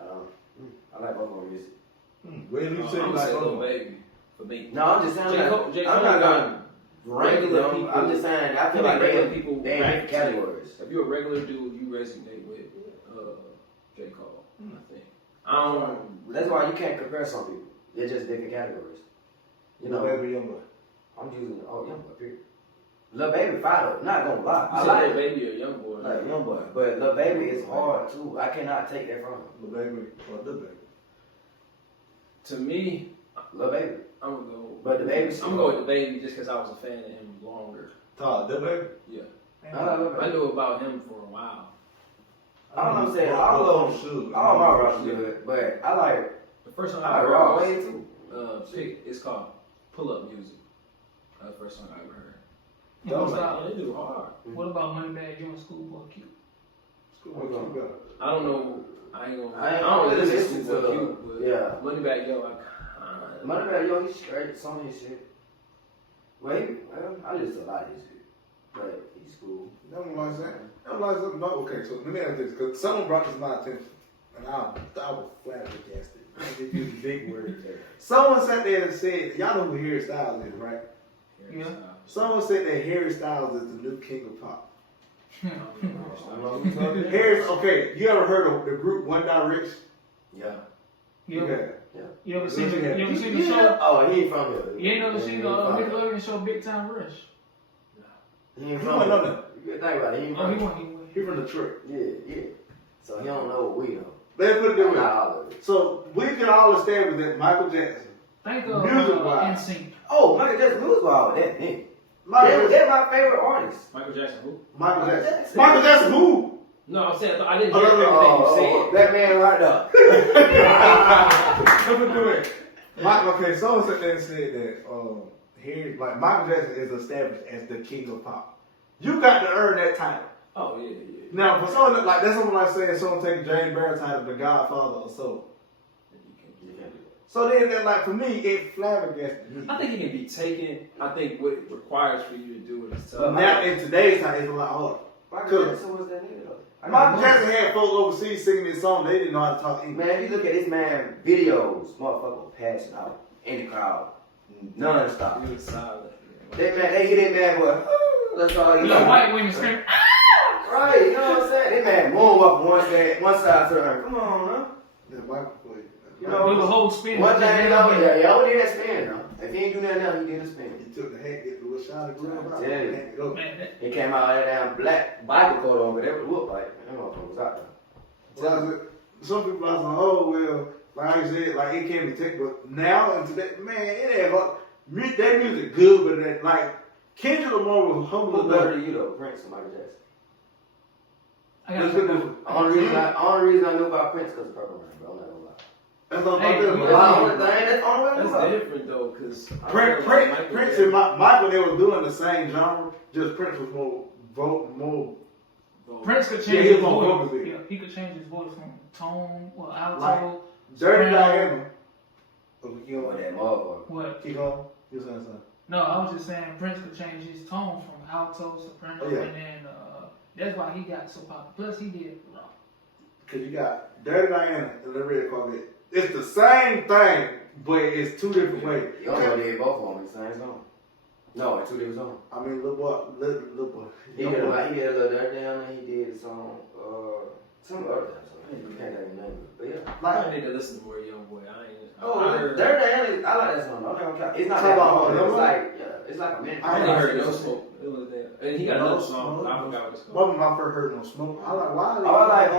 I like both of them music. Where you say I'm like saying Lil Baby for me. No, I'm just saying. J. Cole, J. Cole I'm not got gonna rank regular them. people. I'm just saying. I feel You like make regular people they rap ain't categories. If you're a regular dude, you resonate with J. Cole. I think. I don't. That's why you can't compare some people. They're just different categories. You know, Baby Young Boy. I'm using young boy. Period. Lil Baby, fire though. Not gonna lie. You I said like Lil Baby or Young Boy. like young boy, but Lil Baby is hard too. I cannot take that from him. The baby or the baby. To me, Lil Baby, I'm gonna go. but the Baby's. I'm gonna go with the Baby just because I was a fan of him longer. Todd, the baby. Yeah, I like Lil I Baby. knew about him for a while. All I'm saying, all my rappers good, but I like The first song I I like ever Raw heard Way was too. it's called Pull Up Music. The first song I ever heard. And I was what like, about, yeah, they do hard. what about Moneybag Yo and Schoolboy Q? I don't know. I ain't gonna. I don't really listen listen to to Cute, but yeah. Moneybag Yo, I Moneybag Yo, he's straight. Some of his shit. Well, I listen to a lot of his shit, but he's cool. Don't like that. Don't like something. No, okay, so let me ask this, because someone brought this to my attention, and I was flabbergasted. I just used a big word. Someone sat there and said, y'all know who Harry Styles is, right? Yeah. Someone said that Harry Styles is the new king of pop. I don't know who's talking. Harry's, okay, you ever heard of the group One Direction? Yeah. You ever, Yeah. you ever seen the Yeah. show? Oh, he ain't from here. You ain't never seen the from here. Nickelodeon show Big Time Rush? He ain't He from wasn't on here. that. You gotta think about it. He ain't Oh, from he here. won. He from Detroit. Yeah. So he don't know what we know. Let's put it this way. Not all of it. So we can all establish that Michael Jackson. Think of Music-wise. NSYNC. Oh, Michael Jackson was wild. That nigga. Michael They're my favorite artist. Michael Jackson who? Michael Michael Jackson. Jackson. Michael Jackson who? No, I'm saying I didn't Oh, hear no, no, everything you said. That man right there. Let me do it. Okay, someone sat there and said that Harry, like Michael Jackson is established as the king of pop. You got to earn that title. Oh yeah. Now, for someone like that's someone like saying someone taking James Brown title, the Godfather or so. So then, like for me, it flabbergasted me. I think it can be taken. I think what it requires for you to do it is tough. But now in today's time, it's a lot harder. Michael Jackson was that nigga though. Michael Jackson had folks overseas singing this song. They didn't know how to talk English. Man, if you look at this man videos, motherfucker passing out in the crowd, non-stop. He was silent. That man, they get that man, boy. That's all you You know. know, white women screaming. Right, you know what I'm saying? That man moonwalk from one side to the other. Come on, man. Yeah, Michael played. You know, Do the whole spin. one thing you know, yeah, I did that spin though. If he ain't do nothing else, he did a spin. He took the hat, get the little shot of grill out. Yeah. Had to go. Man, that- He came out of that damn black biker coat on, but that was a whoop bike. That motherfucker was out there. Well, some people are like, oh well, like I said, like it can be taken, but now and today, man, it ain't hard. That music good, but that like Kendrick Lamar was humble Who better enough. than you though, Prince or Michael Jackson? I got Let's look at to this. Only reason I knew about Prince because of Purple Rain, bro. I'm not gonna lie. That's all Hey, about you that. That's the only thing. That's the only way I knew That's about it. different though, because Prince and Michael, they were doing the same genre. Just Prince was more. Prince could Yeah, change he his was on voice. vocals, yeah. Yeah, he could change his voice from tone, well, alto, Like, Dirty soprano. Diana. You Boy, know, that motherfucker. What? keep on. You saying something? No, I was just saying Prince could change his tone from alto, soprano, Oh, yeah. and then that's why he got so popular. Plus, he did rock. Cause you got Dirty Diana and the Red Corvette. It's the same thing, but it's two different ways. You don't did both of them in the same song. No, in two different songs. I mean, little boy. He did a little Dirty Down there. He did a song, some other damn song. You can't think of the name of it, but yeah. I need to listen to more Young Boy. I Dirty Down, I like that song. I'm not gonna count. It's not Talk that about long. what, It's no? like, yeah, it's like a minute. I ain't ain't heard heard No this. Smoke. It was there. And he got No another Smoke. song. I forgot what it's called. What was my first heard No Smoke? I like why. Oh, I like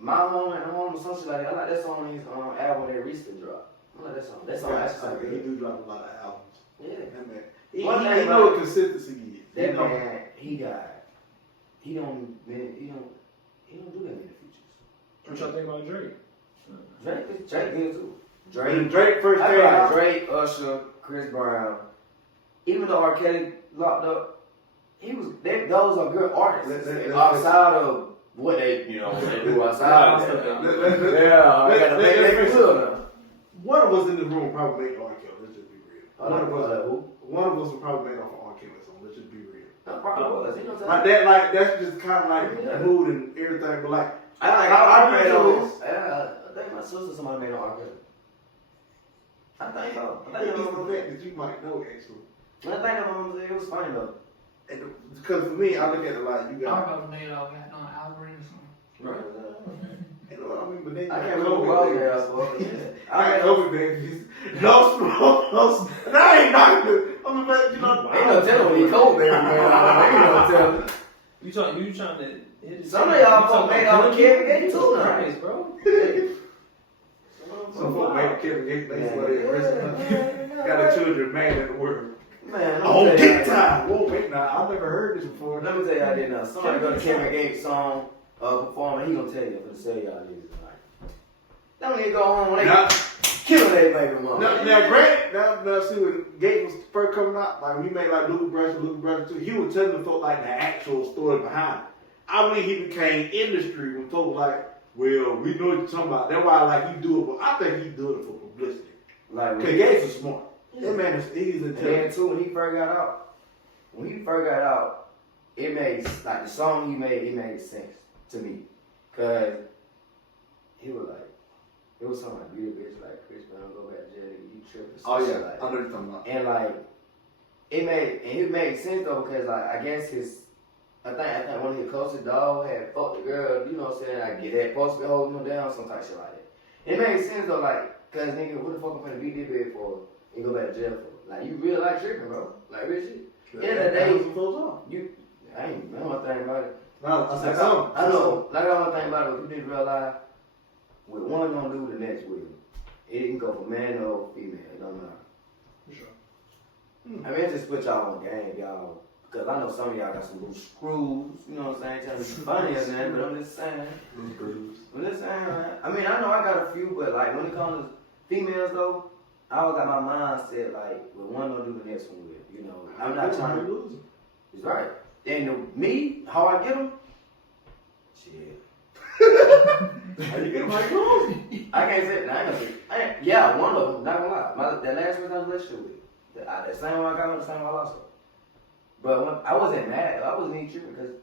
My Home and Home or some shit like that. I like that song on his album that recently dropped. I like that song. That song actually sounds He good. do drop a lot of albums. Yeah. That man. He One thing know about- what consistency is. That man, he don't do that many features. What y'all think about Drake? Drake good too. When Drake first I came feel like out, Drake, Usher, Chris Brown, even though R. Kelly locked up, those are good artists. Outside of what they do outside of that. I gotta make that clear now. one of us in the room probably made R. Kelly. Let's just be real. One One of us would probably make off of R. Kelly song. Let's just be real. that probably was. You know what I'm Like saying? that, like that's just kind of like Yeah. mood and everything. But like, I I made feel on. this. I think my sister somebody made on R. Kelly. I think so. I it's think the fact that you might know actually. my mom said it was funny though. Because for me, I look at it like you I got. probably made all that on Algorithm or something. Right. You know what I mean? But then you I got can't remember who COVID I was babies. there. I got COVID babies. No smoke, no smoke. And I ain't knocking it. I'm about, you know. Ain't no telling when you cold, baby, man. Ain't no telling. You trying to hit it? Some of y'all folk made all the Kevin Gates too now. Christ, bro. Some folk make Kevin Gates make what they got the children mad at the word. Man, Oh, let me tell big you, time. Whoa, wait now. I've never heard this before. Let me tell you how I did now. Somebody go to Kevin Gates' song, performing, he gonna tell you for the sell y'all niggas tonight. Don't need to go home, they Now, kill that baby mama. now, granted, now, see, when Gates was first coming out, like, we made, like, Lucas Brothers too, he was telling the folk, like, the actual story behind it. I believe he became industry when folk were like, well, we know what you're talking about. That's why, like, he do it, but I think he do it for publicity. Like, Because Gates is smart. That man is, he's and then intelligent. too, when he first got out, it made, like, the song he made, it made sense to me. Cause he was like, it was something like, beauty bitch, like, Chris Brown, go back to jail, you tripping. Oh, yeah. Like, I know what you're talking about. and like, it made sense though, because like, I guess I think one of his closest dog had fucked the girl, you know what I'm saying? Like, get that supposed to be holding him down, some type shit like that. It made sense though, like, cause nigga, what the fuck I'm finna beat this bitch for and go back to jail for? Like, you real like tripping, bro. Like, real shit. End of the day, I ain't know one thing about it. No, I said Like, something. I know, like, I one thing about it, if you didn't realize, what one gonna do, the next will. It can go for man or female, it don't matter. For sure. I mean, just put y'all on game, y'all. Because I know some of y'all got some loose screws, you know what I'm saying? Trying to be funny or that, but I'm just saying. I'm just saying, man. I mean, I know I got a few, but like when it comes to females though, I always got my mindset like, well, one gonna do the next one with, you know. I'm not trying to lose. It's right. And me, how I get them? Shit. How you get my clothes? I can't say it. I ain't gonna say it. Yeah, one of them, not gonna lie. That last person I was in a relationship with, the same one I got with, the same one I lost her. But when, I wasn't mad. I wasn't even tripping because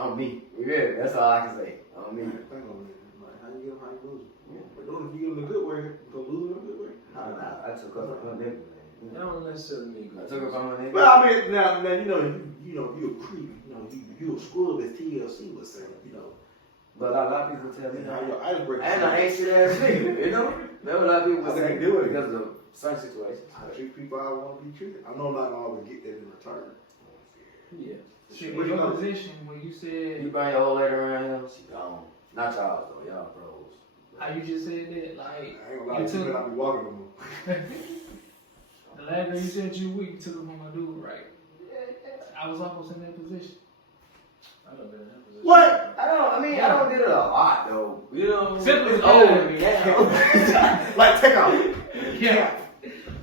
I'm me. Yeah, that's all I can say. I'm me. Think on it. Like, how you get them, how you lose them? Yeah. But don't if you get them the good way, you gonna lose them the good way? Nah, I took her from my nigga, man. That don't necessarily mean I good. took her from my nigga. Well, I mean, now you know, you a creep. You a scrub, as TLC was saying. But a lot of people tell me, And how your icebreaker. and I ain't shit ass nigga, you know? There were a lot of people I say think they do it. because of certain situations. I treat people how I want to be treated. I know I'm not gonna always get that in return. Yeah. Shit, What in you your know? position when you You said bring your old lady around here, she gone. Not y'all though, y'all bros. how you just said that, like I ain't gonna lie, you you took better not be walking no more. the last girl you said you weak, you took it from my dude, right? I was almost in that position. I don't been in that position. What? I don't get it a lot though. You know, Simply it's because- old to me now. Like, take off. Yeah.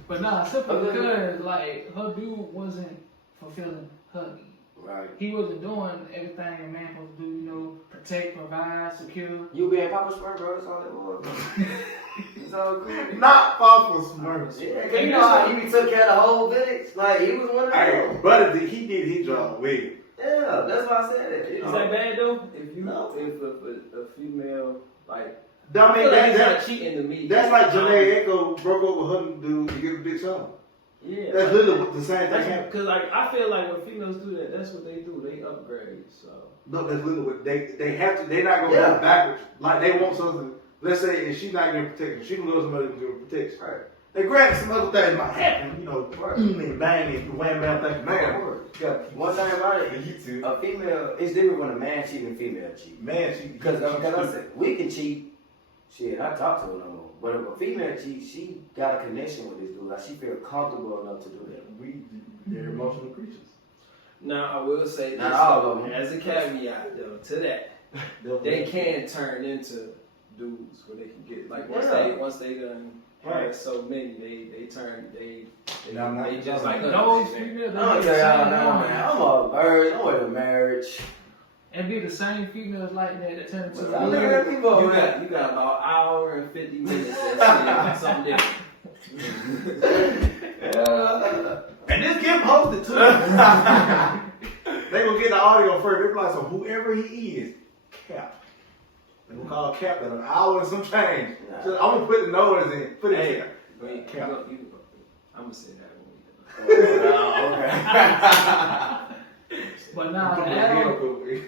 But nah, simply Okay. because like her dude wasn't fulfilling her needs. Right. He wasn't doing everything a man supposed to do, you know, protect, provide, secure. You being Papa Smurf, bro, that's all it was. It's all cool. Not far from Smurfs. Yeah, cause you know how he took care of the whole village? Like, he was one of Hey, them. brother, he did his job. Wait. Yeah, that's why I said it. You Is know. that bad though? If you No. if a female like I I mean, feel like it's that, not cheating to me. that's like Janae Echo broke up with her dude to get a big son. Yeah. That's literally the same thing That's happened. because like I feel like when females do that, that's what they do. They upgrade. So No, that's literally what they have to. They're not gonna Yeah. go backwards. Like they want something. Let's say if she's not getting protection, she can go to somebody who's gonna protect. Right. They grant some other things might happen, Right. and bang and wham bam, thank you, man. Word. You gotta keep One thing about it, you too. a female, it's different when a man cheat and female cheat. Man, she Because I said, we can cheat. Shit, I talk to her no more. But if a female cheats, she got a connection with this dude. Like, she feel comfortable enough to do that. they're emotional creatures. now I will say this Not all of them. as a caveat though to that, they can turn into dudes where they can get like once they done had so many, they turn they just like us. Those They- females, I don't they be the tell y'all same now, ones. man. I'm a virgin. I'm with a marriage. And be the same females like that turn into But I look at a people, You man. got about an hour and 50 minutes that's something different. And this get posted too. They gonna get the audio first. They be like, so whoever he is, Cap. They gonna call Cap at an hour and some change. Nah. So I'm gonna put the noise in. Put it Hey, in. wait, Cap. I'm gonna say that when we done. Okay. But nah, Put to my add head on, up over here.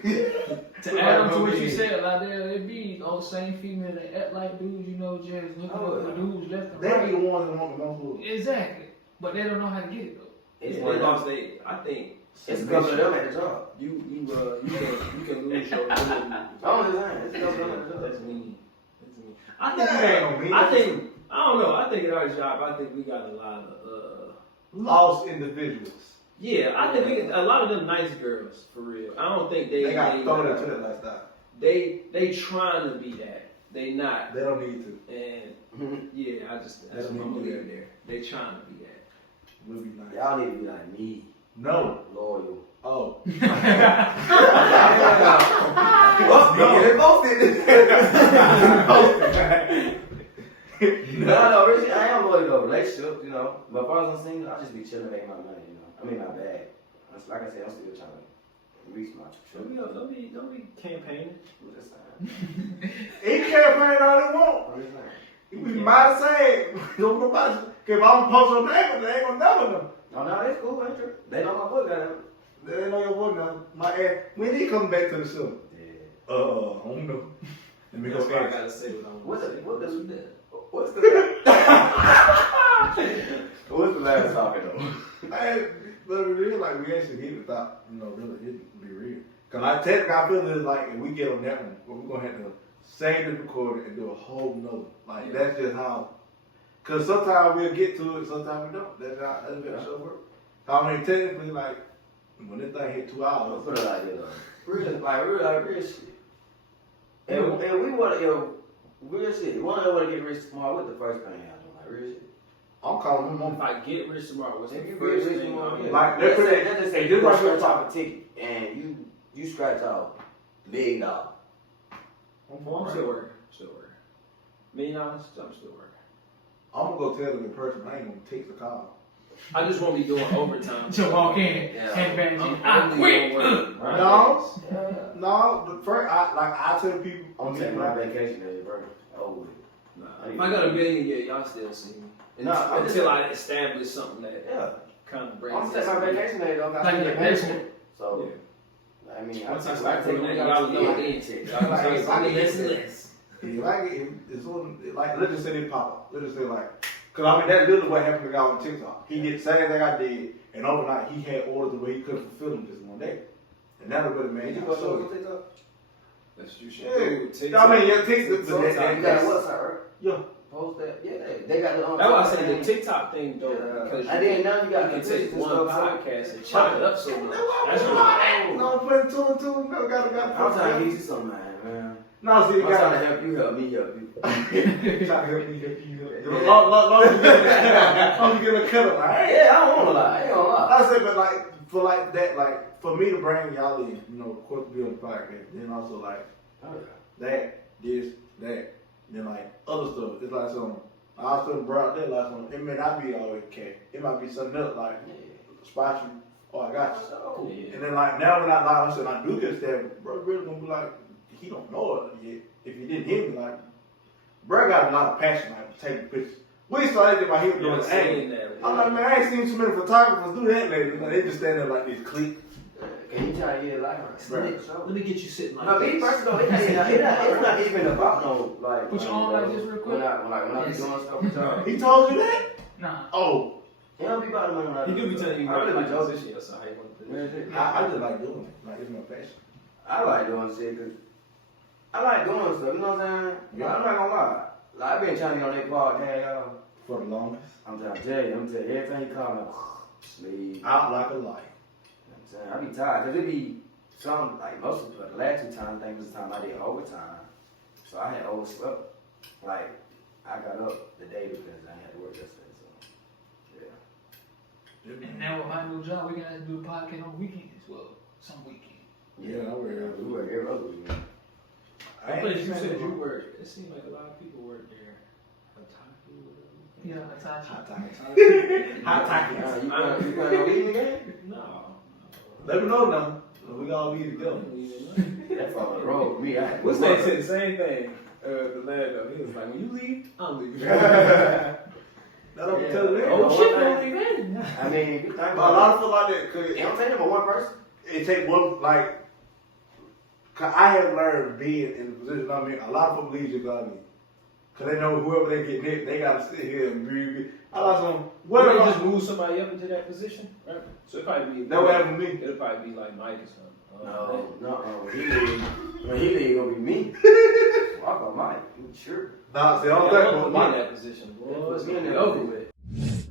to add on to what you said, like it be those same females that act like dudes, you know, just looking up for dudes left and They be the right. ones that want the most wood. Exactly. But they don't know how to get it though. It's Yeah, one they of lost them. I think It's a couple of them at the job. you can lose your ability. I'm just saying. It's a couple of them at the That's job. mean. That's mean. That ain't no mean. I think I don't know. I think at our job, I think we got a lot of Lost individuals. yeah. I think we get a lot of them nice girls for real. I don't think They got thrown into that lifestyle. They trying to be that. They not. They don't need to. And yeah, that's They don't what I'm need to do leaving there. They trying to be that. We'll be nice. Y'all need to be like me. No. Loyal. Oh. They both did No, really, I am loyal though. Relationship, you know. But as far as I'm single, I just be chilling, making my money, you know. I mean, my bag. Like I said, I'm still trying to reach my Don't be campaigning. I'm just saying. He can't play all he want. I'm just saying. He be might say, don't nobody. If I'm post on name, they ain't gonna never know. No, that's cool, ain't true. They know my book got it. They know your boy now. My ass. When he come back to the show? Yeah. I don't know. Let me That's go why I ask. gotta say what I'm What gonna the, say. what the, what's the, what's the last topic though? Hey, but it is like we actually hit without, really hitting to be real. Cause I technically I feel it's like if we get on that one, but we're gonna have to save the recording and do a whole nother. Like Yeah. that's just how. Cause sometimes we'll get to it, sometimes we don't. That's how the show work. I mean technically like when this thing hit 2 hours. Let's put it like this though. Real shit. And we want to, real shit. You want to get rich tomorrow? What's the first thing y'all do? Like real shit. I'm calling him If on. I get rich tomorrow, what's the If you first get rich thing tomorrow, I'm yeah. Like, let's they put say, that- let's just say they you do like scratch that- off a ticket and you scratch off $1 million. Well, I'm still working. Still working. $1 million, I'm still working. I'm gonna go tell them in person. I ain't gonna take the call. I just won't be doing overtime. Just walk in, Yeah. hand back, I'm I quit. Right. No. Yeah. No, the first I tell people I'm taking my vacation day, bro. Oh, Nah, if I got $1 million, yeah, y'all still see me. No, I'm Until I establish something that yeah. kind of brings I'm taking my vacation day though. Like in the basement. So, I mean, I Once I take start taking that, y'all know yeah. then. If I get Less and it, less. if I get it's on like let's just say they pop up. Let's just say like, cause I mean that's literally what happened to the guy on TikTok. He did the same thing I did, and overnight he had orders where he couldn't fulfill them just one day, and that'll be the man. Did you got go to sold. TikTok? That's what you should Yeah. do. TikTok. I mean, yeah, TikTok. So, you got a website, right? Yeah. Post that. Yeah, they got the. That's why I said the TikTok thing though, because I didn't know you got can the take pictures and one stuff. podcast and chop it up so much. That's No, what I'm putting two and two. No, got I'm trying to get you some, man. No, see, I'm you got trying to help you, help me, help you. trying to help me. Long as you get a cut up. Right? Yeah, I don't want to lie. I ain't gonna lie. I said, but like for like that, like for me to bring y'all in, you know, of course, to be on the podcast, then also like that, this, that, then like other stuff. It's like some I also brought that like some. It may not be always cash. It might be something else like spot you. Oh, I got you. So, Yeah. And then like now when I said I do get stabbed, bro, really gonna be like he don't know it yet. If he didn't hit me, like bro got a lot of passion like taking pictures. We started by him doing the angle. I'm like, man, I ain't seen too many photographers do that lately. Like, they just stand there like this click. can you try to get like Let me get you sitting like no, me this. personally, it's not even about no like. Put your arm like this real quick. When I be doing stuff with y'all, He told you that? Nah. Oh, he don't be about the money when I He do be telling you I really right be like joking. position yourself, how you want to position. I just like doing it. Like it's my passion. I like doing shit because I like doing stuff. You know what I'm saying? Yeah. I'm not gonna lie. Like I've been trying to get on that podcast, y'all. For the longest. I'm trying to tell you, everything he call me, sleep. Out like a light. I'm saying, I be tired, cause it be some, like most of the last 2 times, I think was the time I did overtime. So I had overslept. Like, I got up the day because I had to work yesterday, so, yeah. And now with my new job, we gotta do a podcast on weekends. Well, some weekend. Yeah, I work. We work every other weekend. That place you said you work, it seemed like a lot of people work there. Yeah, that's how Hot I topics. Hot topics. You going to leave again? No. Let me know now. We all be together. That fall the road for me. I had to What's work. that said the same thing? The lad though, he was like, when you leave, I'm leaving. That don't tell them. Oh one shit, thing- don't leave in. I mean, if you think A about lot of people like that. Cause it, it don't take but one person. it take one like. Cause I have learned being in the position I'm in. A lot of people leave just like me. Cause they know whoever they get next, they gotta sit here and breathe. I like some. What What if if they just move somebody up into that position? Right? So it'd probably be that would happen to me? It'll probably be like Mike or something. No. When he leave, it's gonna be me. Walk on Mike. You sure? Nah, see, I Yeah, don't put think me in about that position. Boy, Put it's me in gonna be that over position. with.